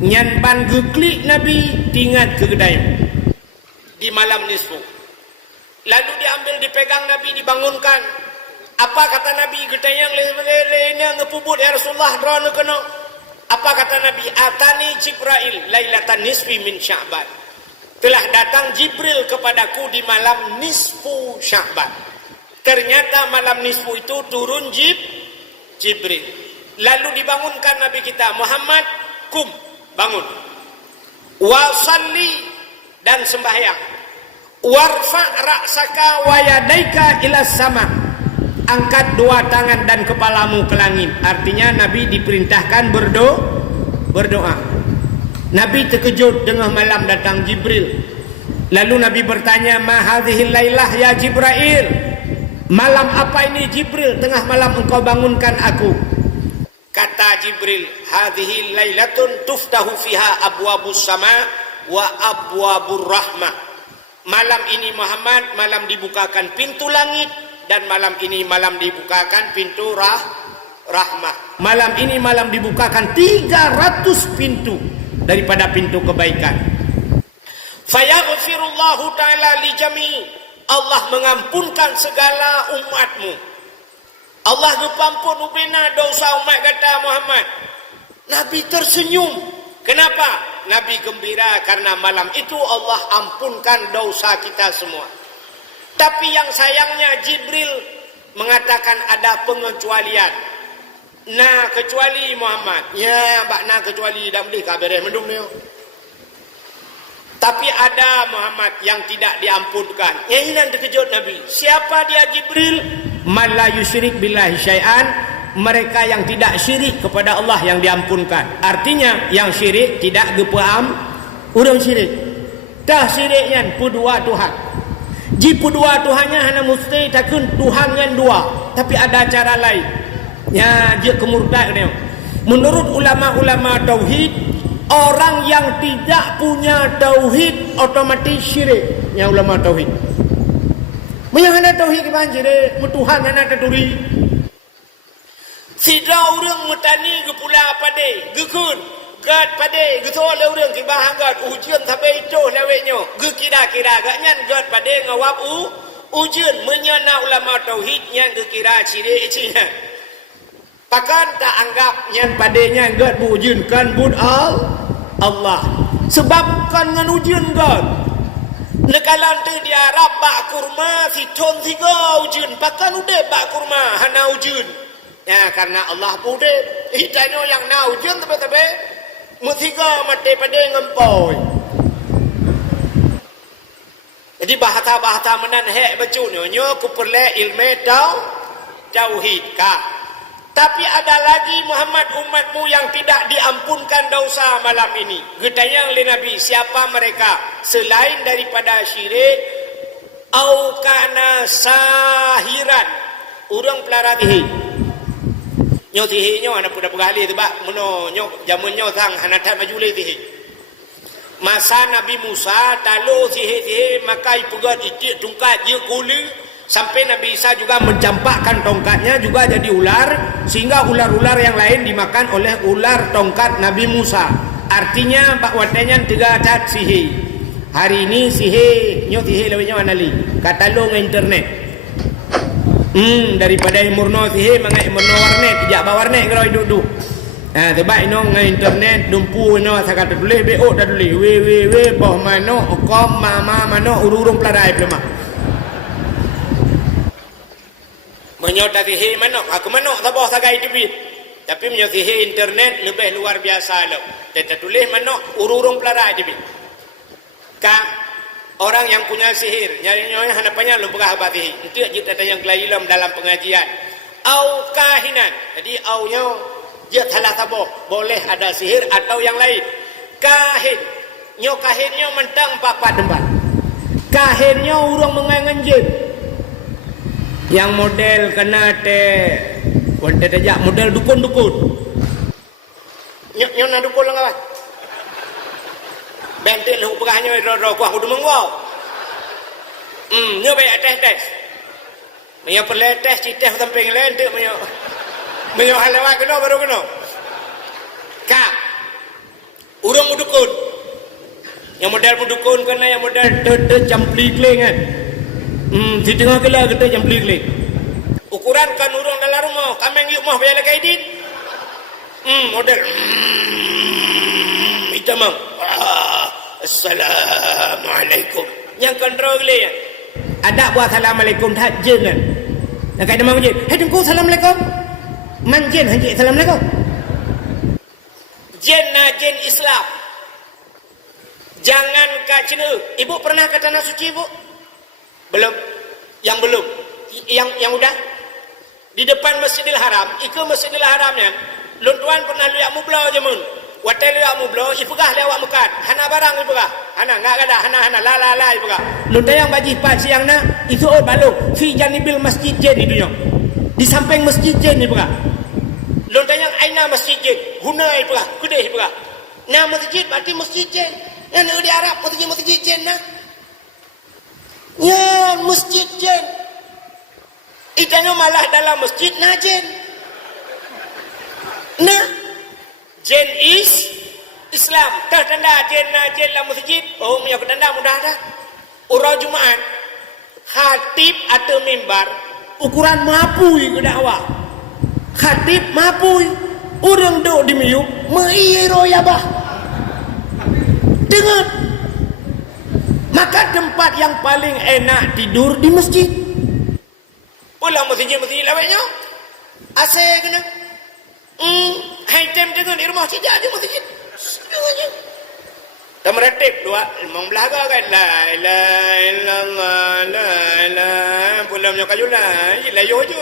Nyan ban geklik Nabi tingat ke gedai di malam nisfu. Lalu diambil, dipegang Nabi, dibangunkan. Apa kata Nabi? Gedai yang lainnya ngepubut ya Rasulullah, drone kena. Apa kata Nabi? Atani Jibril lailatan nisfi min Sya'ban. Telah datang Jibril kepadaku di malam nisfu Sya'ban. Ternyata malam nisfu itu turun Jibril. Lalu dibangunkan Nabi kita, Muhammad, kum, bangun. Wasalli, dan sembahyang. Warfa' ra'saka wa yadaika ila sama. Angkat dua tangan dan kepalamu ke langit. Artinya Nabi diperintahkan berdoa. Nabi terkejut dengan malam datang Jibril. Lalu Nabi bertanya, ma hadhil lailah ya Jibril? Malam apa ini Jibril? Tengah malam engkau bangunkan aku. Kata Jibril, hadhihi lailatun tuftahu fiha abwabus sama wa abwabur rahmah. Malam ini Muhammad, malam dibukakan pintu langit, dan malam ini malam dibukakan pintu rahmah. Malam ini malam dibukakan 300 pintu daripada pintu kebaikan. Fayaghfirullahu ta'ala li jami', Allah mengampunkan segala umatmu. Allah gepampun ubena dosa umat kata Muhammad. Nabi tersenyum. Kenapa? Nabi gembira karena malam itu Allah ampunkan dosa kita semua. Tapi yang sayangnya Jibril mengatakan ada pengecualian. Nah, kecuali Muhammad. Ya, bakna kecuali dak boleh ka beres mendung ni. Tapi ada Muhammad yang tidak diampunkan. Yang ini terkejut Nabi. Siapa dia Jibril? Man la yusyrik billahi syai'an, mereka yang tidak syirik kepada Allah yang diampunkan. Artinya yang syirik tidak gepaam urang syirik. Dah syiriknya pudua Tuhan. Jipu dua Tuhannya hanya mesti takun Tuhan yang dua, tapi ada cara lain. Ya, dia kemurtad dia. Menurut ulama-ulama tauhid, orang yang tidak punya tauhid otomatis syirik. Yang ulama tauhid. Yang ada tauhid ke banjir, Tuhan hanya terturi. Sida orang metani ke pula pade, gekun, gat pade, getol le orang ke bahangat ujian sampai itu lewetnya. Ge kira-kira gaknyan gat pade ngawap ujian menyana ulama tauhid yang gekira ciri cina. Pakan tak anggap nyan padenya gat bu ujian kan bud Allah. Sebab kan ngan ujian gat. Nekalan tu dia Arab bak kurma si ton tiga ujian. Pakan udah bak kurma hana ujian. Ya, karena Allah bude hitanya yang na ujian tebe-tebe mutiga mati pada ngempoi. Jadi bahasa-bahasa menan hek becunyo nyo ku perle ilmu tauhid ka. Tapi ada lagi Muhammad umatmu yang tidak diampunkan dosa malam ini. Getayang oleh Nabi, siapa mereka? Selain daripada syirik au kana sahiran, urang pelara tihi. Nyo tihi nyo ana puda pegali tu bak meno nyo jamun nyo sang hanatat majule tihi. Masa Nabi Musa talo tihi makai pugat itik tungkat je kuli. Sampai Nabi Isa juga mencampakkan tongkatnya juga jadi ular, sehingga ular-ular yang lain dimakan oleh ular tongkat Nabi Musa. Artinya pak watanya tiga tat sihir. Hari ini sihir nyo sihir lawanya manali kata lo internet. Daripada murno sihir mangai murno warnet tidak bawa warnet kalau duduk. Nah, sebab ino ngai internet dumpu ino sakat tulis bo dah tulis www boh mano kom mama mano ururung pelarai plemah. Menyota sihir manok, aku manok tabah sagai debit. Tapi menyota sihir internet lebih luar biasa lo. Dia tulis manok ururung pelara debit. Ka Orang yang punya sihir, nyari-nyari hanapannya lumpah habati. Itu aja kata yang kelailam dalam pengajian. Au kahinan. Jadi aunya dia salah taboh. Boleh ada sihir atau yang lain. Kahin. Nyo kahinnya mentang papat dempat. Kahinnya urang mengangan jin. Yang model kena wanita aja model dukun-dukun. Nyo na dukun lang kawan. Bentil lu pegahnya ro kuah kudu mengwau. Nyo baik tes. Menyo perle tes citeh samping lentek menyo halawa kena baru kena. Ka. Urang dukun. Yang model dukun kena yang model campli kling kan. Di tengah kela kita campli kling. Ukuran kan urang dalam rumah, kameng yuk mah bayar lagi din. Model. Itu mah. Assalamualaikum. Yang kontrol dia. Ada buat assalamualaikum tak jin kan. Nak kata mau jin. Hei tunggu assalamualaikum. Man jin hanji assalamualaikum. Jin na jin Islam. Jangan ka Cina. Ibu pernah ke tanah suci ibu? Belum. Yang belum. Yang udah. Di depan Masjidil Haram, ikut Masjidil Haramnya. Lun tuan pernah lihat mubla je mun. Watel lihat mubla, ipegah lewat mekat. Hana barang ipegah. Hana enggak ada, hana la ipegah. Lun yang bagi pat siang na, itu balung fi janibil masjid jen itu nya. Di samping masjid jen ipegah. Lun yang aina masjid jen, huna ipegah, gede ipegah. Nah masjid berarti masjid jen. Yang di Arab masjid jen na. Ya masjid jen. Itanya malah dalam masjid na jen. Nah, jen is Islam. Tanda jen na jen dalam masjid. Oh, punya tanda mudah dah. Urang Jumaat, khatib atau mimbar ukuran mapui ke dakwah. Khatib mapui, urang duk di miyuk, meiro ya bah. Dengar. Maka tempat yang paling enak tidur di masjid. Pulang masjid lawaknya. Asal kena. Hai tem dengan di rumah tidak ada masjid. Sebenarnya. Tak meratib dua memang belaga kan la ilaha illallah la ilaha pulamnya kayu layo je.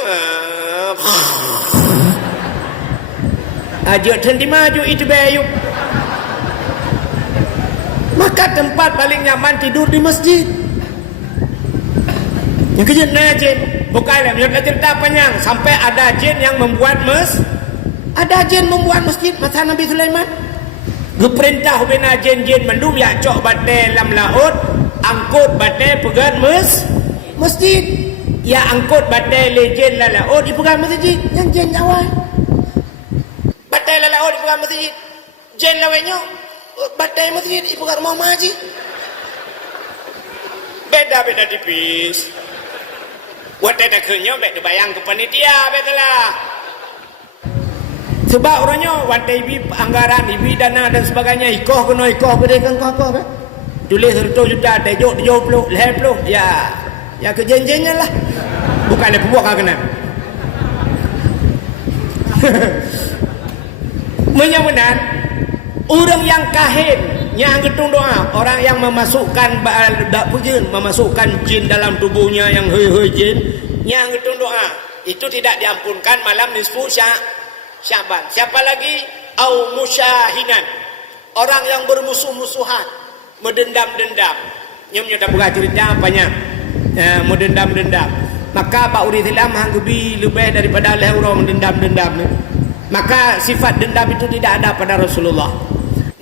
Aja tendi maju itu bayu. Maka tempat paling nyaman tidur di masjid. Yang kejut na jin. Bukanlah menurut cerita panjang sampai ada jin yang membuat ada jin membuat masjid masa Nabi Sulaiman. Geperintah bina jin-jin mendum ya cok batai lam laut, angkut batai pegang masjid. Ya angkut batai le jin la laut dipegang masjid. Yang jin awal. Batai la laut dipegang masjid. Jin lawanya batai masjid dipegang rumah haji. Beda-beda tipis. Wadah dah kenyang baik terbayang ke panitia betullah. Sebab orangnya wadah ibi anggaran, ibi dana dan sebagainya, ikoh kena ikoh berikan kau kan. Tulis 100 juta, tajuk 70, 50, ya kejenjennya lah. Bukannya pembuat kena. Menyamanan orang yang kahin, yang getung doa, orang yang memasukkan memasukkan jin dalam tubuhnya yang hei jin, yang getung doa, itu tidak diampunkan malam nisfu Syaban. Siapa lagi? Au musyahinan. Orang yang bermusuh-musuhan, mendendam-dendam. Nyomnya dah buka cerita apanya? Mendendam-dendam. Maka Pak Uri Thilam hanggubi lebih daripada oleh orang mendendam-dendam. Maka sifat dendam itu tidak ada pada Rasulullah.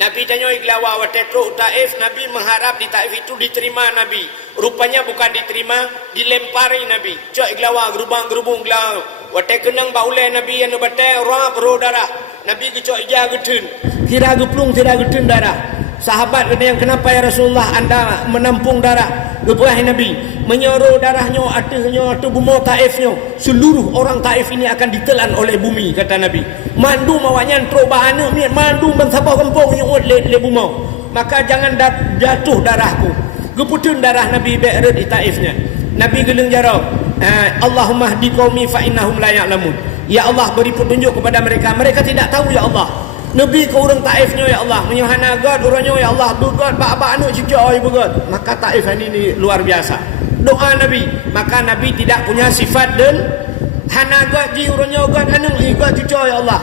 Nabi tanya iglawa wa tetru Taif, Nabi mengharap di Taif itu diterima Nabi. Rupanya bukan diterima, dilempari Nabi. Cok iglawa gerubang-gerubung glaw. Wa tekenang baulai Nabi yang batai rap ro darah. Nabi gecok ija getun. Kira geplung kira getun darah. Sahabat kena yang kenapa ya Rasulullah anda menampung darah? Gebrahi Nabi menyuruh darahnya atau bumi Taifnya. Seluruh orang Taif ini akan ditelan oleh bumi, kata Nabi. Mandu mawanya terobahana ni mandu bensabah kempung yang le bumi. Maka jangan jatuh darahku. Geputun darah Nabi be'red di Taifnya. Nabi geleng jarau. Allahumma hdi qaumi fa innahum la ya'lamun. Ya Allah beri petunjuk kepada mereka. Mereka tidak tahu ya Allah. Nabi ke orang Taifnya ya Allah, menyuhana God orangnya ya Allah, bergod bak-bak anak cucu oi bergod. Maka Taif ini luar biasa. Doa Nabi, maka Nabi tidak punya sifat dan hana God ji orangnya God anak li God cucu ya Allah.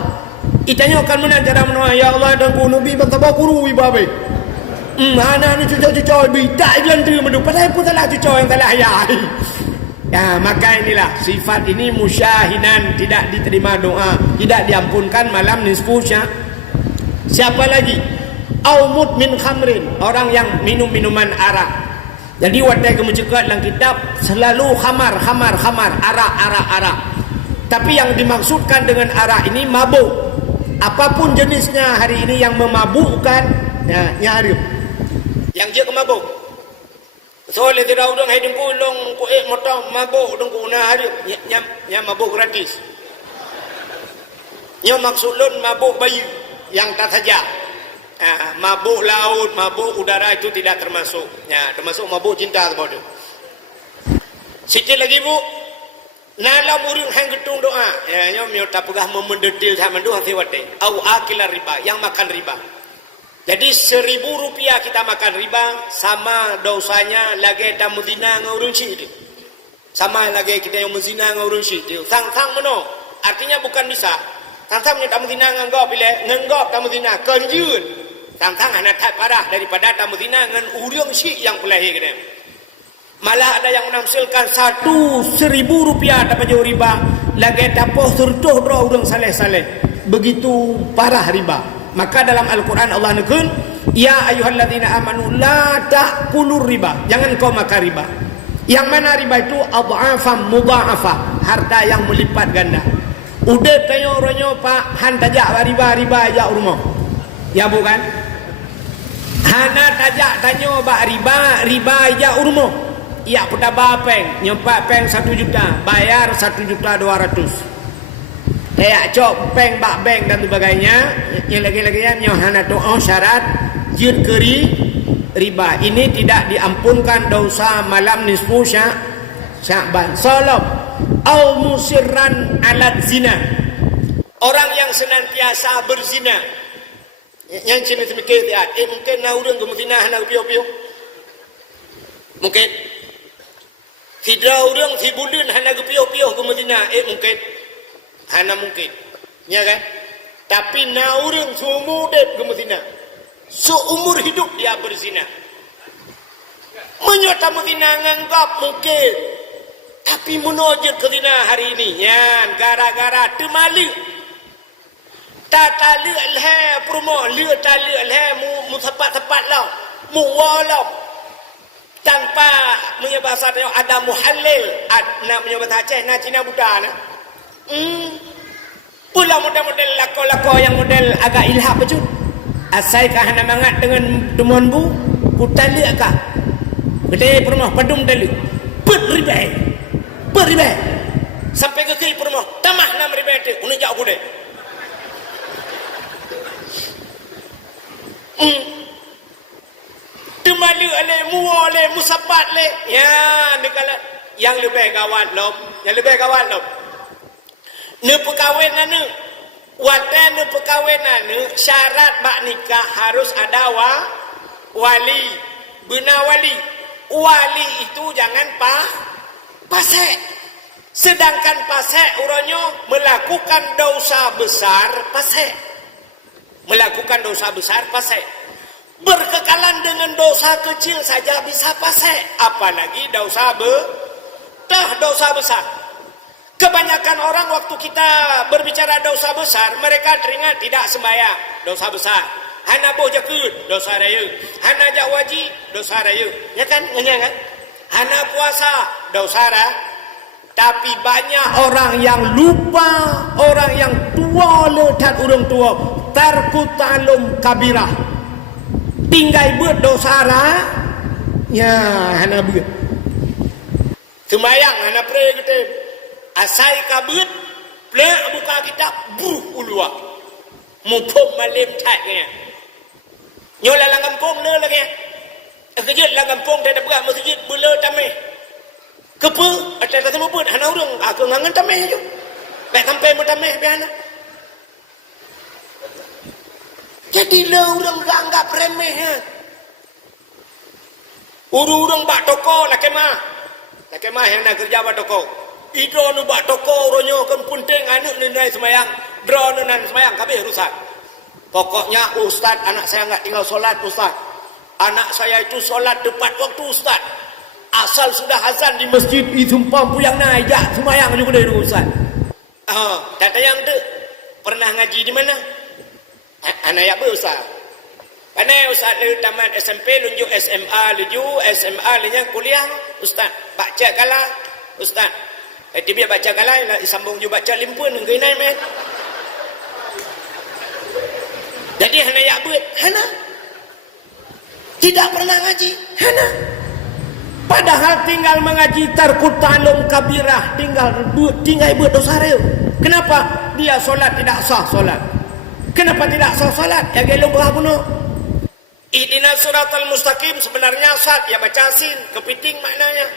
Itanya akan menang cara mendoa ya Allah dan ku Nabi bertabah guru ibabe. Hana ni cucu-cucu oi tak jalan terima madu pasal pun salah cucu yang salah ayah. Ya, maka inilah sifat ini musyahinan, tidak diterima doa, tidak diampunkan malam nisfu sya. Siapa lagi? Au mudmin khamrin, orang yang minum minuman arak. Jadi watai kemuncakkan dalam kitab selalu khamar, arak. Tapi yang dimaksudkan dengan arak ini mabuk. Apapun jenisnya hari ini yang memabukkan, ya, nyari. Yang dia kemabuk. Soalnya tidak udang hai dengku long ku motor mabuk dengku na hari nya mabuk gratis. Nya maksud lon mabuk bayi yang tak saja. Mabuk laut, mabuk udara itu tidak termasuk. Ya, termasuk mabuk cinta sebab. Sikit lagi Bu. Nalam urang hang getung doa. Ya, nya mio tak pegah memendetail sama doa sewate. Au akila riba, yang makan riba. Jadi 1.000 rupiah kita makan riba sama dosanya lagi dah muzina dengan orang syik. Sama lagi kita yang muzina dengan orang syik. Sang-sang meno. Artinya bukan bisa. Sang-sang yang tak muzina dengan kau bila ngenggop tak muzina kenjun. Sang-sang anak tak parah daripada tak muzina dengan orang syik yang pelahir kena. Malah ada yang menamsilkan 1.000 rupiah dapat jauh riba lagi dapat sertuh doa orang saleh-saleh. Begitu parah riba. Maka dalam Al-Quran Allah nekun, ya ayyuhalladzina amanu la ta'kulur riba. Jangan kau makan riba. Yang mana riba itu adhafan mudha'afah, harta yang melipat ganda. Udah tanya orangnya Pak, han tajak riba aja rumah. Ya bukan? Hana tajak tanya bak riba aja rumah. Ya putar bapeng, nyempak peng 1 juta, bayar 1.200.000. Kayak cok peng bak bank dan sebagainya. Yang lagi-lagi yang hana doa syarat jir keri riba. Ini tidak diampunkan dosa malam nisfu Sya'ban. Salam au musirran alat zina, orang yang senantiasa berzina. Yang sini semikir lihat, mungkin na urang gemezina hana piu-piu. Mungkin tidak urang si bulan hana piu-piu gemezina, mungkin hana mungkin, ya kan? Tapi na urang seumur hidup gemezina, seumur hidup dia berzina. Menyata mezina nganggap mungkin, tapi menojek ke zina hari ini, ya, gara-gara temali. Tata lihat leh promo, lihat leh mu tepat lah, mu walau tanpa menyebasa ada muhallil, nak menyebasa Aceh, nak Cina Buddha na. Pula model-model lako-lako yang model agak ilham becut. Asai kah hana mangat dengan temuan bu, kutali akak. Gede permah padum dali. Beribai. Sampai ke kiri permah, tamah 6 ribu itu, uni jauh gede. Temali oleh muo oleh musabat le. Ya, negala yang lebih gawat lom, Ne perkahwinan ne, wadah ne perkahwinan ne, syarat bak nikah harus ada wali, benar wali. Wali itu jangan pasek. Sedangkan pasek orangnya melakukan dosa besar pasek. Berkekalan dengan dosa kecil saja bisa pasek, apalagi dosa besar. Kebanyakan orang waktu kita berbicara dosa besar, mereka teringat tidak sembahyang, dosa besar. Hana boh jakut, dosa raya. Hana jak wajib, dosa raya. Ya kan? Kan? Hana puasa, dosa raya. Tapi banyak orang yang lupa, orang yang tua letat orang tua, tarku ta'lum kabirah. Tinggal buat dosa raya. Ya, hana buat. Sembahyang, hana pray kita. Asai kabut, plek buka kitab, buh ulua. Mumpung malim tatnya. Nyola lang kampung le lagi. Kejut lang kampung tak ada berat masjid bela tameh. Kepa, ada tak sebut hana urang aku ngangan tameh aja. Baik sampai mu tameh biana. Jadi lah orang anggap remeh ya. Urung-urung bak toko nak kemah yang nak kerja bak toko. Itu nu bak toko ronyo kan penting anak nilai semayang, drone nan semayang kabeh rusak. Pokoknya ustaz, anak saya enggak tinggal solat ustaz. Anak saya itu solat tepat waktu ustaz. Asal sudah azan di masjid itu pampu yang naik semayang juga dari ustaz. Kata yang tu pernah ngaji di mana? Anak ya ustaz. Pandai ustaz le tamat SMP lunjuk SMA luju SMA le kuliah ustaz. Baca kalah ustaz. Dia baca kalah nak sambung juga baca limpun ngai men. Jadi hana ya buat hana. Tidak pernah ngaji hana. Padahal tinggal mengaji tarkut ta'allum kabirah, tinggal buat dosa reu. Kenapa dia solat tidak sah solat? Kenapa tidak sah solat? Ya gelong berah bunuh. Ihdinas siratal mustaqim sebenarnya sat ya baca sin, kepiting maknanya.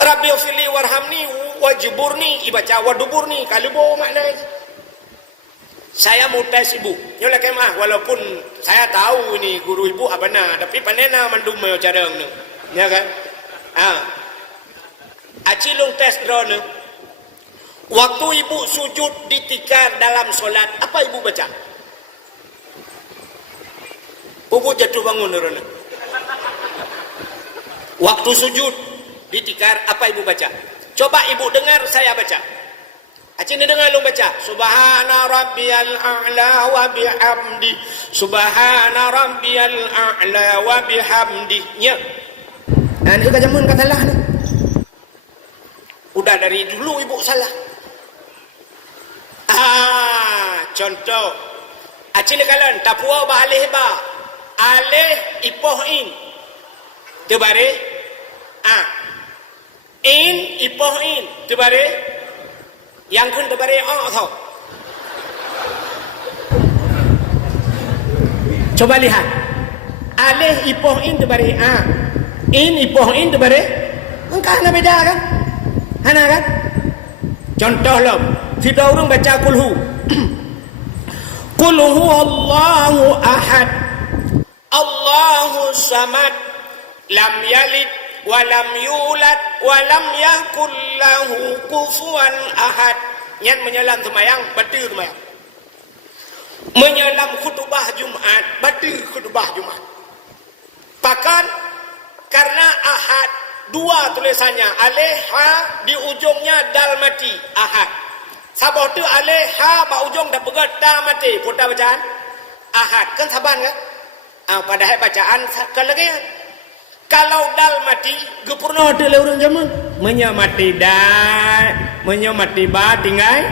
Rabbi fili warhamni wajburni ibaca waduburni kalibo maknanya. Saya mau tes ibu, nyolah kemah walaupun saya tahu ini guru ibu abana, tapi panena mandum mayo careng nu. Ya kan? Acilung tes drone. Waktu ibu sujud ditikar dalam solat, apa ibu baca? Ibu jatuh bangun drone. Waktu sujud ditikar, apa ibu baca? Coba ibu dengar saya baca. Acing dengar lu baca. Subhana rabbiyal a'la wa bihamdi. Subhana rabbiyal a'la wa bihamdi. Nya. Nah, ini kan jamun kata salah nih. Udah dari dulu ibu salah. Contoh. Acing kalian tapua ba alih ba. Alih ipohin. Tebare. In ipohin. Tebare. Yang kun tebare tau. Coba lihat. Alih ipohin tebare in ipohin tebare. Engkau nak beda kan? Hana kan? Contoh lo, kita orang baca kulhu. Kulhu Allahu ahad. Allahu samad. Lam yalid walam yulad walam yakul lahu kufuwan ahad. Nyan menyelam semayang batil semayang. Menyelam khutbah Jumat batil khutbah Jumat. Bahkan karena ahad dua tulisannya alih ha di ujungnya dal mati ahad. Sabah tu alih ha ba ujung dah pegat dal mati putar bacaan ahad kan saban kan? Padahal bacaan kelegian. Kalau dal mati, gepurno ada le orang zaman. Menyamati dai, menyamati ba tinggal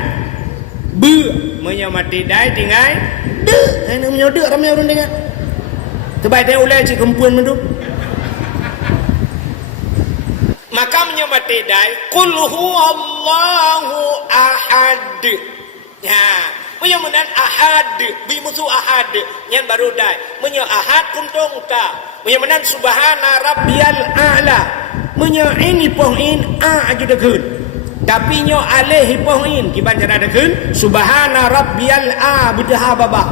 bu, menyamati dai tinggal de. Ini menyodek ramai orang dengar. Terbaik dia ulai cik kempuan mendu. Maka menyamati dai, qul huwallahu ahad. Ya, menyamudan ahad, bi musuh ahad, yang baru dai. Menyo ahad kuntung ta. Menyamudan subhana rabbiyal a'la. Menyo ini pohin aja dekun. Tapi nyo alih pohin kiban cara dekun subhana rabbiyal budah baba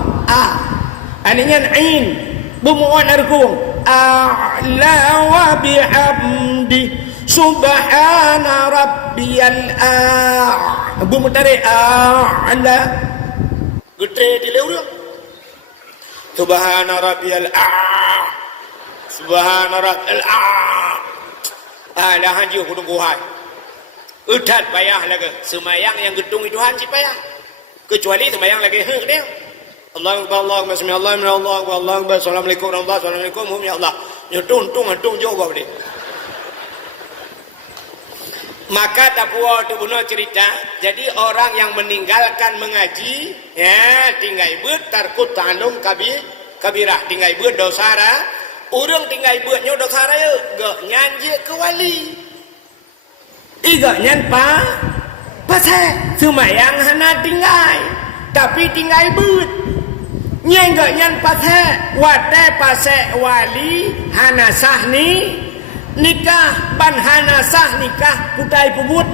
aninya ain bumuan arkung a'la wa bihamdi subhana rabbiyal bumutare a'la gede di leureung subhana rabbiyal subhana rabbiyal dah hanji hudung kuhai udat payah lagi semayang yang gedung itu hanji payah kecuali semayang lagi dia Allahu akbar Allahu akbar bismillah Allahu akbar Allahu akbar assalamualaikum warahmatullahi wabarakatuh ya Allah nyetung jawab dia. Maka tapua tu bunuh cerita jadi orang yang meninggalkan mengaji ya tinggal beut tarkut ta'allum kabirah tinggal beut dosara urang tinggal beutnya dosara ye gak nyanji ke wali iga nyan pasal semayang hana tinggal tapi tinggal beut nyan gak nyan pasal wate pasal wali hana sah ni nikah ban hana sah nikah putai pubut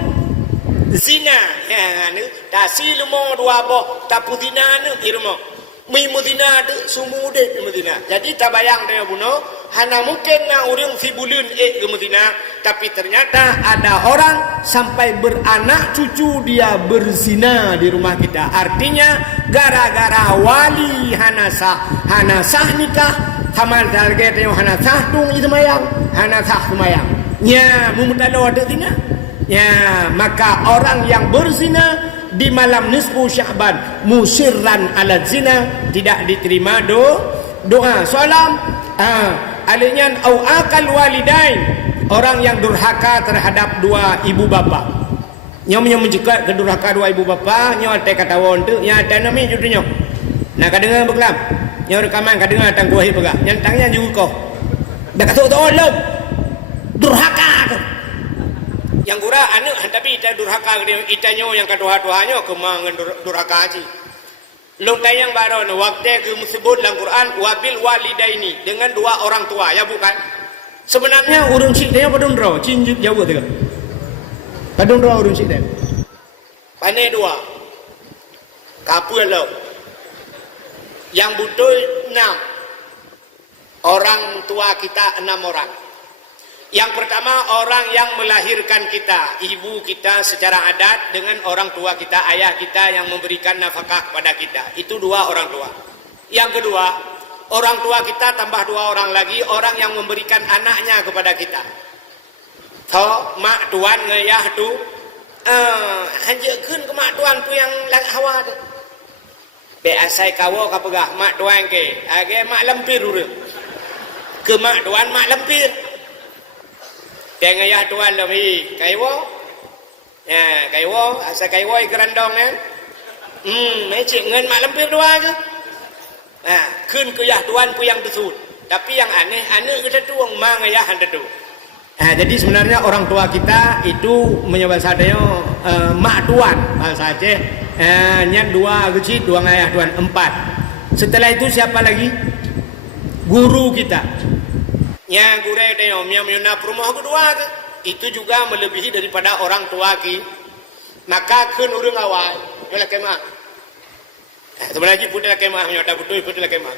zina ya anu tasi lumo dua boh tapu zina anu irmo mi Medina tu semua dek di Medina. Jadi tak bayang dia bunuh, hana mungkin nak orang fibulun ke Medina, tapi ternyata ada orang sampai beranak cucu dia berzina di rumah kita. Artinya gara-gara wali hana sah nikah, kamal target yang hana sah tung itu mayang, hana sah mayang. Nya mumutalo ada zina. Ya, maka orang yang berzina di malam nisfu Sya'ban musirran ala zina tidak diterima doa. Soalan alinyan au akal walidain, orang yang durhaka terhadap dua ibu bapa. Nyom menjekat ke durhaka dua ibu bapa, nyo te kata won tu, nya ada nami judunya. Nak kadengar beklam. Nyo rekaman kadengar tang kuah pegak. Nyantangnya juga kau. Dak kata tolong. Durhaka tu. Yang gura anu tapi ita durhaka dia itanyo yang kaduha-duhanyo kemangan durhaka haji. Long tayang baron waktu ke disebut dalam Quran wabil walidaini, dengan dua orang tua, ya bukan? Sebenarnya urang cik dia padundro, cinjuk jauh tu. Padundro urang cik dia. Pane dua. Kapul lo. Yang butuh 6. Orang tua kita 6 orang. Yang pertama orang yang melahirkan kita, ibu kita secara adat dengan orang tua kita, ayah kita yang memberikan nafkah kepada kita. Itu 2 orang tua. Yang kedua, orang tua kita tambah 2 orang lagi, orang yang memberikan anaknya kepada kita. Tho mak tuan ngayah tu hanjekeun ke mak tuan tu yang hawa tu. Be asai kawo ka pegah mak tuan ke, age mak lempir urang. Ke mak tuan mak lempir. Yang ayah tuan lebih kaiwo, ya kaiwo, asal kaiwo ikerandong kan, macam ngen mak lempir dua je, kun ke ayah tuan pu yang tersud, tapi yang aneh kita tuang mang ayah anda tu. Jadi sebenarnya orang tua kita itu menyebut sadanya mak tuan, bahasa Aceh, nyan 2 kecil, 2 ayah tuan 4. Setelah itu siapa lagi? Guru kita. Yang gure dia nyap rumah kedua ke, itu juga melebihi daripada orang tua ki. Maka keun urang awal yola kemah. Sebenarnya putih kemah nyoda betul putih kemah.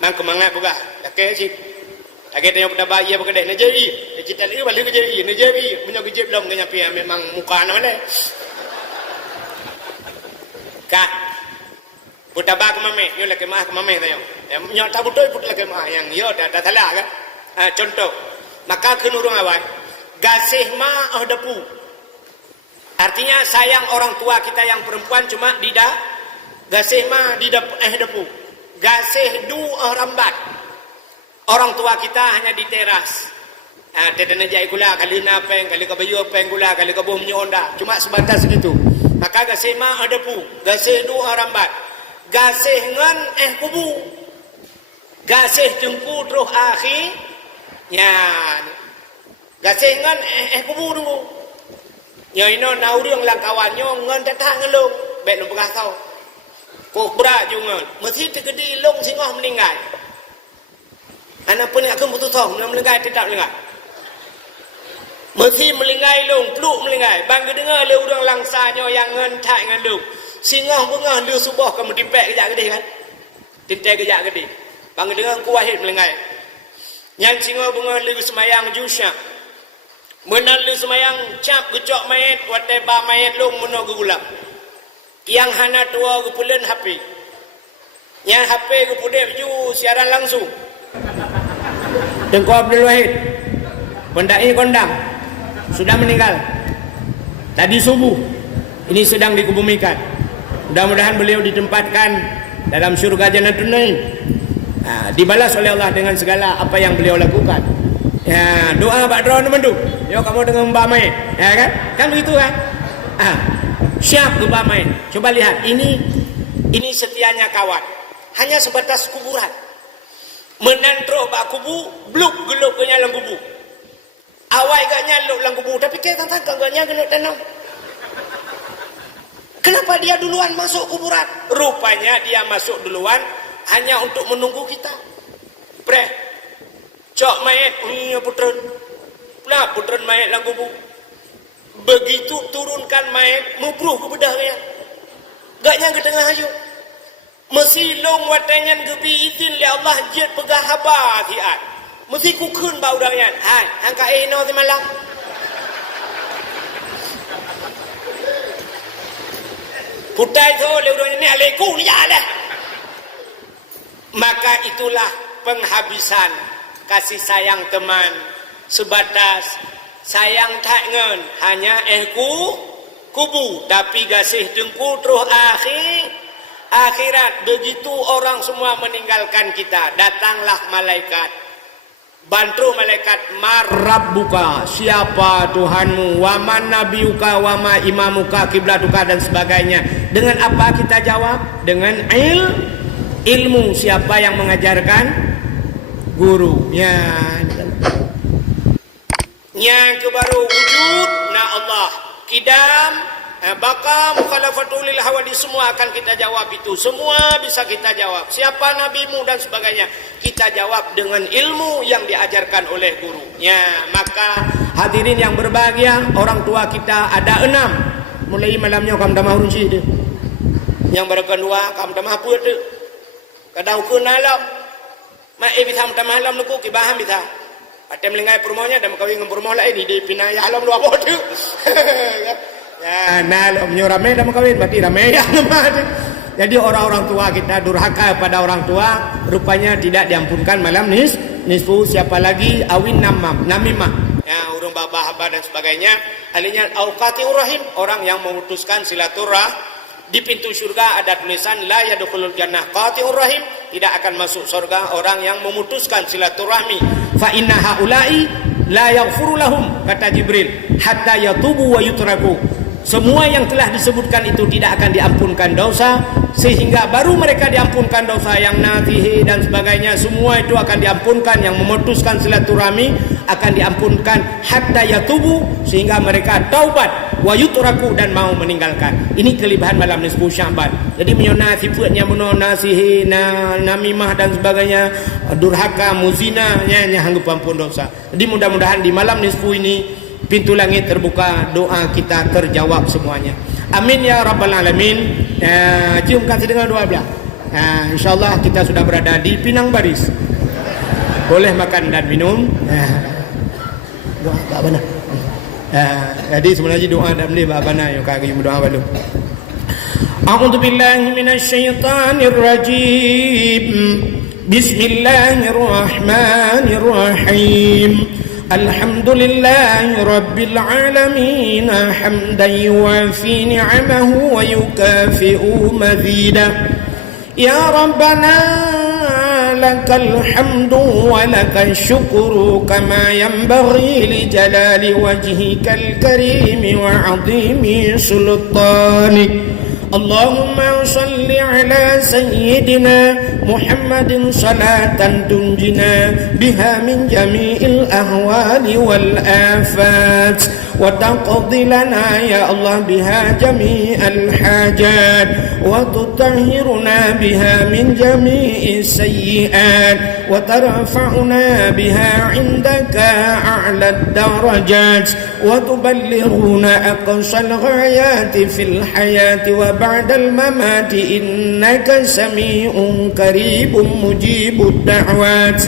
Mang kemangat buka. Lake sip. Lake dia pada bayi apa kedai najeri. Cerita ni balik najeri, najeri punya gejep belum nyampe memang muka mana. Kak. Putar bak mame, yola kemah mame tayong. Nyoda betul putih kemah yang yo dah salah kan. Contoh, maka kenurung awal gasih ma depu, artinya sayang orang tua kita yang perempuan cuma di dah gasih ma di depu, gasih du rambat, orang tua kita hanya di teras. Tetena jai gula kali napeng kali kabayu peng gula kali kabuh nyonda, cuma sebatas segitu. Maka gasih ma depu, gasih du rambat, gasih ngan kubu, gasih jengku roh akhir. Ya, gasih ngan kubu dulu. Nya ino naurang lang kawannya ngan datang ngelong, bet lu pegah kau. Kok berat jungan, mesti tegedi long singoh meninggal. Anak pun akan putus tong, meninggal tidak meninggal. Mesti meninggal long, peluk meninggal. Bang dengar le urang langsanyo yang ngan tak ngan long. Singoh bengah lu subuh kamu dipek kejak gede kan? Tintai kejak gede. Bang dengar ku wahid meninggal. Yang singo bunga lu semayang jusya. Menan lu semayang cap gecok mayat wate ba mayat lu meno gulam. Yang hana tua gupulen HP. Yang HP gupudep ju siaran langsung. Tengku Abdul Wahid. Pendai kondang sudah meninggal. Tadi subuh ini sedang dikebumikan. Mudah-mudahan beliau ditempatkan dalam surga Jannatul Naim. Dibalas oleh Allah dengan segala apa yang beliau lakukan. Ya, doa Pak Dron mendu. Yo kamu dengan Mbak Mai, ya kan? Kan begitu kan? Siap ke Mbak Mai. Coba lihat ini setianya kawan. Hanya sebatas kuburan. Menantro bak kubu, bluk geluk ke nyalang kubu. Awai gak nyaluk lang kubu, tapi kita tak gak nyaluk tanam. Kenapa dia duluan masuk kuburan? Rupanya dia masuk duluan hanya untuk menunggu kita. Preh, cok mayat, putren, nah putren mayat lang kubu. Begitu turunkan mayat, mubruh ke bedahnya. Gak nyangka tengah ayo. mesti long watangan gebi izin li Allah jet pegah habar tiat mesti ku khun bau dangan hai angka no ti malam putai tu le ni aleku ni lah. Maka itulah penghabisan kasih sayang teman sebatas sayang tak ngen hanya kubu tapi kasih dengku terus akhirat begitu orang semua meninggalkan kita datanglah malaikat bantu malaikat marabbuka siapa Tuhanmu wa man nabiyuka wa ma imamuka kiblatuka dan sebagainya. Dengan apa kita jawab? Dengan ilmu. Siapa yang mengajarkan? Gurunya. Yang kebaru wujud na Allah kidam baka mukhalafatul lil hawadis semua akan kita jawab itu semua bisa kita jawab siapa nabimu dan sebagainya kita jawab dengan ilmu yang diajarkan oleh gurunya. Maka hadirin yang berbahagia orang tua kita ada 6 mulai malamnya kam damah runci tu yang berkedua kam damah apa tu kadau kun alam ma bitham damah alam nuku kibaham bitha ada melengai perumahannya dan kawin dengan perumahan lain di pinaya alam lu apa tu ya nah menyorame dah kawin berarti ramai ya. Jadi orang-orang tua kita durhaka pada orang tua rupanya tidak diampunkan malam nisfu siapa lagi awin namimah ya urang babah dan sebagainya alinya auqatir rahim orang yang memutuskan silaturah di pintu surga ada tulisan la yadkhulul jannah qatir rahim tidak akan masuk surga orang yang memutuskan silaturahmi fa inna haula'i la yaghfiru lahum kata Jibril hatta yatubu wa yutraku. Semua yang telah disebutkan itu tidak akan diampunkan dosa sehingga baru mereka diampunkan dosa yang nafihi dan sebagainya semua itu akan diampunkan yang memutuskan silaturahmi akan diampunkan hatta yatubu sehingga mereka taubat wa yutraku dan mau meninggalkan. Ini kelebihan malam nisfu Sya'ban. Jadi menyona sifatnya menona nasihi namimah dan sebagainya durhaka muzina nya hanggup ampun dosa. Jadi mudah-mudahan di malam nisfu ini pintu langit terbuka, doa kita terjawab semuanya. Amin ya rabbal alamin. Cium kasih dengan doa belah. InsyaAllah kita sudah berada di Pinang Baris. Boleh makan dan minum. Doa tak benar. Jadi sebenarnya doa dan boleh benar. Yuk kaki doa balu. A'udzu billahi minasyaitonir rajim. Bismillahirrahmanirrahim. الحمد لله رب العالمين حمدا يوافي نعمه ويكافئ مزيدا يا ربنا لك الحمد ولك الشكر كما ينبغي لجلال وجهك الكريم وعظيم سلطانك اللهم صل على سيدنا محمد صلاة تنجنا بها من جميع الأهوال والآفات وتقضي لنا يا الله بها جميع الحاجات وتطهرنا بها من جميع السيئات وترفعنا بها عندك أعلى الدرجات وتبلغنا أقصى الغايات في الحياة وبعد الممات إنك سميع قريب مجيب الدعوات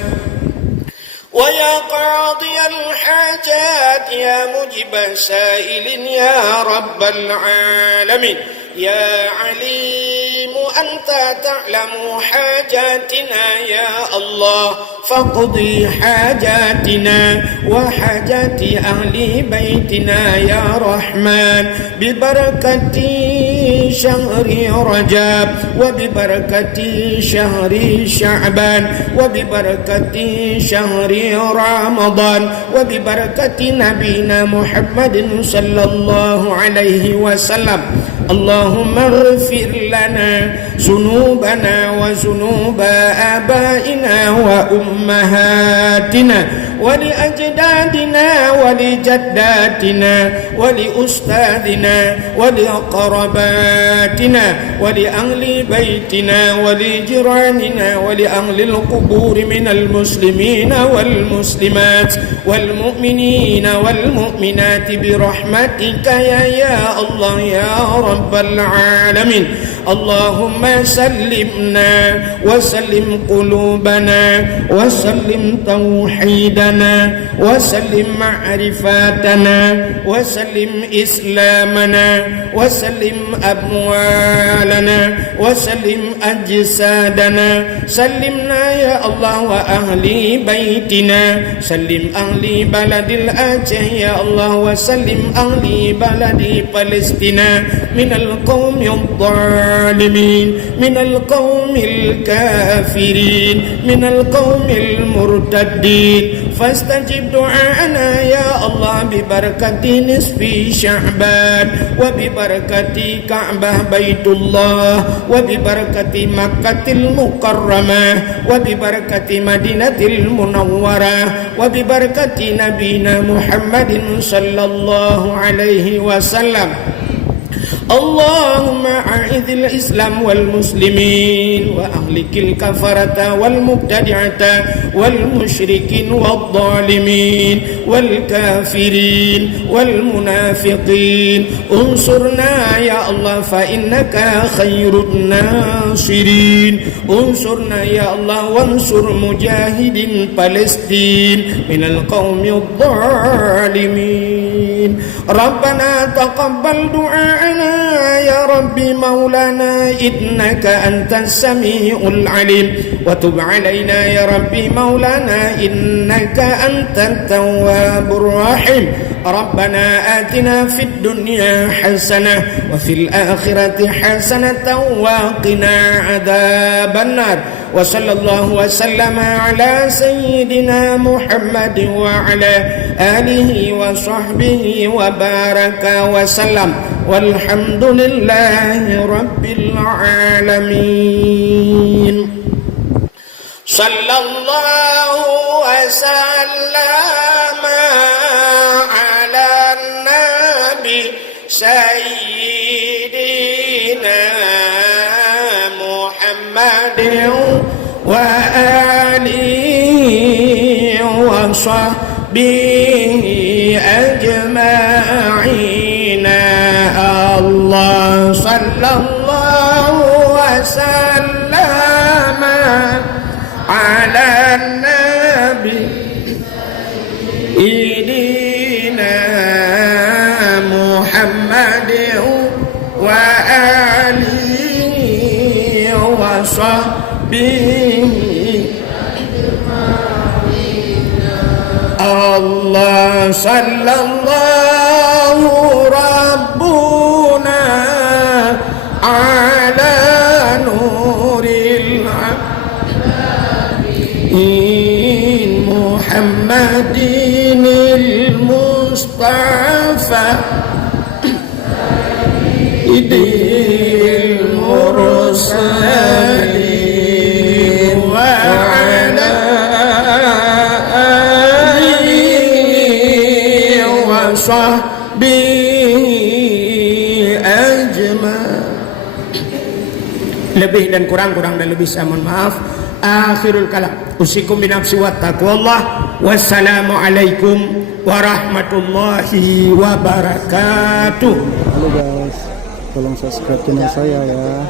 ويا قاضي الحاجات يا مجيب السائل يا رب العالمين يا عليم أنت تعلم حاجاتنا يا الله فاقضي حاجاتنا وحاجات أهل بيتنا يا رحمن ببركة شهر رجب وببركة شهر شعبان وببركة شهر رمضان وببركة نبينا محمد صلى الله عليه وسلم اللهم اغفر لنا ذنوبنا وذنوب آبائنا وأمهاتنا ولأجدادنا ولجداتنا ولأستاذنا ولأقربائنا أمواتنا ولأهل بيتنا ولجيراننا ولأهل القبور من المسلمين والمسلمات والمؤمنين والمؤمنات برحمتك يا الله يا رب العالمين. اللهم سلمنا وسلم قلوبنا وسلم توحيدنا وسلم معرفاتنا وسلم إسلامنا وسلم أموالنا وسلم أجسادنا. سلمنا يا الله وأهلي بيتنا. سلم أهلي بلد الأجه يا الله وسلم أهلي بلد فلسطين من القوم الظالمين من القوم الكافرين من القوم المرتدين. فاستجب دعاءنا يا الله ببركة نصف شعبان وببركة كعبة بيت الله وببركة مكة المكرمة وببركة مدينة المنورة وببركة نبينا محمد صلى الله عليه وسلم. اللهم أعز الإسلام والمسلمين وأهلك الكفرة والمبتدعة والمشركين والظالمين والكافرين والمنافقين. انصرنا يا الله فإنك خير الناصرين. انصرنا يا الله وانصر مجاهد فلسطين من القوم الظالمين. ربنا تقبل دعاءنا يا ربي مولانا إنك أنت السميع العليم وتب علينا يا ربي مولانا إنك أنت التواب الرحيم. ربنا آتنا في الدنيا حسنة وفي الآخرة حسنة وقنا عذاب النار. وصلى الله وسلم على سيدنا محمد وعلى آله وصحبه وبارك وسلم والحمد لله رب العالمين. صلى الله وسلم على النبي سيدنا محمد وآله وصحبه أجمعين. الله صلى الله وسلم على النبي سيدنا محمد وآله وصحبه الله صلى الله ربنا على نور العالمين محمد المصطفى المرسلين وعلى sahbihi ajma. Lebih dan kurang dan lebih saya mohon maaf. Akhirul kalam usikum binafsi wa taqwallah. Wassalamualaikum warahmatullahi wabarakatuh. Halo guys, tolong subscribe channel saya ya.